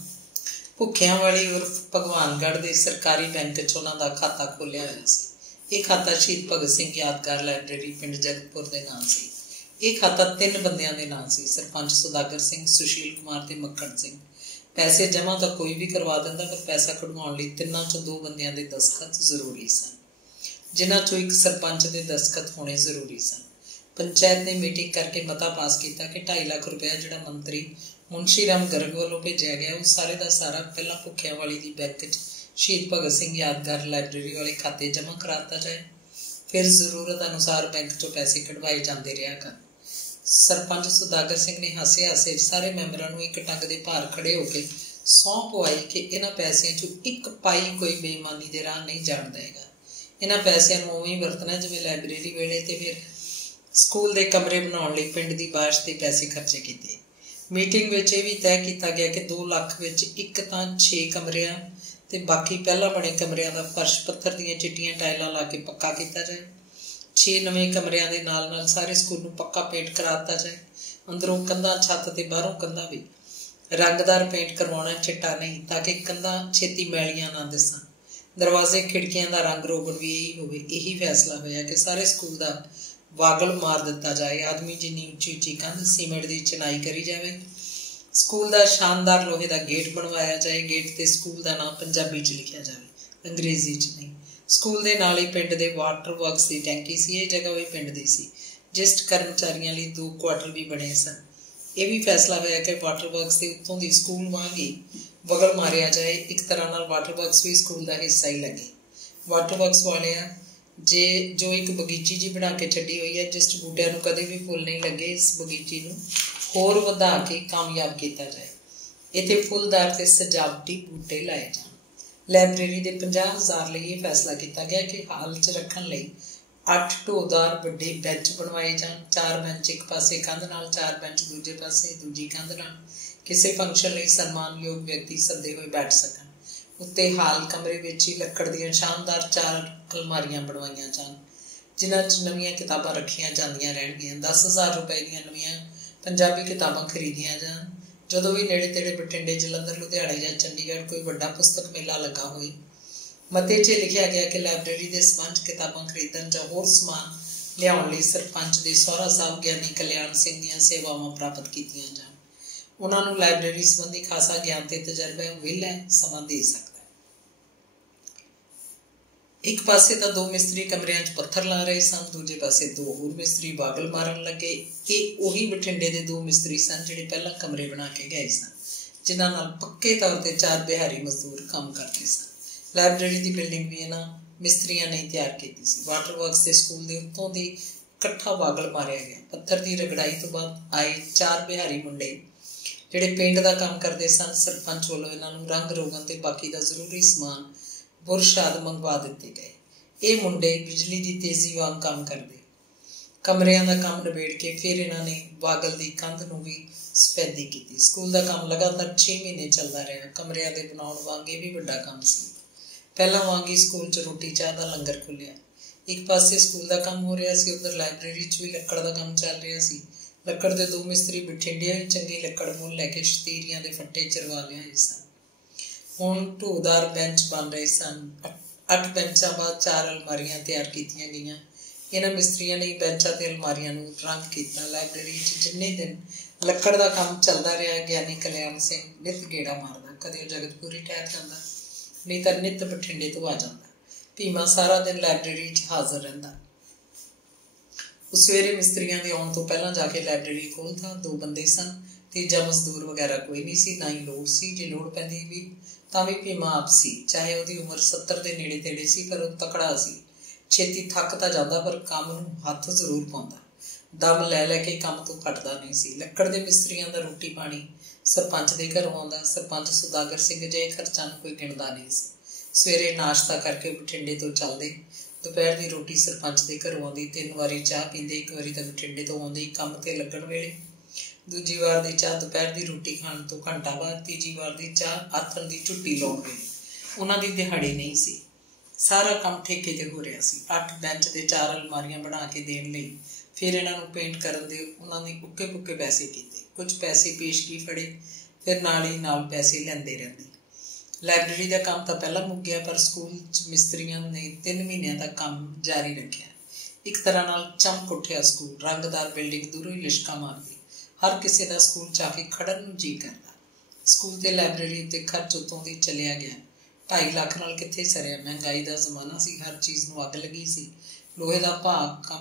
ਭੁੱਖਿਆਂ ਵਾਲੀ ਉਰਫ ਭਗਵਾਨਗੜ੍ਹ ਦੇ ਸਰਕਾਰੀ ਬੈਂਕ 'ਚ ਉਹਨਾਂ ਦਾ ਖਾਤਾ ਖੋਲ੍ਹਿਆ ਹੋਇਆ ਸੀ। ਇਹ ਖਾਤਾ ਸ਼ਹੀਦ ਭਗਤ ਸਿੰਘ ਯਾਦਗਾਰ ਲਾਇਬ੍ਰੇਰੀ ਪਿੰਡ ਜਗਤਪੁਰ ਦੇ ਨਾਂ ਸੀ। ਇਹ ਖਾਤਾ 3 ਬੰਦਿਆਂ ਦੇ ਨਾਂ ਸੀ, ਸਰਪੰਚ ਸੁਦਾਗਰ ਸਿੰਘ, ਸੁਸ਼ੀਲ ਕੁਮਾਰ ਤੇ ਮੱਖਣ ਸਿੰਘ। ਪੈਸੇ ਜਮ੍ਹਾਂ ਤਾਂ ਕੋਈ ਵੀ ਕਰਵਾ ਦਿੰਦਾ, ਪਰ ਪੈਸਾ ਕਢਵਾਉਣ ਲਈ 3 'ਚੋਂ 2 ਬੰਦਿਆਂ ਦੇ ਦਸਤਖਤ ਜ਼ਰੂਰੀ ਸਨ, ਜਿਨ੍ਹਾਂ 'ਚੋਂ ਇੱਕ ਸਰਪੰਚ ਦੇ ਦਸਤਖਤ ਹੋਣੇ ਜ਼ਰੂਰੀ ਸਨ। ਪੰਚਾਇਤ ਨੇ ਮੀਟਿੰਗ ਕਰਕੇ ਮਤਾ ਪਾਸ ਕੀਤਾ ਕਿ 2.5 ਲੱਖ ਰੁਪਇਆ ਜਿਹੜਾ ਮੰਤਰੀ ਮੁਨਸ਼ੀ ਰਾਮ ਗਰਗ ਵੱਲੋਂ ਭੇਜਿਆ ਗਿਆ, ਉਹ ਸਾਰੇ ਦਾ ਸਾਰਾ ਪਹਿਲਾਂ ਭੁੱਖਿਆਂ ਵਾਲੀ ਦੀ ਬੈਂਕ 'ਚ ਸ਼ਹੀਦ ਭਗਤ ਸਿੰਘ ਯਾਦਗਾਰ ਲਾਇਬ੍ਰੇਰੀ ਵਾਲੇ ਖਾਤੇ ਜਮ੍ਹਾਂ ਕਰਾ ਦਿੱਤਾ ਜਾਏ। ਫਿਰ ਜ਼ਰੂਰਤ ਅਨੁਸਾਰ ਬੈਂਕ 'ਚੋਂ ਪੈਸੇ ਕਢਵਾਏ ਜਾਂਦੇ ਰਿਹਾ ਕਰਨ। ਸਰਪੰਚ ਸੁਦਾਗਰ ਸਿੰਘ ਨੇ ਹਾਸੇ ਸਾਰੇ ਮੈਂਬਰਾਂ ਨੂੰ ਇੱਕ ਟੰਗ ਦੇ ਭਾਰ ਖੜੇ ਹੋ ਕੇ ਸਹੁੰ ਪਵਾਈ ਕਿ ਇਹਨਾਂ ਪੈਸਿਆਂ 'ਚੋਂ 1 ਪਾਈ ਕੋਈ ਬੇਈਮਾਨੀ ਦੇ ਰਾਹ ਨਹੀਂ ਜਾਣ ਦੇਗਾ। ਇਹਨਾਂ ਪੈਸਿਆਂ ਨੂੰ ਉਵੇਂ ਹੀ ਵਰਤਣਾ ਜਿਵੇਂ ਲਾਇਬ੍ਰੇਰੀ ਵੇਲੇ, ਤੇ ਫਿਰ ਸਕੂਲ ਦੇ ਕਮਰੇ ਬਣਾਉਣ ਲਈ ਪਿੰਡ ਦੀ ਬਾਰਿਸ਼ ਦੇ ਪੈਸੇ ਖਰਚੇ ਕੀਤੇ। ਮੀਟਿੰਗ ਵਿੱਚ ਇਹ ਵੀ ਤੈਅ ਕੀਤਾ ਗਿਆ ਕਿ 2 ਲੱਖ ਵਿੱਚ ਇੱਕ ਤਾਂ 6 ਕਮਰਿਆਂ ਤੇ ਬਾਕੀ ਪਹਿਲਾਂ ਬਣੇ ਕਮਰਿਆਂ ਦਾ ਫਰਸ਼ ਪੱਥਰ ਦੀਆਂ ਚਿੱਟੀਆਂ ਟਾਇਲਾਂ ਲਾ ਕੇ ਪੱਕਾ ਕੀਤਾ ਜਾਏ। 6 ਨਵੇਂ ਕਮਰਿਆਂ ਦੇ ਨਾਲ ਸਾਰੇ ਸਕੂਲ ਨੂੰ ਪੱਕਾ ਪੇਂਟ ਕਰਾ ਦਿੱਤਾ ਜਾਏ। ਅੰਦਰੋਂ ਕੰਧਾਂ, ਛੱਤ ਤੇ ਬਾਹਰੋਂ ਕੰਧਾਂ ਵੀ ਰੰਗਦਾਰ ਪੇਂਟ ਕਰਵਾਉਣਾ, ਚਿੱਟਾ ਨਹੀਂ, ਤਾਂ ਕਿ ਕੰਧਾਂ ਛੇਤੀ ਮੈਲੀਆਂ ਨਾ ਦਿਸਣ। ਦਰਵਾਜ਼ੇ ਖਿੜਕੀਆਂ ਦਾ ਰੰਗ ਰੋਗਨ ਵੀ ਇਹੀ ਹੋਵੇ। ਇਹੀ ਫੈਸਲਾ ਹੋਇਆ ਕਿ ਸਾਰੇ ਸਕੂਲ ਦਾ ਵਾਗਲ ਮਾਰ ਦਿੱਤਾ ਜਾਏ। ਆਦਮੀ ਜਿੰਨੀ ਉੱਚੀ ਕੰਧ ਸੀਮੈਂਟ ਦੀ ਚਿਨਾਈ ਕਰੀ ਜਾਵੇ। ਸਕੂਲ ਦਾ ਸ਼ਾਨਦਾਰ ਲੋਹੇ ਦਾ ਗੇਟ ਬਣਵਾਇਆ ਜਾਏ। ਗੇਟ ਤੇ ਸਕੂਲ ਦਾ ਨਾਮ ਪੰਜਾਬੀ 'ਚ ਲਿਖਿਆ ਜਾਵੇ, ਅੰਗਰੇਜ਼ੀ 'ਚ ਨਹੀਂ। ਸਕੂਲ ਦੇ ਨਾਲ ਹੀ ਪਿੰਡ ਦੇ ਵਾਟਰ ਵਰਕਸ ਦੀ ਟੈਂਕੀ ਸੀ। ਇਹ ਜਗ੍ਹਾ ਵੀ ਪਿੰਡ ਦੀ ਸੀ, ਜਿਸ 'ਚ ਕਰਮਚਾਰੀਆਂ ਲਈ 2 ਕੁਆਟਰ ਵੀ ਬਣੇ ਸਨ। ਇਹ ਵੀ ਫੈਸਲਾ ਹੋਇਆ ਕਿ ਵਾਟਰ ਵਰਕਸ ਦੇ ਉੱਤੋਂ ਦੀ ਸਕੂਲ ਵਾਂਗ ਹੀ ਵਗਲ ਮਾਰਿਆ ਜਾਏ। ਇੱਕ ਤਰ੍ਹਾਂ ਨਾਲ ਵਾਟਰ ਵਰਕਸ ਵੀ ਸਕੂਲ ਦਾ ਹਿੱਸਾ ਹੀ ਲੱਗੇ। ਵਾਟਰ ਵਰਕਸ ਵਾਲਿਆਂ ਜੋ ਇੱਕ ਬਗੀਚੀ ਜੀ ਬਣਾ ਕੇ ਛੱਡੀ ਹੋਈ ਹੈ, ਜਿਸ 'ਚ ਬੂਟਿਆਂ ਨੂੰ ਕਦੇ ਵੀ ਫੁੱਲ ਨਹੀਂ ਲੱਗੇ, ਇਸ ਬਗੀਚੀ ਨੂੰ ਹੋਰ ਵਧਾ ਕੇ ਕਾਮਯਾਬ ਕੀਤਾ ਜਾਏ। ਇੱਥੇ ਫੁੱਲਦਾਰ ਤੇ ਸਜਾਵਟੀ ਬੂਟੇ ਲਾਏ ਜਾਣ। ਲਾਇਬ੍ਰੇਰੀ ਦੇ 50,000 ਲਈ ਇਹ ਫੈਸਲਾ ਕੀਤਾ ਗਿਆ ਕਿ ਹਾਲ 'ਚ ਰੱਖਣ ਲਈ 8 ਢੋਦਾਰ ਵੱਡੇ ਬੈਂਚ ਬਣਵਾਏ ਜਾਣ। 4 ਬੈਂਚ ਇੱਕ ਪਾਸੇ ਕੰਧ ਨਾਲ, 4 ਬੈਂਚ ਦੂਜੇ ਪਾਸੇ ਦੂਜੀ ਕੰਧ ਨਾਲ। ਕਿਸੇ ਫੰਕਸ਼ਨ ਲਈ ਸਨਮਾਨਯੋਗ ਵਿਅਕਤੀ ਸੱਦੇ ਹੋਏ ਬੈਠ ਸਕਣ। ਉੱਤੇ ਹਾਲ ਕਮਰੇ ਵਿੱਚ ਹੀ ਲੱਕੜ ਦੀਆਂ ਸ਼ਾਨਦਾਰ 4 ਅਲਮਾਰੀਆਂ ਬਣਵਾਈਆਂ ਜਾਣ, ਜਿਨ੍ਹਾਂ 'ਚ ਨਵੀਆਂ ਕਿਤਾਬਾਂ ਰੱਖੀਆਂ ਜਾਂਦੀਆਂ ਰਹਿਣਗੀਆਂ। 10,000 ਰੁਪਏ ਦੀਆਂ ਨਵੀਆਂ ਪੰਜਾਬੀ ਕਿਤਾਬਾਂ ਖਰੀਦੀਆਂ ਜਾਣ। ਜਦੋਂ ਵੀ ਨੇੜੇ ਤੇੜੇ ਬਠਿੰਡੇ, ਜਲੰਧਰ, ਲੁਧਿਆਣੇ ਜਾਂ ਚੰਡੀਗੜ੍ਹ ਕੋਈ ਵੱਡਾ ਪੁਸਤਕ ਮੇਲਾ ਲੱਗਾ ਹੋਏ, ਮਤੇ 'ਚ ਲਿਖਿਆ ਗਿਆ ਕਿ ਲਾਇਬ੍ਰੇਰੀ ਦੇ ਸੰਬੰਧ 'ਚ ਕਿਤਾਬਾਂ ਖਰੀਦਣ ਜਾਂ ਹੋਰ ਸਮਾਨ ਲਿਆਉਣ ਲਈ ਸਰਪੰਚ ਦੇ ਸਹੁਰਾ ਸਾਹਿਬ ਗਿਆਨੀ ਕਲਿਆਣ ਸਿੰਘ ਦੀਆਂ ਸੇਵਾਵਾਂ ਪ੍ਰਾਪਤ ਕੀਤੀਆਂ ਜਾਣ। ਉਹਨਾਂ ਨੂੰ ਲਾਇਬ੍ਰੇਰੀ ਸੰਬੰਧੀ ਖਾਸਾ ਗਿਆਨ ਤੇ ਤਜਰਬਾ ਹੈ, ਵਿਹਲਾ ਸਮਾਂ ਦੇ ਸਕਦਾ। ਇੱਕ ਪਾਸੇ ਤਾਂ 2 ਮਿਸਤਰੀ ਕਮਰਿਆਂ 'ਚ ਪੱਥਰ ਲਾ ਰਹੇ ਸਨ, ਦੂਜੇ ਪਾਸੇ 2 ਹੋਰ ਮਿਸਤਰੀ ਬਾਗਲ ਮਾਰਨ ਲੱਗੇ। ਇਹ ਉਹੀ ਬਠਿੰਡੇ ਦੇ 2 ਮਿਸਤਰੀ ਸਨ ਜਿਹੜੇ ਪਹਿਲਾਂ ਕਮਰੇ ਬਣਾ ਕੇ ਗਏ ਸਨ, ਜਿਨ੍ਹਾਂ ਨਾਲ ਪੱਕੇ ਤੌਰ ਤੇ 4 ਬਿਹਾਰੀ ਮਜ਼ਦੂਰ ਕੰਮ ਕਰਦੇ ਸਨ। ਲਾਇਬ੍ਰੇਰੀ ਦੀ ਬਿਲਡਿੰਗ ਵੀ ਇਹਨਾਂ ਮਿਸਤਰੀਆਂ ਨੇ ਤਿਆਰ ਕੀਤੀ ਸੀ। ਵਾਟਰ ਵਰਕਸ ਦੇ ਸਕੂਲ ਦੇ ਉੱਤੋਂ ਦੀ ਇਕੱਠਾ ਵਾਗਲ ਮਾਰਿਆ ਗਿਆ। ਪੱਥਰ ਦੀ ਰਗੜਾਈ ਤੋਂ ਬਾਅਦ ਆਏ 4 ਬਿਹਾਰੀ ਮੁੰਡੇ ਜਿਹੜੇ ਪਿੰਡ ਦਾ ਕੰਮ ਕਰਦੇ ਸਨ, ਸਰਪੰਚ ਵੱਲੋਂ ਇਹਨਾਂ ਨੂੰ ਰੰਗ ਰੋਗਨ ਤੇ ਬਾਕੀ ਦਾ ਜ਼ਰੂਰੀ ਸਮਾਨ ਬੁਰਸ਼ ਆਦਿ ਮੰਗਵਾ ਦਿੱਤੇ ਗਏ। ਇਹ ਮੁੰਡੇ ਬਿਜਲੀ ਦੀ ਤੇਜ਼ੀ ਵਾਂਗ ਕੰਮ ਕਰਦੇ। ਕਮਰਿਆਂ ਦਾ ਕੰਮ ਨਿਬੇੜ ਕੇ ਫਿਰ ਇਹਨਾਂ ਨੇ ਵਾਗਲ ਦੀ ਕੰਧ ਨੂੰ ਵੀ ਸਫੈਦੀ ਕੀਤੀ। ਸਕੂਲ ਦਾ ਕੰਮ ਲਗਾਤਾਰ 6 ਮਹੀਨੇ ਚੱਲਦਾ ਰਿਹਾ। ਕਮਰਿਆਂ ਦੇ ਬਣਾਉਣ ਵਾਂਗ ਇਹ ਵੀ ਵੱਡਾ ਕੰਮ ਸੀ। ਪਹਿਲਾਂ ਵਾਂਗ ਹੀ ਸਕੂਲ 'ਚ ਰੋਟੀ ਚਾਹ ਦਾ ਲੰਗਰ ਖੁੱਲ੍ਹਿਆ। ਇੱਕ ਪਾਸੇ ਸਕੂਲ ਦਾ ਕੰਮ ਹੋ ਰਿਹਾ ਸੀ, ਉੱਧਰ ਲਾਇਬ੍ਰੇਰੀ 'ਚ ਵੀ ਲੱਕੜ ਦਾ ਕੰਮ ਚੱਲ ਰਿਹਾ ਸੀ। ਲੱਕੜ ਦੇ 2 ਮਿਸਤਰੀ ਬਠਿੰਡਿਆਂ ਹੀ ਚੰਗੀ ਲੱਕੜ ਮੁੱਲ ਲੈ ਕੇ ਸ਼ਤੀਰੀਆਂ ਦੇ ਫੱਟੇ ਚਰਵਾ ਲਿਆਏ ਸਨ। ਹੁਣ ਢੂਦਾਰ ਬੈਂਚ ਬਣ ਰਹੇ ਸਨ। 8 ਬੈਂਚਾਂ ਬਾਅਦ 4 ਅਲਮਾਰੀਆਂ ਤਿਆਰ ਕੀਤੀਆਂ ਗਈਆਂ। ਇਹਨਾਂ ਮਿਸਤਰੀਆਂ ਨੇ ਬੈਂਚਾਂ ਤੇ ਅਲਮਾਰੀਆਂ ਨੂੰ ਰੰਗ ਕੀਤਾ। ਲਾਇਬ੍ਰੇਰੀ 'ਚ ਜਿੰਨੇ ਦਿਨ ਲੱਕੜ ਦਾ ਕੰਮ ਚੱਲਦਾ ਰਿਹਾ, ਗਿਆਨੀ ਕਲਿਆਣ ਸਿੰਘ ਨਿੱਤ ਗੇੜਾ ਮਾਰਦਾ। ਕਦੇ ਉਹ ਜਗਤਪੁਰੀ ਠਹਿਰ ਜਾਂਦਾ, ਨਹੀਂ ਤਾਂ ਨਿੱਤ ਬਠਿੰਡੇ ਤੋਂ ਆ ਜਾਂਦਾ। ਭੀਮਾ ਸਾਰਾ ਦਿਨ ਲਾਇਬ੍ਰੇਰੀ 'ਚ ਹਾਜ਼ਰ ਰਹਿੰਦਾ। ਉਹ ਸਵੇਰੇ ਮਿਸਤਰੀਆਂ ਦੇ ਆਉਣ ਤੋਂ ਪਹਿਲਾਂ ਜਾ ਕੇ ਲਾਇਬ੍ਰੇਰੀ ਖੋਲ੍ਹਦਾ। 2 ਬੰਦੇ ਸਨ, ਤੀਜਾ ਮਜ਼ਦੂਰ ਵਗੈਰਾ ਕੋਈ ਨਹੀਂ ਸੀ, ਨਾ ਹੀ ਲੋੜ ਸੀ। ਜੇ ਲੋੜ ਪੈਂਦੀ ਵੀ ਤਾਂ ਵੀ ਭੀਮਾ ਆਪ ਸੀ। ਚਾਹੇ ਉਹਦੀ ਉਮਰ 70 ਦੇ ਨੇੜੇ ਤੇੜੇ ਸੀ, ਪਰ ਉਹ ਤਕੜਾ ਸੀ। ਛੇਤੀ ਥੱਕ ਤਾਂ ਜਾਂਦਾ, ਪਰ ਕੰਮ ਨੂੰ ਹੱਥ ਜ਼ਰੂਰ ਪਾਉਂਦਾ। ਦਮ ਲੈ ਲੈ ਕੇ ਕੰਮ ਤੋਂ ਘੱਟਦਾ ਨਹੀਂ ਸੀ। ਲੱਕੜ ਦੇ ਮਿਸਤਰੀਆਂ ਦਾ ਰੋਟੀ ਪਾਣੀ ਸਰਪੰਚ ਦੇ ਘਰੋਂ ਆਉਂਦਾ। ਸਰਪੰਚ ਸੁਦਾਗਰ ਸਿੰਘ ਜਿਹੇ ਖਰਚਾਂ ਨੂੰ ਕੋਈ ਗਿਣਦਾ ਨਹੀਂ ਸੀ। ਸਵੇਰੇ ਨਾਸ਼ਤਾ ਕਰਕੇ ਬਠਿੰਡੇ ਤੋਂ ਚੱਲਦੇ। ਦੁਪਹਿਰ ਦੀ ਰੋਟੀ ਸਰਪੰਚ ਦੇ ਘਰੋਂ ਆਉਂਦੀ। 3 ਵਾਰੀ ਚਾਹ ਪੀਂਦੇ। ਇੱਕ ਵਾਰੀ ਤਾਂ ਬਠਿੰਡੇ ਤੋਂ ਆਉਂਦੇ ਕੰਮ 'ਤੇ ਲੱਗਣ ਵੇਲੇ, ਦੂਜੀ ਵਾਰ ਦੀ ਚਾਹ ਦੁਪਹਿਰ ਦੀ ਰੋਟੀ ਖਾਣ ਤੋਂ ਘੰਟਾ ਬਾਅਦ, ਤੀਜੀ ਵਾਰ ਦੀ ਚਾਹ ਆਥਣ ਦੀ ਝੁੱਟੀ ਲਾਉਣ ਵੇਲੇ। ਉਹਨਾਂ ਦੀ ਦਿਹਾੜੀ ਨਹੀਂ ਸੀ। ਸਾਰਾ ਕੰਮ ਠੇਕੇ 'ਤੇ ਹੋ ਰਿਹਾ ਸੀ। 8 ਬੈਂਚ ਦੇ 4 ਅਲਮਾਰੀਆਂ ਬਣਾ ਕੇ ਦੇਣ ਲਈ ਫਿਰ ਇਹਨਾਂ ਨੂੰ ਪੇਂਟ ਕਰਨ ਦੇ ਉਹਨਾਂ ਨੇ ਉੱਕੇ ਪੁੱਕੇ ਪੈਸੇ ਕੀਤੇ। ਕੁਝ ਪੈਸੇ ਪੇਸ਼ਗੀ ਫੜੇ, ਫਿਰ ਨਾਲ ਹੀ ਨਾਲ ਪੈਸੇ ਲੈਂਦੇ ਰਹਿੰਦੇ। ਲਾਇਬ੍ਰੇਰੀ ਦਾ ਕੰਮ ਤਾਂ ਪਹਿਲਾਂ ਮੁੱਕ ਗਿਆ, ਪਰ ਸਕੂਲ 'ਚ ਮਿਸਤਰੀਆਂ ਨੇ 3 ਮਹੀਨਿਆਂ ਦਾ ਕੰਮ ਜਾਰੀ ਰੱਖਿਆ। ਇੱਕ ਤਰ੍ਹਾਂ ਨਾਲ ਚਮਕ ਉੱਠਿਆ ਸਕੂਲ। ਰੰਗਦਾਰ ਬਿਲਡਿੰਗ ਦੂਰੋਂ ਹੀ ਲਿਸ਼ਕਾ ਮਾਰਦੀ। ਹਰ ਕਿਸੇ ਦਾ ਸਕੂਲ 'ਚ ਆ ਕੇ ਖੜਨ ਨੂੰ ਜੀਅ ਕਰਦਾ। ਸਕੂਲ ਤੇ ਲਾਇਬ੍ਰੇਰੀ ਉੱਤੇ ਖਰਚ ਉੱਤੋਂ ਦੀ ਚਲਿਆ ਗਿਆ। 2.5 ਲੱਖ ਨਾਲ ਕਿੱਥੇ ਸਰਿਆ। ਮਹਿੰਗਾਈ ਦਾ ਜ਼ਮਾਨਾ ਸੀ, ਹਰ ਚੀਜ਼ ਨੂੰ ਅੱਗ ਲੱਗੀ ਸੀ। ਲੋਹੇ ਦਾ ਭਾਅ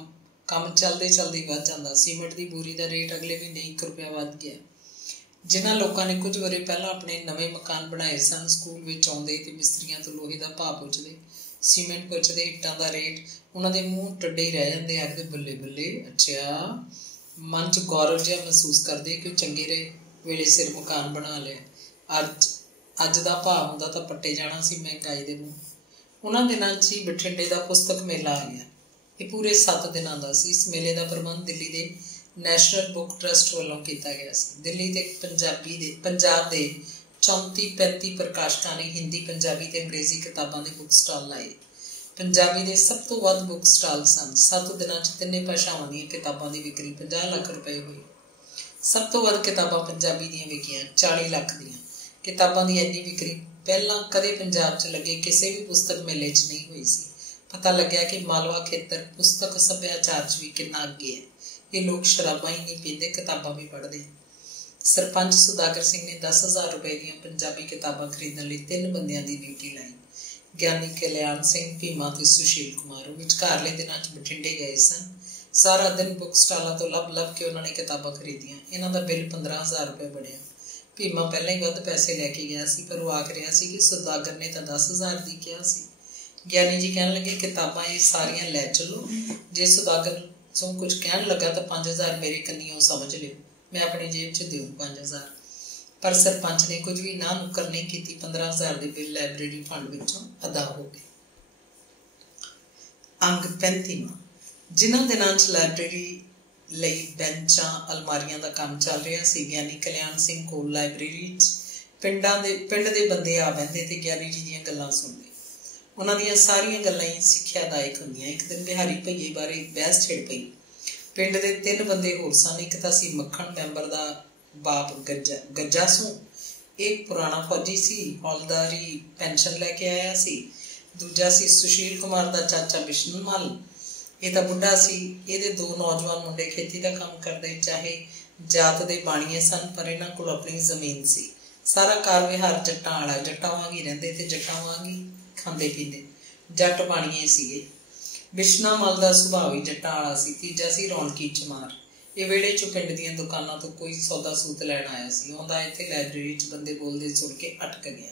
ਕੰਮ ਚੱਲਦੇ ਚੱਲਦੇ ਵੱਧ ਜਾਂਦਾ। ਸੀਮੈਂਟ ਦੀ ਬੋਰੀ ਦਾ ਰੇਟ ਅਗਲੇ ਮਹੀਨੇ 1 ਰੁਪਇਆ ਵੱਧ ਗਿਆ। ਜਿਨ੍ਹਾਂ ਲੋਕਾਂ ਨੇ ਕੁਝ ਵਰ੍ਹੇ ਪਹਿਲਾਂ ਆਪਣੇ ਨਵੇਂ ਮਕਾਨ ਬਣਾਏ ਸਨ, ਸਕੂਲ ਵਿੱਚ ਆਉਂਦੇ ਤੇ ਮਿਸਤਰੀਆਂ ਤੋਂ ਲੋਹੇ ਦਾ ਭਾਅ ਪੁੱਛਦੇ, ਸੀਮੈਂਟ ਪੁੱਛਦੇ, ਇੱਟਾਂ ਦਾ ਰੇਟ। ਉਹਨਾਂ ਦੇ ਮੂੰਹ ਟੱਡੇ ਹੀ ਰਹਿ ਜਾਂਦੇ। ਆਖਦੇ ਬੱਲੇ ਬੱਲੇ, ਅੱਛਾ। ਮਨ 'ਚ ਗੌਰਵ ਜਿਹਾ ਮਹਿਸੂਸ ਕਰਦੇ ਕਿ ਉਹ ਚੰਗੇ ਰਹੇ ਵੇਲੇ ਸਿਰ ਮਕਾਨ ਬਣਾ ਲਿਆ। ਅੱਜ ਦਾ ਭਾਅ ਹੁੰਦਾ ਤਾਂ ਪੱਟੇ ਜਾਣਾ ਸੀ ਮਹਿੰਗਾਈ ਦੇ ਮੂੰਹ। ਉਹਨਾਂ ਦਿਨਾਂ 'ਚ ਹੀ ਬਠਿੰਡੇ ਦਾ ਪੁਸਤਕ ਮੇਲਾ ਆ ਗਿਆ। ਇਹ ਪੂਰੇ 7 ਦਿਨਾਂ ਦਾ ਸੀ। ਇਸ ਮੇਲੇ ਦਾ ਪ੍ਰਬੰਧ ਦਿੱਲੀ ਦੇ ਨੈਸ਼ਨਲ ਬੁੱਕ ਟਰੱਸਟ ਵੱਲੋਂ ਕੀਤਾ ਗਿਆ ਸੀ। ਦਿੱਲੀ ਤੇ ਪੰਜਾਬ ਦੇ 34-35 ਪ੍ਰਕਾਸ਼ਕਾਂ ਨੇ ਹਿੰਦੀ, ਪੰਜਾਬੀ ਤੇ ਅੰਗਰੇਜ਼ੀ ਕਿਤਾਬਾਂ ਦੇ ਬੁੱਕ ਸਟਾਲ ਲਾਏ। ਪੰਜਾਬੀ ਦੇ ਸਭ ਤੋਂ ਵੱਧ ਬੁੱਕ ਸਟਾਲ ਸਨ। 7 ਦਿਨਾਂ 'ਚ 3 ਭਾਸ਼ਾਵਾਂ ਦੀਆਂ ਕਿਤਾਬਾਂ ਦੀ ਵਿਕਰੀ 50 ਲੱਖ ਰੁਪਏ ਹੋਈ। ਸਭ ਤੋਂ ਵੱਧ ਕਿਤਾਬਾਂ ਪੰਜਾਬੀ ਦੀਆਂ ਵਿਕੀਆਂ, 40 ਲੱਖ ਦੀਆਂ। ਕਿਤਾਬਾਂ ਦੀ ਇੰਨੀ ਵਿਕਰੀ ਪਹਿਲਾਂ ਕਦੇ ਪੰਜਾਬ 'ਚ ਲੱਗੇ ਕਿਸੇ ਵੀ ਪੁਸਤਕ ਮੇਲੇ 'ਚ ਨਹੀਂ ਹੋਈ ਸੀ। ਪਤਾ ਲੱਗਿਆ ਕਿ ਮਾਲਵਾ ਖੇਤਰ ਪੁਸਤਕ ਸੱਭਿਆਚਾਰ 'ਚ ਵੀ ਕਿੰਨਾ ਅੱਗੇ ਹੈ। ਇਹ ਲੋਕ ਸ਼ਰਾਬਾਂ ਹੀ ਨਹੀਂ ਪੀਂਦੇ, ਕਿਤਾਬਾਂ ਵੀ ਪੜ੍ਹਦੇ। ਸਰਪੰਚ ਸੁਦਾਗਰ ਸਿੰਘ ਨੇ 10,000 ਰੁਪਏ ਦੀਆਂ ਪੰਜਾਬੀ ਕਿਤਾਬਾਂ ਖਰੀਦਣ ਲਈ 3 ਬੰਦਿਆਂ ਦੀ ਡਿਊਟੀ ਲਾਈ। ਗਿਆਨੀ ਕਲਿਆਣ ਸਿੰਘ, ਭੀਮਾ ਤੇ ਸੁਸ਼ੀਲ ਕੁਮਾਰ। ਉਹ ਵਿਚਕਾਰਲੇ ਦਿਨਾਂ 'ਚ ਬਠਿੰਡੇ ਗਏ ਸਨ। ਸਾਰਾ ਦਿਨ ਬੁੱਕ ਸਟਾਲਾਂ ਤੋਂ ਲੱਭ ਕੇ ਉਹਨਾਂ ਨੇ ਕਿਤਾਬਾਂ ਖਰੀਦੀਆਂ। ਇਹਨਾਂ ਦਾ ਬਿੱਲ 15,000 ਰੁਪਏ ਬਣਿਆ। ਭੀਮਾ ਪਹਿਲਾਂ ਹੀ ਵੱਧ ਪੈਸੇ ਲੈ ਕੇ ਗਿਆ ਸੀ, ਪਰ ਉਹ ਆਖ ਰਿਹਾ ਸੀ ਕਿ ਸੁਦਾਗਰ ਨੇ ਤਾਂ 10,000 ਦੀ ਕਿਹਾ ਸੀ। ਗਿਆਨੀ ਜੀ ਕਹਿਣ ਲੱਗੇ, ਕਿਤਾਬਾਂ ਇਹ ਸਾਰੀਆਂ ਲੈ ਚੱਲੋ। ਜੇ ਸੁਦਾਗਰ ਤੋਂ ਕੁਝ ਕਹਿਣ ਲੱਗਾ ਤਾਂ 5,000 ਮੇਰੇ ਕੰਨੀਓਂ ਸਮਝ ਲਿਓ, ਮੈਂ ਆਪਣੀ ਜੇਬ 'ਚ ਦਿਉਂ 5,000। ਪਰ ਸਰਪੰਚ ਨੇ ਕੁਝ ਵੀ ਨਾ ਨੁੱਕਰ ਨਹੀਂ ਕੀਤੀ। 15,000 ਦੇ ਬਿੱਲ ਲਾਇਬ੍ਰੇਰੀ ਫੰਡ ਵਿੱਚੋਂ ਅਦਾ ਹੋ ਗਏ। ਅੰਗ 35ਵਾਂ। ਜਿਨ੍ਹਾਂ ਦਿਨਾਂ 'ਚ ਲਾਇਬ੍ਰੇਰੀ ਲਈ ਬੈਂਚਾਂ, ਅਲਮਾਰੀਆਂ ਦਾ ਕੰਮ ਚੱਲ ਰਿਹਾ ਸੀ, ਗਿਆਨੀ ਕਲਿਆਣ ਸਿੰਘ ਕੋਲ ਲਾਇਬ੍ਰੇਰੀ 'ਚ ਪਿੰਡ ਦੇ ਬੰਦੇ ਆ ਬਹਿੰਦੇ ਤੇ ਗਿਆਨੀ ਜੀ ਦੀਆਂ ਗੱਲਾਂ ਸੁਣਦੇ। ਉਹਨਾਂ ਦੀਆਂ ਸਾਰੀਆਂ ਗੱਲਾਂ ਹੀ ਸਿੱਖਿਆਦਾਇਕ ਹੁੰਦੀਆਂ। ਇੱਕ ਦਿਨ ਬਿਹਾਰੀ ਭਈਏ ਬਾਰੇ ਬਹਿਸ ਛਿੜ ਪਈ। ਪਿੰਡ ਦੇ 3 ਬੰਦੇ ਹੋਰ ਸਨ। ਇੱਕ ਤਾਂ ਸੀ ਮੱਖਣ ਮੈਂਬਰ ਦਾ ਬਾਪ ਗੱਜਾ ਸੂ। ਇਹ ਪੁਰਾਣਾ ਫੌਜੀ ਸੀ, ਹੌਲਦਾਰੀ ਪੈਨਸ਼ਨ ਲੈ ਕੇ ਆਇਆ ਸੀ। ਦੂਜਾ ਸੀ ਸੁਸ਼ੀਲ ਕੁਮਾਰ ਦਾ ਚਾਚਾ ਬਿਸ਼ਨੂ ਮਲ। ਇਹ ਤਾਂ ਬੁੱਢਾ ਸੀ। ਇਹਦੇ 2 ਨੌਜਵਾਨ ਮੁੰਡੇ ਖੇਤੀ ਦਾ ਕੰਮ ਕਰਦੇ। ਚਾਹੇ ਜਾਤ ਦੇ ਬਾਣੀਏ ਸਨ, ਪਰ ਇਹਨਾਂ ਕੋਲ ਆਪਣੀ ਜ਼ਮੀਨ ਸੀ। ਸਾਰਾ ਕਾਰ ਵਿਹਾਰ ਜੱਟਾਂ ਵਾਲਾ। ਜੱਟਾਂ ਵਾਂਗ ਹੀ ਰਹਿੰਦੇ ਤੇ ਜੱਟਾਂ ਵਾਂਗ ਹੀ ਖਾਂਦੇ ਪੀਂਦੇ। ਜੱਟ ਬਾਣੀਏ ਸੀਗੇ। ਬਿਸ਼ਨਾ ਮਲ ਦਾ ਸੁਭਾਅ ਵੀ ਜੱਟਾਂ ਵਾਲਾ ਸੀ। ਤੀਜਾ ਸੀ ਰੌਣਕੀ ਚਮਾਰ। ਇਹ ਵਿਹੜੇ 'ਚੋਂ ਪਿੰਡ ਦੀਆਂ ਦੁਕਾਨਾਂ ਤੋਂ ਕੋਈ ਸੌਦਾ ਸੂਤ ਲੈਣ ਆਇਆ ਸੀ। ਆਉਂਦਾ ਇੱਥੇ ਲਾਇਬ੍ਰੇਰੀ 'ਚ ਬੰਦੇ ਬੋਲਦੇ ਸੁਣ ਕੇ ਅਟਕ ਗਿਆ।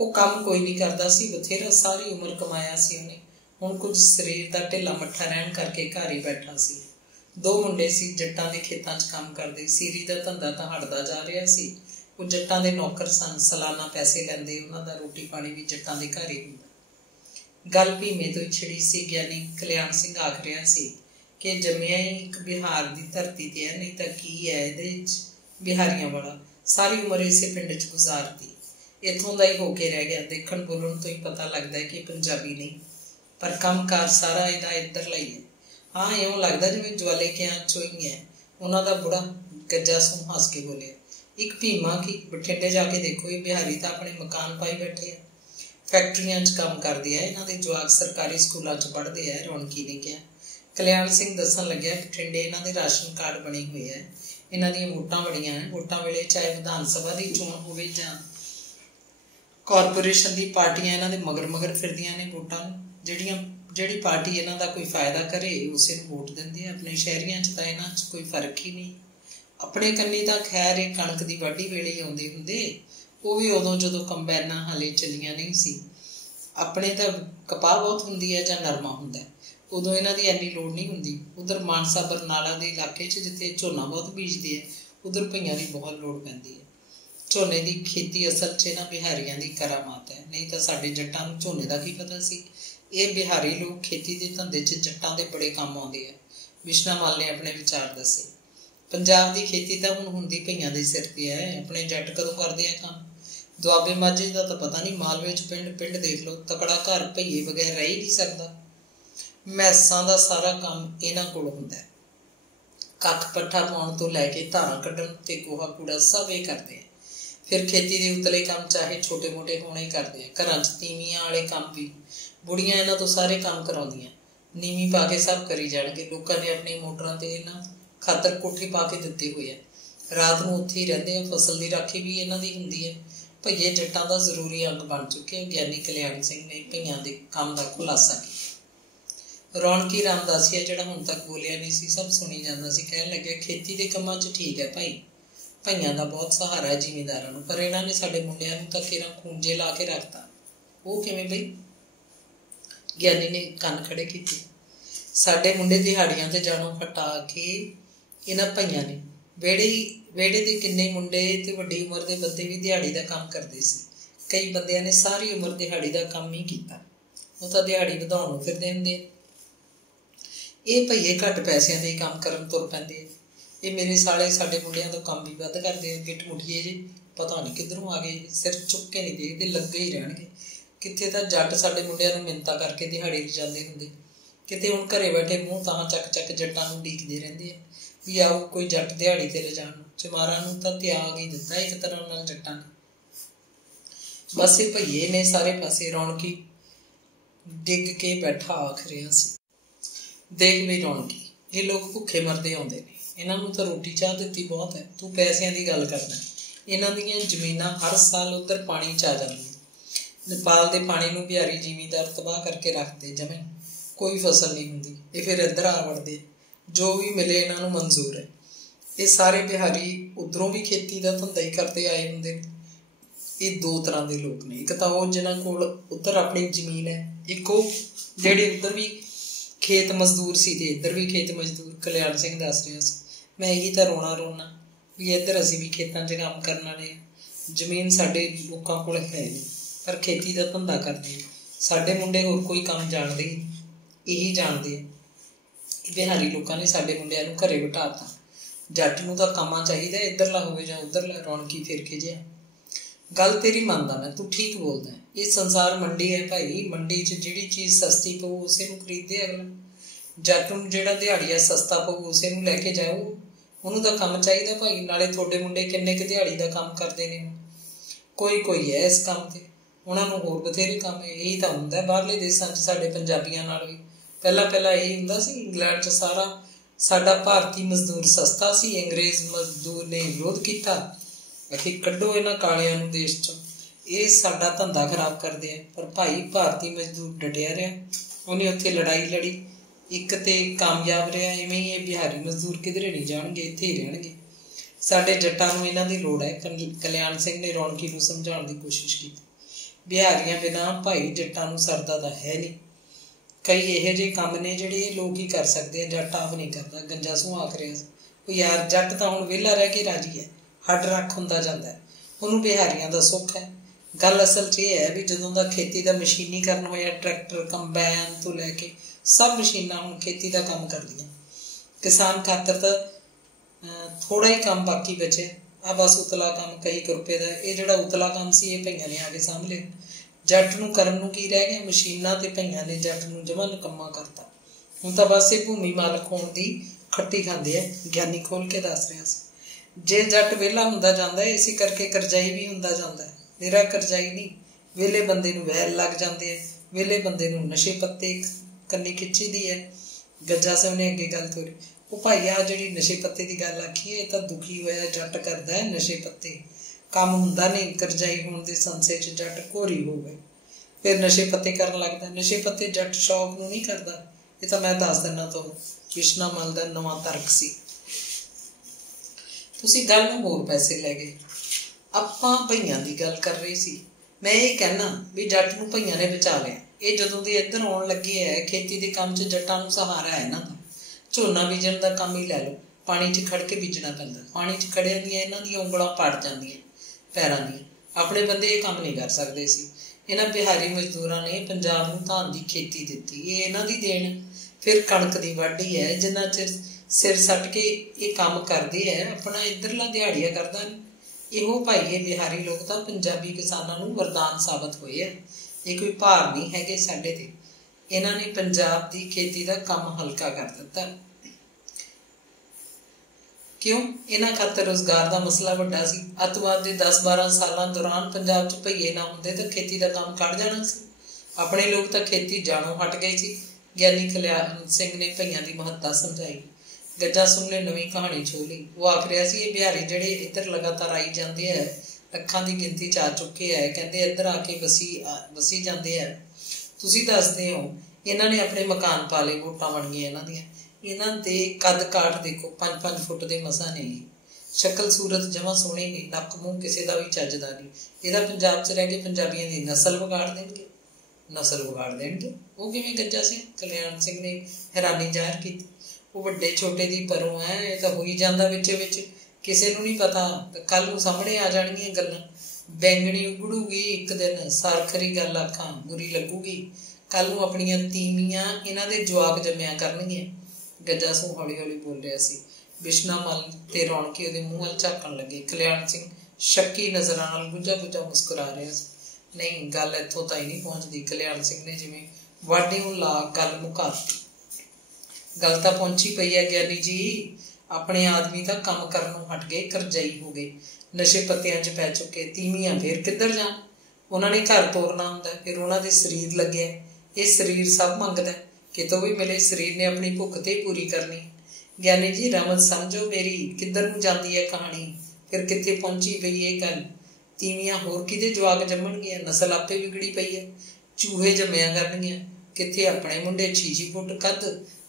ਉਹ ਕੰਮ ਕੋਈ ਨਹੀਂ ਕਰਦਾ ਸੀ। ਬਥੇਰਾ ਸਾਰੀ ਉਮਰ ਕਮਾਇਆ ਸੀ ਉਹਨੇ। ਹੁਣ कुछ शरीर का ढिला मट्ठा रहन करके घर ही बैठा सी। 2 मुंडे सी, जट्टां दे खेतां 'च काम करदे। सीरी दा धंधा तां हटदा जा रिहा सी। वो जट्टां दे नौकर सन, सालाना पैसे लैंदे, उन्हां दा रोटी पानी भी जट्टां दे घर ही हुंदा। गल भीमे तो ही छिड़ी सी। ਗਿਆਨੀ कल्याण सिंह आख रिहा सी कि जम्मिया ही एक बिहार की धरती ते है, नहीं तां की है इहदे च बिहारियां वाला। सारी उम्र इसे पिंड च गुजारती, इत्थों दा ही होके रह गया। देखण बोलण तो ही पता लगदा है कि पंजाबी नहीं, पर काम कार सारा इहदा इधरला ही है। हाँ, इउं लगदा जिवें ज्वाले कियां चों ही है। उन्हां दा बुढ़ा गज्जा सूं हस के बोलिया, एक भीमा की बठिंडे जाके देखो, ये बिहारी तां अपने मकान पाई बैठे है, फैक्ट्रियां च काम करदे है, इन्हां दे जवाक सरकारी स्कूलों च पढ़दे है। रौनकी ने कहा। कल्याण सिंह दसन लग्या, बठिंडे इन्हां दे राशन कार्ड बने हुए है, इन्हां दीयां वोटां बड़ियां है। वोटां वेले चाहे विधान सभा की चोण होवे जां कॉरपोरेशन की पार्टियां इन्हां दे मगर मगर फिरदियां ने वोटां नूं। ਜਿਹੜੀ पार्टी इन्हां दा कोई फायदा करे उसे नूं वोट दिंदे आ। अपने शहरियां च तां इन्हां च कोई फर्क ही नहीं। अपने कन्नी तां खैर ये कणक की वाढी वेले ही आउंदे हुंदे, वो भी उदों जदों कंबाइनां हाले चलियां नहीं सी। अपने तां कपाह बहुत हुंदी है जां नरमा हुंदा, उदों इन्हां दी इन्नी लोड़ नहीं हुंदी। उधर मानसा बरनाला दे इलाके च जिथे झोना बहुत बीजदे है, उधर भईयां दी बहुत लोड़ पैंदी है। झोने की खेती असल च इन्हां बिहारियां दी करामात है, नहीं तां साडे जट्टां नूं झोने दा की पता सी। ये बिहारी लोग खेती के धंधे च जट्टां दे बड़े काम आउंदे है। विश्नामल ने अपने विचार दसे। पंजाब की खेती तो हुण हुंदी भईयां दे सिर ते है, अपने जट कदों करदे आ काम। दुआबे माझे का तो पता नहीं, मालवे च पिंड पिंड देख लो, तकड़ा घर भईए बगैर रह ही नहीं सकदा। मैसां दा सारा काम इन्हां कोल हुंदा है। कख पट्ठा पाउण तो लैके धारां कड्ढण ते गोहा कूड़ा सब ये करदे हैं। फिर खेती के उतले काम चाहे छोटे मोटे होने ही करते हैं। घरां च तीवियां वाले काम भी बुढ़ियां इन्हां तो सारे काम कराउंदियां। नीवी पा के सब करी जाणगे। लोकां ने अपनी मोटरां ते इन्हां खातर कोठे पा के दित्ते हुए है। रात नूं उत्थे ही रहिंदे आ। फसल की राखी भी इन्हां दी हुंदी है। भईए जट्टां दा जरूरी अंग बन चुके। ज्ञानी कल्याण सिंह ने भईयां दे काम दा खुलासा किया। रौनकी रामदासिया जिहड़ा हुण तक बोलिया नहीं सी, सब सुनी जांदा सी, कहण लग्या, खेती के कामां च ठीक है भाई, भईयां दा बहुत सहारा है जिमींदारां नूं, पर इन्हां ने साडे मुंडियां नूं तां केरां खूंजे ला के रखता। वो किवें बई? ज्ञानी ने कन खड़े कीते। साडे मुंडे दिहाड़ियां ते जाणों हटा के इन्हां भईयां ने वेड़े दे किन्ने मुंडे ते वड्डी उम्र दे बंदे भी दिहाड़ी दा काम करदे सी। कई बंदियां ने सारी उम्र दिहाड़ी दा काम ही कीता। वो तां दिहाड़ी वधाउण नूं फिरदे हुंदे। ये भईए घट पैसिਆਂ दे काम करन तुर पैंदे। ये मेरे साले साडे मुंडियां तो काम भी वध करदे। गिट मुठिए जे पता नहीं किधरों आ गए, सिर चुक के नहीं देखते, लगे ही रहणगे। कित्थे तां जट साडे मुंडियां नूं मिन्नतां करके दिहाड़ी जांदे हुंदे, किते हुण घरे बैठे मूँह तां चक चक जट्टां नूं उडीकदे रहिंदे आ भी आओ कोई जट दिहाड़ी ते लिजाण। चमारां नूं तां त्याग ही दित्ता एक तरह नाल जट्टां ने। बस ये भईए ने सारे पासे रौनकी डिग के बैठा आख रिहा सी, देख भी रौनकी, ये लोग भुखे मरदे आउंदे ने, इन्हां नूं तां रोटी चाह दित्ती बहुत है, तू पैसिਆਂ दी गल करदा। इन्हां दीयां जमीनां हर साल उधर पानी च आ जांदियां। नेपाल के पानी नूं बिहारी जिमींदार तबाह करके रखते, जमें कोई फसल नहीं हुंदी। ये फिर इधर आ वड़दे, जो भी मिले इन्हां नूं मंजूर है। ये सारे बिहारी उधरों भी खेती का धंधा ही करते आए हुंदे। ये 2 तरह के लोग ने, एक तो वो जिन्हां कोल उधर अपनी जमीन है, एक वो जिहड़े उधर भी खेत मजदूर सी ते इधर भी खेत मजदूर। कल्याण सिंह दस रहा सी, मैं यही तो रोना भी इधर असीं भी खेतां 'च काम करन वाले, जमीन साडे लोकां कोल है नहीं, पर खेती का धंधा करते हैं। साडे मुंडे होर कोई काम जानते यही जानते हैं। बिहारी लोगों ने साडे मुंडियां नूं घरे बिठाता। जट नूं तां कामां चाहीदा, इधरला होवे जां उधरला, रौनकी फिर के जिहा। गल तेरी मनदा मैं, तू ठीक बोलदा है। ये संसार मंडी है भाई, मंडी च जिहड़ी चीज़ सस्ती पऊ उसे नूं खरीदे अगला। जट नूं जिहड़ा दिहाड़िया सस्ता पऊ उसे नूं लैके जाओ, उहनूं तां काम चाहीदा भाई। नाले तुहाडे मुंडे किन्ने क दिहाड़ी दा काम करदे ने, कोई कोई है इस काम ते, उन्होंने होर बथेरे काम है। यही तो हुंदा बाहरले देशों च साडे पंजाबियां नाल भी पहला यही हुंदा सी। इंग्लैंड च सारा साडा भारती मजदूर सस्ता सी, अंग्रेज मजदूर ने विरोध किया, आखिर कड्डो इन्हां कालियां नूं देश चों, ये साडा धंधा खराब करदे आ। पर भाई भारती मजदूर डटिया रहा, उन्हें उत्थे लड़ाई लड़ी, एक ते कामयाब रहा। इवें ही ये बिहारी मजदूर किधरे नहीं जाणगे, इत्थे ही रहणगे। साडे जट्टां नूं इन्हां दी लोड़ है। कल्याण सिंह ने रौनकी नूं समझाउण दी कोशिश की। बिहारियां बिना भाई जट्टां नूं सरदा तां है नहीं, कई ਇਹੋ ਜਿਹੇ ਕੰਮ ਨੇ ਜਿਹੜੇ ਇਹ ਲੋਕ ਹੀ ਕਰ ਸਕਦੇ ਆ, ਜੱਟ ਆਪ ਨਹੀਂ ਕਰਦਾ। ਗੰਜਾ ਸੂੰ ਆਖ ਰਿਹਾ ਸੀ ਉਹ ਯਾਰ ਜੱਟ ਤਾਂ ਹੁਣ ਵਿਹਲਾ ਰਹਿ ਕੇ ਰਾਜੀ ਹੈ, ਹੱਡ ਰੱਖ ਹੁੰਦਾ ਜਾਂਦਾ, ਉਹਨੂੰ ਬਿਹਾਰੀਆਂ ਦਾ ਸੁੱਖ ਹੈ। ਗੱਲ ਅਸਲ 'ਚ ਇਹ ਹੈ ਵੀ ਜਦੋਂ ਦਾ ਖੇਤੀ ਦਾ ਮਸ਼ੀਨੀਕਰਨ ਹੋਇਆ, ਟਰੈਕਟਰ ਕੰਬਾਈਨ ਤੋਂ ਲੈ ਕੇ ਸਭ ਮਸ਼ੀਨਾਂ ਹੁਣ ਖੇਤੀ ਦਾ ਕੰਮ ਕਰਦੀਆਂ। ਕਿਸਾਨ ਖਾਤਰ ਤਾਂ ਥੋੜ੍ਹਾ ਹੀ ਕੰਮ ਬਾਕੀ ਬਚਿਆ ਆ, ਬਸ ਉਤਲਾ ਕੰਮ ਕਈ ਕੁ ਰੁਪਏ ਦਾ। ਇਹ ਜਿਹੜਾ ਉਤਲਾ ਕੰਮ ਸੀ ਇਹ ਭਈਆਂ ਨੇ ਆ ਕੇ ਸਾਂਭ ਲਿਆ। ਜੱਟ ਨੂੰ ਕਰਨ ਨੂੰ ਕੀ ਰਹਿ ਗਿਆ? ਮਸ਼ੀਨਾਂ ਤੇ ਭਈਆਂ ਨੇ ਜੱਟ ਨੂੰ ਜਮਾਂ ਨਿਕੰਮਾ ਕਰਤਾ। ਹੁਣ ਤਾਂ ਬਸ ਇਹ ਭੂਮੀ ਮਾਲਕ ਹੋਣ ਦੀ ਖੱਟੀ ਖਾਂਦੇ ਆ। ਗਿਆਨੀ ਖੋਲ੍ਹ ਕੇ ਦੱਸ ਰਿਹਾ ਸੀ, ਜੇ ਜੱਟ ਵਿਹਲਾ ਹੁੰਦਾ ਜਾਂਦਾ ਇਸੇ ਕਰਕੇ ਕਰਜ਼ਾਈ ਵੀ ਹੁੰਦਾ ਜਾਂਦਾ। ਮੇਰਾ ਕਰਜ਼ਾਈ ਨਹੀਂ, ਵਿਹਲੇ ਬੰਦੇ ਨੂੰ ਵੈਲ ਲੱਗ ਜਾਂਦੇ ਆ, ਵਿਹਲੇ ਬੰਦੇ ਨੂੰ ਨਸ਼ੇ ਪੱਤੇ ਕੰਨੀ ਖਿੱਚੀ ਦੀ ਹੈ। ਗੱਜਾ ਸਿੰਘ ਨੇ ਅੱਗੇ ਗੱਲ ਤੋਰੀ, ਉਹ ਭਾਈ ਆ ਜਿਹੜੀ ਨਸ਼ੇ ਪੱਤੇ ਦੀ ਗੱਲ ਆਖੀ ਹੈ ਇਹ ਤਾਂ ਦੁਖੀ ਹੋਇਆ ਜੱਟ ਕਰਦਾ ਹੈ ਨਸ਼ੇ ਪੱਤੇ, ਕੰਮ ਹੁੰਦਾ ਨਹੀਂ। ਕਰਜ਼ਾਈ ਹੋਣ ਦੇ ਸੰਸੇ 'ਚ ਜੱਟ ਘੋਰੀ ਹੋ ਗਏ, ਫਿਰ ਨਸ਼ੇ ਪੱਤੇ ਕਰਨ ਲੱਗਦਾ। ਨਸ਼ੇ ਪੱਤੇ ਜੱਟ ਸ਼ੌਕ ਨੂੰ ਨਹੀਂ ਕਰਦਾ। ਇਹ ਤਾਂ ਮੈਂ ਦੱਸ ਦਿੰਦਾ ਤੁਹਾਨੂੰ, ਕ੍ਰਿਸ਼ਨਾ ਮਲ ਦਾ ਨਵਾਂ ਤਰਕ ਸੀ। ਤੁਸੀਂ ਗੱਲ ਨੂੰ ਹੋਰ ਪੈਸੇ ਲੈ ਗਏ। ਆਪਾਂ ਭਈਆਂ ਦੀ ਗੱਲ ਕਰ ਰਹੇ ਸੀ। ਮੈਂ ਇਹ ਕਹਿਣਾ ਵੀ ਜੱਟ ਨੂੰ ਭਈਆਂ ਨੇ ਬਚਾ ਲਿਆ। ਇਹ ਜਦੋਂ ਦੇ ਇੱਧਰ ਆਉਣ ਲੱਗੇ ਹੈ, ਖੇਤੀ ਦੇ ਕੰਮ 'ਚ ਜੱਟਾਂ ਨੂੰ ਸਹਾਰਾ ਹੈ ਇਹਨਾਂ ਦਾ। ਝੋਨਾ ਬੀਜਣ ਦਾ ਕੰਮ ਹੀ ਲੈ ਲਓ, ਪਾਣੀ 'ਚ ਖੜ ਕੇ ਬੀਜਣਾ ਪੈਂਦਾ। ਪਾਣੀ 'ਚ ਖੜਿਆਂ ਦੀਆਂ ਇਹਨਾਂ ਦੀਆਂ ਉਂਗਲਾਂ ਪਾੜ ਜਾਂਦੀਆਂ ਪੈਰਾਂ ਦੀਆਂ। ਆਪਣੇ ਬੰਦੇ ਇਹ ਕੰਮ ਨਹੀਂ ਕਰ ਸਕਦੇ ਸੀ। ਇਹਨਾਂ ਬਿਹਾਰੀ ਮਜ਼ਦੂਰਾਂ ਨੇ ਪੰਜਾਬ ਨੂੰ ਧਾਨ ਦੀ ਖੇਤੀ ਦਿੱਤੀ, ਇਹ ਇਹਨਾਂ ਦੀ ਦੇਣ। ਫਿਰ ਕਣਕ ਦੀ ਵਾਢੀ ਹੈ। ਜਿੰਨਾ ਚਿਰ ਸਿਰ ਸੱਟ ਕੇ ਇਹ ਕੰਮ ਕਰਦੇ ਹੈ, ਆਪਣਾ ਇੱਧਰਲਾ ਦਿਹਾੜੀਆ ਕਰਦਾ ਨਹੀਂ। ਇਹੋ ਭਾਈ ਇਹ ਬਿਹਾਰੀ ਲੋਕ ਤਾਂ ਪੰਜਾਬੀ ਕਿਸਾਨਾਂ ਨੂੰ ਵਰਦਾਨ ਸਾਬਤ ਹੋਏ ਆ। ਇਹ ਕੋਈ ਭਾਰ ਨਹੀਂ ਹੈਗੇ ਸਾਡੇ 'ਤੇ। ਇਹਨਾਂ ਨੇ ਪੰਜਾਬ ਦੀ ਖੇਤੀ ਦਾ ਕੰਮ ਹਲਕਾ ਕਰ ਦਿੱਤਾ। ਕਿਉਂ? ਇਹਨਾਂ ਖਾਤਰ ਰੁਜ਼ਗਾਰ ਦਾ ਮਸਲਾ ਵੱਡਾ ਸੀ। ਅੱਤਵਾਦ ਦੇ 10-12 ਸਾਲਾਂ ਦੌਰਾਨ ਪੰਜਾਬ 'ਚ ਭਈਏ ਨਾ ਹੁੰਦੇ ਤਾਂ ਖੇਤੀ ਦਾ ਕੰਮ ਖੜ ਜਾਣਾ ਸੀ। ਆਪਣੇ ਲੋਕ ਤਾਂ ਖੇਤੀ ਜਾਣੋਂ ਹਟ ਗਏ ਸੀ। ਗਿਆਨੀ ਕਲਿਆਣ ਸਿੰਘ ਨੇ ਭਈਆਂ ਦੀ ਮਹੱਤਤਾ ਸਮਝਾਈ। ਗੱਜਾ ਸਿੰਘ ਨੇ ਨਵੀਂ ਕਹਾਣੀ ਛੋਲੀ। ਉਹ ਆਖ ਰਿਹਾ ਸੀ ਇਹ ਬਿਹਾਰੀ ਜਿਹੜੇ ਇੱਧਰ ਲਗਾਤਾਰ ਆਈ ਜਾਂਦੇ ਹੈ, ਲੱਖਾਂ ਦੀ ਗਿਣਤੀ 'ਚ ਆ ਚੁੱਕੇ ਹੈ, ਕਹਿੰਦੇ ਇੱਧਰ ਆ ਕੇ ਵਸੀ ਜਾਂਦੇ ਹੈ। ਤੁਸੀਂ ਦੱਸਦੇ ਹੋ ਇਹਨਾਂ ਨੇ ਆਪਣੇ ਮਕਾਨ ਪਾ ਲਏ, ਵੋਟਾਂ ਬਣ ਗਈਆਂ ਇਹਨਾਂ ਦੀਆਂ। ਇਹਨਾਂ ਦੇ ਕੱਦ ਕਾਠ ਦੇਖੋ, 5-5 ਫੁੱਟ ਦੇ ਮਸਾਂ ਨੇ। ਸ਼ਕਲ ਸੂਰਤ ਜਮਾਂ ਸੋਹਣੀ ਨਹੀਂ, ਨੱਕ ਮੂੰਹ ਕਿਸੇ ਦਾ ਵੀ ਚੱਜਦਾ ਨਹੀਂ। ਇਹਦਾ ਪੰਜਾਬ 'ਚ ਰਹਿ ਕੇ ਪੰਜਾਬੀਆਂ ਦੀ ਨਸਲ ਵਿਗਾੜ ਦੇਣਗੇ, ਨਸਲ ਵਿਗਾੜ ਦੇਣਗੇ। ਉਹ ਕਿਵੇਂ? ਗੱਜਾ ਸਿੰਘ ਕਲਿਆਣ ਸਿੰਘ ਨੇ ਹੈਰਾਨੀ ਜ਼ਾਹਿਰ ਕੀਤੀ। ਉਹ ਵੱਡੇ ਛੋਟੇ ਦੀ ਪਰੋਂ ਹੈ, ਇਹ ਤਾਂ ਹੋਈ ਜਾਂਦਾ ਵਿੱਚ ਵਿੱਚ, ਕਿਸੇ ਨੂੰ ਨਹੀਂ ਪਤਾ। ਕੱਲ੍ਹ ਨੂੰ ਸਾਹਮਣੇ ਆ ਜਾਣਗੀਆਂ ਗੱਲਾਂ। ਬੈਂਗਣੀ ਉਗੜੂਗੀ ਇੱਕ ਦਿਨ, ਸਾਰਖਰੀ ਗੱਲ ਆਖਾਂ ਬੁਰੀ ਲੱਗੂਗੀ। ਕੱਲ੍ਹ ਨੂੰ ਆਪਣੀਆਂ ਤੀਵੀਆਂ ਇਹਨਾਂ ਦੇ ਜਵਾਕ ਜੰਮਿਆ ਕਰਨਗੀਆਂ। ਗੱਜਾ ਸਿੰਘ ਹੌਲੀ ਹੌਲੀ ਬੋਲ ਰਿਹਾ ਸੀ। ਬਿਸ਼ਨਾ ਮਲ ਤੇ ਰੌਣਕੀ ਉਹਦੇ ਮੂੰਹ ਵੱਲ ਝਾਕਣ ਲੱਗੇ। ਕਲਿਆਣ ਸਿੰਘ ਸ਼ੱਕੀ ਨਜ਼ਰਾਂ ਨਾਲ ਗੁੱਝਾ ਗੁੱਝਾ ਮੁਸਕਰਾ ਰਿਹਾ ਸੀ। ਨਹੀਂ, ਗੱਲ ਇੱਥੋਂ ਤਾਈਂ ਨਹੀਂ ਪਹੁੰਚਦੀ। ਕਲਿਆਣ ਸਿੰਘ ਨੇ ਜਿਵੇਂ ਵਾਢੀ ਨੂੰ ਲਾ ਗੱਲ ਮੁਕਾਤੀ। ਗੱਲ ਤਾਂ ਪਹੁੰਚੀ ਪਈ ਹੈ ਗਿਆਨੀ ਜੀ। ਆਪਣੇ ਆਦਮੀ ਤਾਂ ਕੰਮ ਕਰਨੋਂ ਹਟ ਗਏ, ਕਰਜ਼ਾਈ ਹੋ ਗਏ, ਨਸ਼ੇ ਪੱਤਿਆਂ 'ਚ ਪੈ ਚੁੱਕੇ। ਤੀਵੀਆਂ ਫਿਰ ਕਿੱਧਰ ਜਾਣ? ਉਹਨਾਂ ਨੇ ਘਰ ਤੋਰਨਾ ਹੁੰਦਾ, ਫਿਰ ਉਹਨਾਂ ਦੇ ਸਰੀਰ ਲੱਗਿਆ। ਇਹ ਸਰੀਰ ਸਭ ਮੰਗਦਾ, ਕਿਤੋਂ ਵੀ ਮਿਲੇ। ਸਰੀਰ ਨੇ ਆਪਣੀ ਭੁੱਖ ਤੇ ਪੂਰੀ ਕਰਨੀ। ਗਿਆਨੀ ਜੀ ਰਮਤ ਸਮਝੋ ਮੇਰੀ, ਕਿੱਧਰ ਨੂੰ ਜਾਂਦੀ ਹੈ ਕਹਾਣੀ, ਫਿਰ ਕਿੱਥੇ ਪਹੁੰਚੀ ਪਈ ਇਹ ਗੱਲ। ਤੀਵੀਆਂ ਹੋਰ ਕਿਹਦੇ ਜਵਾਕ ਜੰਮਣਗੀਆਂ? ਨਸਲ ਆਪੇ ਵਿਗੜੀ ਪਈ ਹੈ, ਚੂਹੇ ਜੰਮਿਆ ਕਰਨਗੀਆਂ। ਕਿੱਥੇ ਆਪਣੇ ਮੁੰਡੇ 6-6 ਫੁੱਟ ਕੱਦ,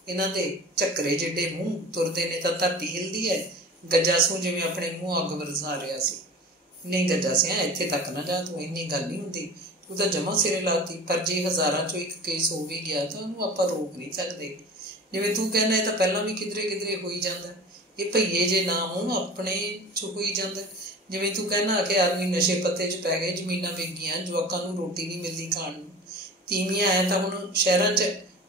ਇਹਨਾਂ ਦੇ ਝੱਕਰੇ ਜਿੱਡੇ ਮੂੰਹ, ਤੁਰਦੇ ਨੇ ਤਾਂ ਧਰਤੀ ਹਿਲਦੀ ਹੈ। ਗੱਜਾ ਸਿੰਘ ਜਿਵੇਂ ਆਪਣੇ ਮੂੰਹ ਅੱਗ ਵਰਸਾ ਰਿਹਾ ਸੀ। ਨਹੀਂ ਗੱਜਾ ਸਿੰਘ, ਇੱਥੇ ਤੱਕ ਨਾ ਜਾ ਤੂੰ, ਇੰਨੀ ਗੱਲ ਨਹੀਂ ਹੁੰਦੀ। ਤੂੰ ਤਾਂ ਜਮਾਂ ਸਿਰੇ ਲਾਤੀ। ਪਰ ਜੇ ਹਜ਼ਾਰਾਂ 'ਚੋਂ ਇੱਕ ਕੇਸ ਹੋ ਵੀ ਗਿਆ ਤਾਂ ਉਹਨੂੰ ਆਪਾਂ ਰੋਕ ਨਹੀਂ ਸਕਦੇ। ਜਿਵੇਂ ਤੂੰ ਕਹਿੰਦਾ ਇਹ ਤਾਂ ਪਹਿਲਾਂ ਵੀ ਕਿਧਰੇ ਕਿਧਰੇ ਹੋਈ ਜਾਂਦਾ। ਇਹ ਭਈਏ ਜੇ ਨਾ ਹੋਣ ਆਪਣੇ 'ਚ ਹੋਈ ਜਾਂਦਾ। ਜਿਵੇਂ ਤੂੰ ਕਹਿੰਦਾ ਕਿ ਆਦਮੀ ਨਸ਼ੇ ਪੱਤੇ 'ਚ ਪੈ ਗਏ, ਜ਼ਮੀਨਾਂ ਵਿਕ ਗਈਆਂ, ਜਵਾਕਾਂ ਨੂੰ ਰੋਟੀ ਨਹੀਂ ਮਿਲਦੀ ਖਾਣ ਨੂੰ। ਤੀਵੀਆਂ ਐ ਤਾਂ ਹੁਣ ਸ਼ਹਿਰਾਂ 'ਚ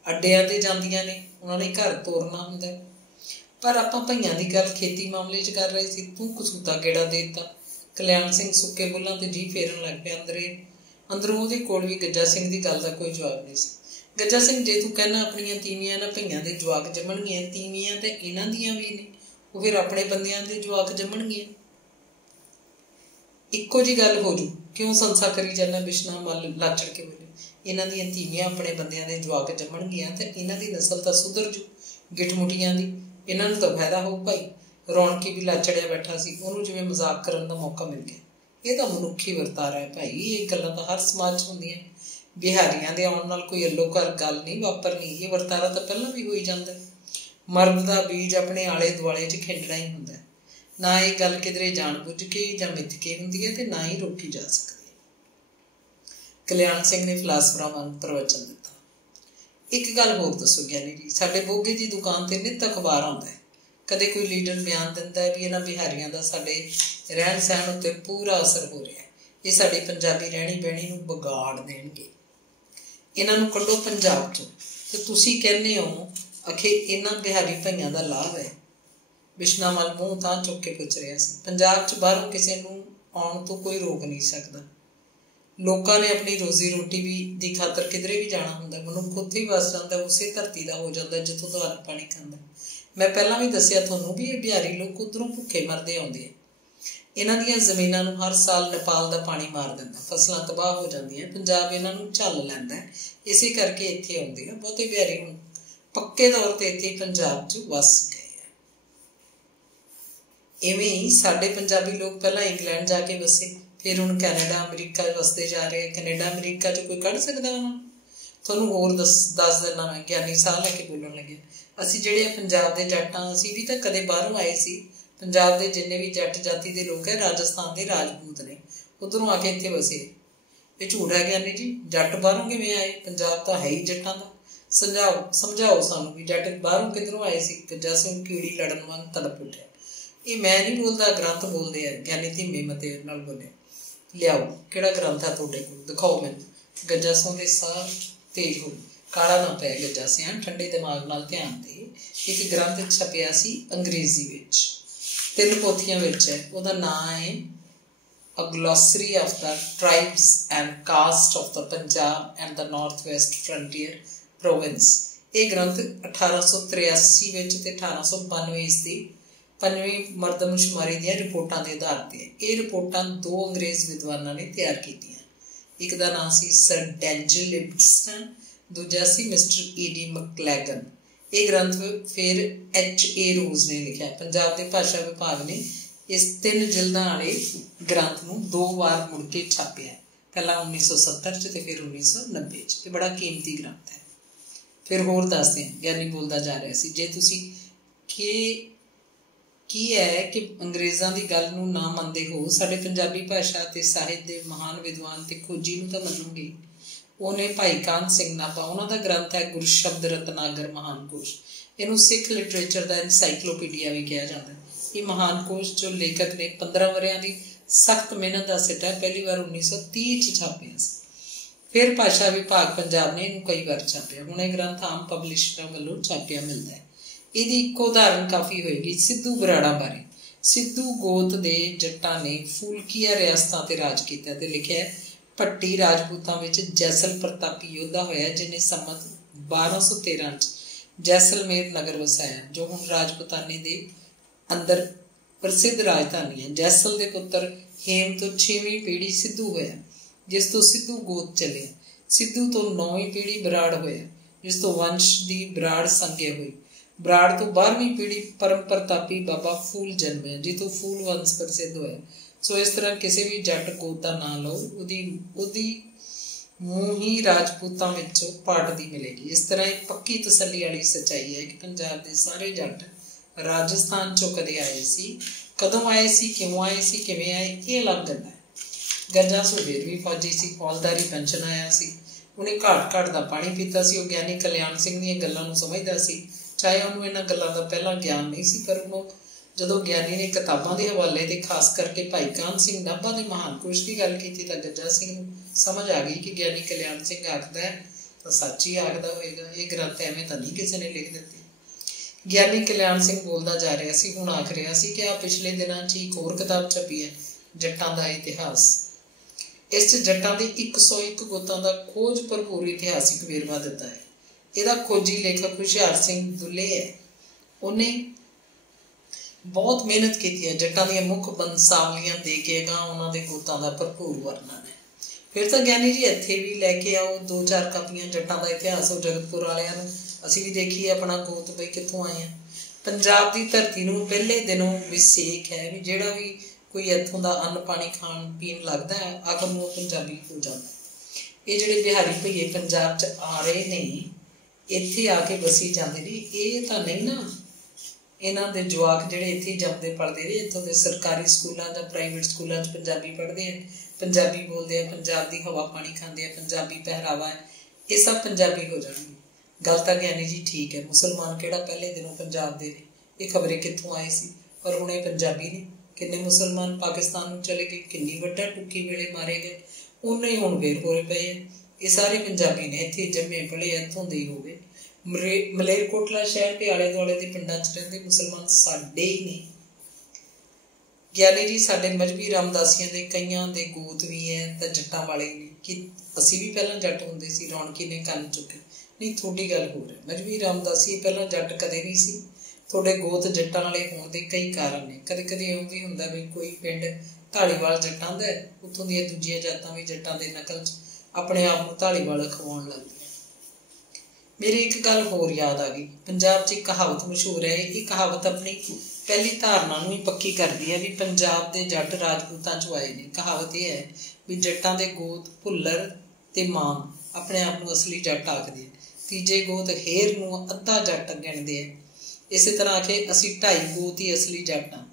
ਅੱਡਿਆਂ 'ਤੇ ਜਾਂਦੀਆਂ ਨੇ, ਉਹਨਾਂ ਨੇ ਘਰ ਤੋਰਨਾ ਹੁੰਦਾ। ਪਰ ਆਪਾਂ ਭਈਆਂ ਦੀ ਗੱਲ ਖੇਤੀ ਮਾਮਲੇ 'ਚ ਕਰ ਰਹੇ ਸੀ, ਤੂੰ ਕਸੂਤਾ ਗੇੜਾ ਦੇ ਦਿੱਤਾ। ਕਲਿਆਣ ਸਿੰਘ ਸੁੱਕੇ ਬੁੱਲਾਂ 'ਤੇ ਜੀਭ ਫੇਰਨ ਲੱਗ ਪਿਆ। ਅੰਦਰੋਂ ਉਹਦੇ ਕੋਲ ਵੀ ਗੱਜਾ ਸਿੰਘ ਦੀ ਗੱਲ ਦਾ ਕੋਈ ਜਵਾਬ ਨਹੀਂ ਸੀ। ਗੱਜਾ ਸਿੰਘ, ਜੇ ਤੂੰ ਕਹਿੰਦਾ ਆਪਣੀਆਂ ਤੀਵੀਆਂ ਨਾਲ ਭਈਆਂ ਦੇ ਜਵਾਕ ਜੰਮਣਗੀਆਂ, ਤੀਵੀਆਂ ਤਾਂ ਇਹਨਾਂ ਦੀਆਂ ਵੀ ਨੇ, ਉਹ ਫਿਰ ਆਪਣੇ ਬੰਦਿਆਂ ਦੇ ਜਵਾਕ ਜੰਮਣਗੀਆਂ। ਇੱਕੋ ਜਿਹੀ ਗੱਲ ਹੋ ਜੂ। ਕਿਉਂ ਸੰਸਾ ਕਰੀ ਜਾਂਦਾ? ਬਿਸ਼ਨਾ ਮੱਲ ਲਾਚੜ ਕੇ ਬੋਲੇ। ਇਹਨਾਂ ਦੀਆਂ ਤੀਵੀਆਂ ਆਪਣੇ ਬੰਦਿਆਂ ਦੇ ਜਵਾਕ ਜੰਮਣਗੀਆਂ ਤੇ ਇਹਨਾਂ ਦੀ ਨਸਲ ਤਾਂ ਸੁਧਰ ਜੂ, ਗਿੱਠ-ਮੁੱਠੀਆਂ ਦੀ। ਇਹਨਾਂ ਨੂੰ ਤਾਂ ਫਾਇਦਾ ਹੋਊ ਭਾਈ। ਰੌਣਕੀ ਵੀ ਲਾਚੜਿਆ ਬੈਠਾ ਸੀ, ਉਹਨੂੰ ਜਿਵੇਂ ਮਜ਼ਾਕ ਕਰਨ ਦਾ ਮੌਕਾ ਮਿਲ ਗਿਆ। ਇਹ ਤਾਂ ਮਨੁੱਖੀ ਵਰਤਾਰਾ ਹੈ ਭਾਈ, ਇਹ ਗੱਲਾਂ ਤਾਂ ਹਰ ਸਮਾਜ 'ਚ ਹੁੰਦੀਆਂ। ਬਿਹਾਰੀਆਂ ਦੇ ਆਉਣ ਨਾਲ ਕੋਈ ਅੱਲੋ ਘਰ ਗੱਲ ਨਹੀਂ ਵਾਪਰਨੀ। ਇਹ ਵਰਤਾਰਾ ਤਾਂ ਪਹਿਲਾਂ ਵੀ ਹੋਈ ਜਾਂਦਾ। ਮਰਦ ਦਾ ਬੀਜ ਆਪਣੇ ਆਲੇ ਦੁਆਲੇ 'ਚ ਖਿੰਡਣਾ ਹੀ ਹੁੰਦਾ। ਨਾ ਇਹ ਗੱਲ ਕਿਧਰੇ ਜਾਣ ਬੁੱਝ ਕੇ ਜਾਂ ਮਿੱਥ ਕੇ ਹੁੰਦੀ ਹੈ ਤੇ ਨਾ ਹੀ ਰੋਕੀ ਜਾ ਸਕਦੀ। ਕਲਿਆਣ ਸਿੰਘ ਨੇ ਫਿਲਾਸਫਰਾਂ ਵਾਂਗ ਪ੍ਰਵਚਨ ਦਿੱਤਾ। एक गल होर दसो ज्ञानी जी, साडे बोगे की दुकान ते नित अखबार आउंदा है, कदे कोई लीडर बयान दिंदा है भी इन्हां बिहारियां दा साडे रहन सहन उत्ते पूरा असर हो रहा है, ये साडी पंजाबी रहनी बहनी नूं बिगाड़ देणगे, इन्हां नूं कड्ढो पंजाब चों। ते तुसीं कहने हो आखे इन्हां बिहारी भाइयां दा लाभ है। बिशना मल मूँह तां चुक के पुछ रहा सी, पंजाब च बाहरों किसी नूं आउण तो कोई रोक नहीं सकता। लोगों ने अपनी रोजी रोटी भी दी खातर किधरे भी जाना हुंदा, मनुख उत्थे ही वस जाता, उस धरती का हो जाता जितों तो अन्न पानी खांदा। मैं पहला भी दसिया तुहानूं भी ये बिहारी लोग उधरों भुखे मरदे आउंदे आ, इन्हां दीयां ज़मीनां नूं हर साल नेपाल का पानी मार दिंदा, फसलां तबाह हो जांदियां, पंजाब इन्हां नूं झल लैंदा है, इसे करके इत्थे आउंदे आ। बहुते बिहारी हुण पक्के तौर पर इत्थे पंजाब च वस गए। इवें ही साडे पंजाबी लोग पहला इंग्लैंड जाके वसे, फिर हुण कैनेडा अमरीका वसते जा रहे। कैनेडा अमरीका च कोई कढ़ सकदा उन्हां? तुहानूं होर दस दिना मैं ज्ञानी साह लैके बोलण लगे। असीं जिहड़े पंजाब दे जट हां, असीं भी तां कदे बाहरों आए सी। पंजाब दे जिन्ने भी जट जाति दे लोग है राजस्थान दे राजपूत ने, उधरों आके इत्थे वसे। ये झूठ है ज्ञानी जी? जट बाहरों किवें आए? पंजाब तां है ही जट्टां दा। समझाओ सानूं भी जट बाहरों किधरों आए सी? गजा सिंह कीड़ी लड़न वांग तड़प उठिया। ये मैं नहीं बोलता, ग्रंथ बोलते हैं। ज्ञानी धीमे मते नाल बोले, लियाओ किहड़ा ग्रंथ है तुहाडे कोल, दिखाओ मैनूं। गजा सिंह दे साह तेज हो, काला ना पै गजा सिंह, ठंडे दिमाग नाल ध्यान दे। एक ग्रंथ छपिया सी अंग्रेजी विच, 3 पोथियां विच है, उहदा नाम है A Glossary of the Tribes and Caste of the Punjab and the North West Frontier Province। ये ग्रंथ 1883 विच ते 1892 इसदी 5वीं मरदमशुमारी दी रिपोर्टां के आधार पर। ये रिपोर्टां 2 अंग्रेज़ विद्वानां ने तैयार कीतियां। एक दा नाम सी सर डेंजल लिविंगस्टन, दूजा सी मिस्टर E.D. मैकलैगन। ये ग्रंथ फिर H.A. रोज ने लिखा। पंजाब के भाषा विभाग ने इस 3 जिल्दां वाले ग्रंथ नूं 2 बार मुड़ के छापिया, पहला 1970 च ते फिर 1990 च। ये बड़ा कीमती ग्रंथ है। फिर होर दसदे हैं, ज्ञानी बोलता जा रहा सी, जे तुसीं की है कि अंग्रेज़ों की गल नूं ना मनदे हो, साडे पंजाबी भाषा ते साहित्य के महान विद्वान ते खोजी नूं तां मनोगे। उन्हें भाई कान सिंह नाभा, उन्होंने ग्रंथ है गुरशब्द रत्नागर महान कोश। इनू सिख लिटरेचर का एनसाइक्लोपीडिया भी कहा जाता है। ये महान कोश जो लेखक ने 15 वरियां की सख्त मेहनत का सिटा पहली बार 1930 छापिया। फिर भाषा विभाग पंजाब ने इनू कई बार छापिया। हुण यह ग्रंथ आम पबलिशरां वल्लों छापिया मिलता है। ਇਹਦੀ ਇੱਕ ਉਦਾਹਰਨ काफ़ी होएगी सिद्धू बराड़ा बारे। सिद्धू गोत दे जट्टां ने फूलकिया रियासतां ते राज कीता ते लिखिया भट्टी राजपूतां विच जैसल प्रतापी योद्धा होया जिन्हें सम्मत 1213 च जैसलमेर नगर वसाया, जो हुण राजपूताने दे अंदर प्रसिद्ध राजधानी है। जैसल दे पुत्र हेम तो 6वीं पीढ़ी सिद्धू होया, जिस तो सिद्धू गोत चले। सिद्धू तो 9वीं पीढ़ी बराड़ होया, जिस तो वंश की बराड़ संज्ञा हुई। बराड़ तो 12वीं पीढ़ी परम प्रतापी बाबा फूल जन्मे, जितों फूल वंश प्रसिद्ध होया। सो इस तरह किसी भी जट गोत का नाम लो, उदी मूँह ही राजपूतां विचों पाट दी मिलेगी। इस तरह एक पक्की तसल्ली वाली सच्चाई है कि पंजाब के सारे जट राजस्थान चों कदे आए सी, कदों आए सी, क्यों आए सी, किवें आए, ये अलग गल है। गंजा सुबेर भी फौजी सी, फौजदारी पेंशन आया सी, उन्हें घाट घाट का पानी पीता सी। ज्ञानी कल्याण सिंह दी गल्लां नूं समझदा सी, चाहे उन्होंने इन्हां गल्लां दा पहला ज्ञान नहीं सी, पर उन्होंने जदों ज्ञानी ने किताबां के हवाले ते खास करके भाई कान सिंह नाभा के महान कोश की गल की तो गंजा सिंह नूं समझ आ गई कि ज्ञानी कल्याण सिंह आखदा है तो सच ही आखदा होएगा। ये ग्रंथ एवें तां नहीं किसी ने लिख दित्ते। ज्ञानी कल्याण सिंह बोलता जा रहा सी, हुण आख रहा सी कि आ पिछले दिनां च एक होर किताब छपी है, जट्टां दा इतिहास। इस जट्टां दी 101 गोतां दा खोज भरपूर इतिहासिक वेरवा दिता है। ਇਹਦਾ खोजी लेखक हुशियार सिंह दुले है। उन्हें बहुत मेहनत की है, जट्टां दी मुख बंसावलियां दे के अगां उन्हां दे गोतां दा भरपूर वर्णन है। फिर तो ज्ञानी जी इत्थे भी लैके आओ 2-4 कापियां जट्टां दा इतिहास। हो जगतपुर वालियां नूं असीं भी देखिए अपना गोत बई कित्थों आए हैं। पंजाब की धरती नूं पहले दिनों विसेक है भी जिहड़ा भी कोई इत्थों दा अन्न पानी खाण पीण लगदा है, आखर नूं पंजाबी हो जांदा। ये जिहड़े बिहारी भईए पंजाब च आ रहे ने, इत्थे आके बसी जाते ने, ये तो नहीं ना इन्हां दे जवाक जिहड़े इत्थे जमदे पलदे ने, इत्थों दे सरकारी स्कूलों या प्राइवेट स्कूलों पंजाबी पढ़ते हैं, पंजाबी बोलते हैं, पंजाब की हवा पानी खाते हैं, पंजाबी पहरावा है, ये सब पंजाबी हो जाएंगे। गल तो ज्ञानी जी ठीक है, मुसलमान किहड़ा पहले दिनों पंजाब दे ने, ये खबरें कित्थों आए सी, पर हुण ये पंजाबी ने। किन्ने मुसलमान पाकिस्तान में चले गए, किन्नी वड्डा टुक्की वेले मारे गए, उन्ने ही हुण वेर होए पे है। ये सारे पंजाबी ने, इत्थे जम्मे पले, इत्थों दे ही हो गए। मलेरकोटला शहर के आले दुआले के पिंडां च रहिंदे मुसलमान साडे ही ने। ज्ञानी जी साडे मजहबी रामदासियां दे कईयां दे गोत भी है ते जट्टां वाले ने, कि असीं भी पहलां जट हुंदे सी, रौणकी ने कंन चुके। नहीं, थोड़ी गल होर है, मजहबी रामदासी पहलां जट कदे नहीं सी। थोड़े गोत जट्टां वाले होण दे कई कारण ने। कदे कदे इउं भी हुंदा भी कोई पिंड धालीवाल जट्टां दा है, उत्थों दीयां दूजियां जातां भी जट्टां दे नकल च अपने आप नूं धालीवाल खवाउण लगदियां। मेरी एक गल होर याद आ गई। पंजाब च एक कहावत मशहूर है, ये कहावत अपनी पहली धारणा नूं ही पक्की करदी है भी पंजाब दे जट राजपूतां चों आए ने। कहावत यह है भी जट्टां दे गोत भुल्लर ते माम अपने आप नूं असली जट आखदे हैं, तीजे गोत हेर नूं अद्धा जट गिणदे हैं। इस तरह आखे असीं 2.5 गोत ही असली जट हाँ,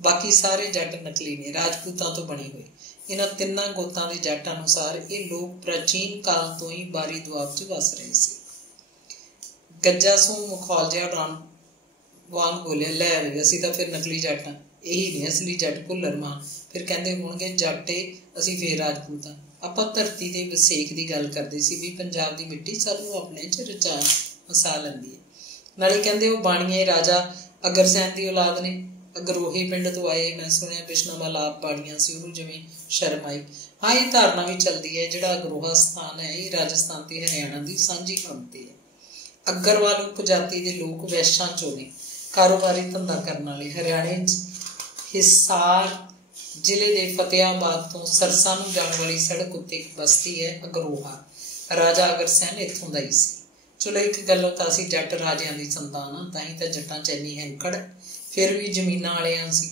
बाकी सारे जट नकली ने, राजपूतां तो बने हुए। इन्हां तिन्नां गोतां दे जट अनुसार ये लोग प्राचीन काल तो ही बारी दुआब च वस रहे सी। गज्जा सूं मखौल जिहा उड़ान वांग बोलिया, लै वे असीं तां फिर नकली जट हाँ, यही नहीं असली जट भुल्लर मां। फिर कहंदे होणगे जट असीं फिर राजपूत हाँ। आपां धरती दे वसेक दी गल करदे सी भी पंजाब दी मिट्टी सानूं अपने च रचा वसा लैंदी है। नाले कहंदे वो बाणीए राजा अगरसैन दी औलाद ने, अगरोही पिंड तो आए। मैं सुनिया बिश्नावाल आप बाणियां सी, उहनूं जिवें शर्म आई। हाँ, ये धारणा भी चलदी है जिहड़ा अगरोहा स्थान है ये राजस्थान ते हरियाणा दी सांझी हंती है। अग्गरवाल उपजाति के लोग वैश्यां चों ने, कारोबारी धंधा करने वाले। हरियाणे हिसार जिले के फतेहाबाद तो सरसा नूं जाने वाली सड़क उत्ते एक बस्ती है अगरोहा। राजा अगरसैन इत्थों दा ही सी। चलो एक गल्लों तां असीं जट राजियां दी संतान हाँ, तां ही तां जट्टां च इन्नी हैंकड़, फिर भी जमीनां वालियां सी।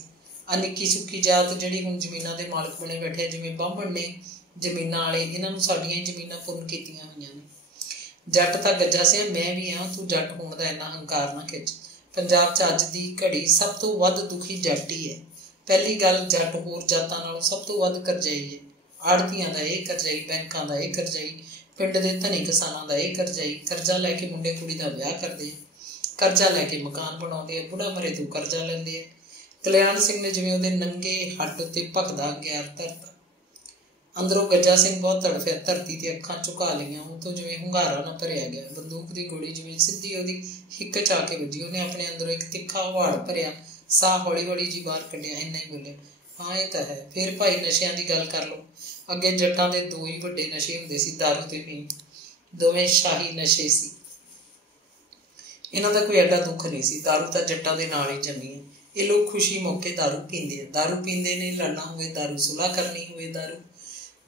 आ निक्की सुक्की जात जिहड़ी हुण जमीनां दे मालक बने बैठे, जिवें बाहमण ने जमीनां वाले, इन्हां नूं साडीआं ही जमीनां पुन्न कीतियां होईआं ने। जट तां गज्जा सिया मैं भी हाँ, तू जट होण दा इन्ना हंकार ना खिच। पंजाब च अज दी घड़ी सब तो वध दुखी जट ही है। पहली गल, जट होर जातां नालों सब तो वध करजाई है। आड़तियां दा ये करजाई, बैंकां दा ये करजाई, पिंड दे धनी किसानां दा ये करजाई। करजा लैके मुंडे कुड़ी दा विआह करदे है, करजा लैके मकान बनाउंदे है, बुढ़ा मरे तो करजा लैंदे है। कल्याण सिंह ने जिवें उहदे नंगे हੱਡ उत्ते भखदा अंगियार धरता, अंदरों गज्जा सिंह बहुत तड़फिया, धरती ते अखां झुका लईआं, उतों जिवें हुंगारा ना भरिया गया। बंदूक की गोली जिवें सीधी उहदी हिक्क च आके वजी। उहने अपने अंदरों एक तिखा हवाड़ भरिया, साह हौली हौली जी बाहर कढिया, इन्ना ही बोलिया, हाँ ये तो है। फिर भाई नशियां की गल कर लो। अगे जट्टां दे दो ही वड्डे नशे हुंदे सी, दारू ते अफीम, दोवें शाही नशे सी। इन्हां दा कोई एडा दुख नहीं सी। दारू तां जट्टां दे नाल ही जमी है। ये लोग खुशी मौके दारू पींदे है, दारू पींदे ने, लड़ना होवे दारू, सुलह करनी होवे दारू,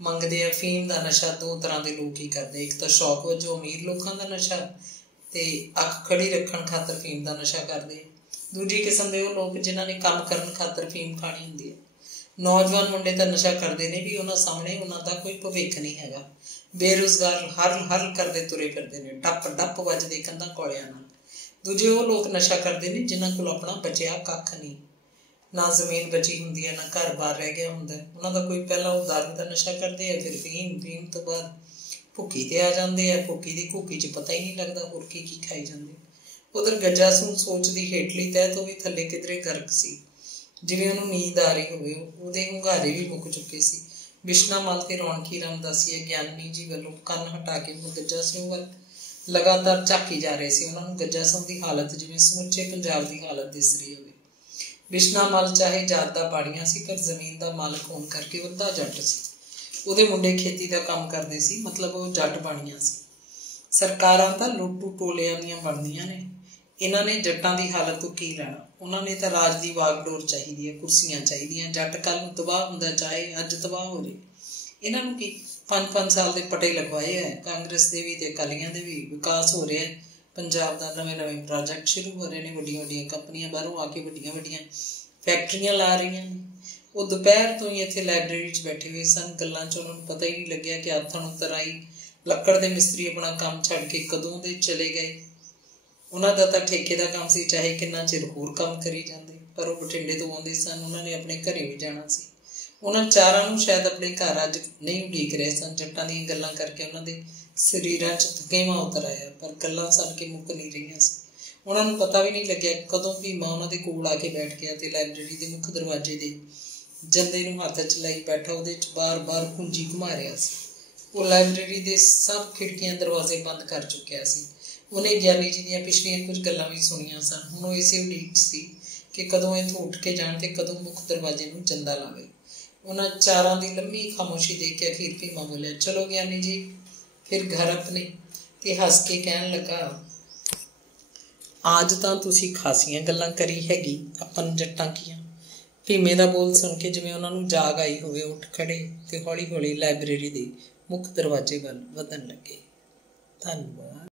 मंगदे। अफीम का नशा दो तरह के लोग ही करते, एक तो शौक वजों अमीर लोगों का नशा, तो अख खड़ी रखने खातर फीम का नशा करते। दूजी किस्म के वो लोग जिन्होंने काम करने खातर फीम खानी होंगी है। नौजवान मुंडे तो नशा करते हैं भी उन्होंने सामने उन्होंने कोई भविख नहीं है। बेरोजगार हर हर करते तुरे फिरते हैं, डप डप वजदे कंधा कौलियां नाल। दूजे वो लोग नशा करते हैं जिन्होंने को अपना बचिया कख नहीं, ना जमीन बची होंगी है, ना घर बार रह गया होंगे। उन्होंने कोई पहला वो दारू का नशा करते हैं, फिर फीम, फीम तो बाद भुक्की ते आ जाते हैं। भुक्की की घूकी च पता ही नहीं लगता होर की खाई जाते। उधर गज्जा सिंह सोच की हेठली तह तो भी थले किधरे गर्क सी, जिवें उन्होंने नींद आ रही होवे। उहदे हुंगारे भी मुक चुके सी। बिश्नावाल ते रौणकी रामदासी ज्ञानी जी वालों कन्न हटा के गज्जा सिंह वाल लगातार झाकी जा रहे थे। उन्होंने गज्जा सिंह की हालत जिवें समुचे पंजाब की हालत दिस रही होवे। बिश्नावाल चाहे जात का बाड़िया सी, पर जमीन का मालक होने करके वड्डा जट सी। उहदे मुंडे खेती का काम करते सी, मतलब वो जट बाणिया सी। सरकारां तां लुट्टू टोलियां दियां बनदियां ने, इन्हां ने जट्टां दी हालत तो की लैणा। उन्होंने तो राज की वागडोर चाहिए है, कुर्सियां चाहिए। जट कल नूं तबाह हुंदा, चाहे अज तबाह हो जाए। इन्हां नूं की 5-5 साल के पटे लगवाए है, कांग्रेस के भी ते अकालियां दे भी। विकास हो रहा है पंजाब का, नवे नवे प्रोजेक्ट शुरू हो रहे हैं, वड्डियां वड्डियां कंपनियां बाहरों आके वड्डियां वड्डियां फैक्ट्रियां ला रही हैं। वो दोपहर तो ही इत्थे लाइब्रेरी बैठे हुए सन, गल्लां च उन्होंने पता ही नहीं लग्या कि आथण उतर आई। लक्कड़ के मिस्त्री अपना काम छड्ड के कदों दे चले गए। उन्हों का तो ठेके का काम सी, चाहे कितना चिर होर काम करी जाते, पर वो बठिंडे तो आउंदे सन, उन्होंने अपने घरें भी जाना सी। उन्होंने चारां नूं शायद अपने घर अज नहीं उड़ीक रहे सन। जट्टां दीयां गल्लां करके उन्होंने ਸਰੀਰਾਂ 'ਚ ਥਕੇਵਾਂ ਉਤਰ ਆਇਆ, ਪਰ ਗੱਲਾਂ ਸੁਣ ਕੇ ਮੁੱਕ ਨਹੀਂ ਰਹੀਆਂ ਸੀ। ਉਹਨਾਂ ਨੂੰ ਪਤਾ ਵੀ ਨਹੀਂ ਲੱਗਿਆ ਕਦੋਂ ਭੀਮਾ ਉਹਨਾਂ ਦੇ ਕੋਲ ਆ ਕੇ ਬੈਠ ਗਿਆ ਅਤੇ ਲਾਇਬ੍ਰੇਰੀ ਦੇ ਮੁੱਖ ਦਰਵਾਜ਼ੇ ਦੇ ਜੰਦੇ ਨੂੰ ਹੱਥ 'ਚ ਲਈ ਬੈਠਾ ਉਹਦੇ 'ਚ ਬਾਰ-ਬਾਰ ਕੁੰਜੀ ਘੁਮਾ ਰਿਹਾ ਸੀ। ਉਹ ਲਾਇਬ੍ਰੇਰੀ ਦੇ ਸਭ ਖਿੜਕੀਆਂ ਦਰਵਾਜ਼ੇ ਬੰਦ ਕਰ ਚੁੱਕਿਆ ਸੀ। ਉਹਨੇ ਗਿਆਨੀ ਜੀ ਦੀਆਂ ਪਿਛਲੀਆਂ ਕੁਝ ਗੱਲਾਂ ਵੀ ਸੁਣੀਆਂ ਸਨ। ਹੁਣ ਉਹ ਇਸੇ ਉਡੀਕ ਸੀ ਕਿ ਕਦੋਂ ਇੱਥੋਂ ਉੱਠ ਕੇ ਜਾਣ ਅਤੇ ਕਦੋਂ ਮੁੱਖ ਦਰਵਾਜ਼ੇ ਨੂੰ ਜੰਦਾ ਲਾਵੇ। ਉਹਨਾਂ ਚਾਰਾਂ ਦੀ ਲੰਮੀ ਖਾਮੋਸ਼ੀ ਦੇਖ ਕੇ ਅਖੀਰ ਭੀਮਾ ਬੋਲਿਆ, ਚਲੋ ਗਿਆਨੀ ਜੀ ਫਿਰ ਘਰ ਆਪਣੇ। ਅਤੇ ਹੱਸ ਕੇ ਕਹਿਣ ਲੱਗਾ, ਅੱਜ ਤਾਂ ਤੁਸੀਂ ਖਾਸੀਆਂ ਗੱਲਾਂ ਕਰੀ ਹੈਗੀ, ਆਪਾਂ ਜੱਟਾਂ ਕੀਆਂ। ਭੀਮੇ ਦਾ ਬੋਲ ਸੁਣ ਕੇ ਜਿਵੇਂ ਉਹਨਾਂ ਨੂੰ ਜਾਗ ਆਈ ਹੋਵੇ, ਉੱਠ ਖੜ੍ਹੇ ਅਤੇ ਹੌਲੀ ਹੌਲੀ ਲਾਇਬ੍ਰੇਰੀ ਦੇ ਮੁੱਖ ਦਰਵਾਜ਼ੇ ਵੱਲ ਵਧਣ ਲੱਗੇ। ਧੰਨਵਾਦ।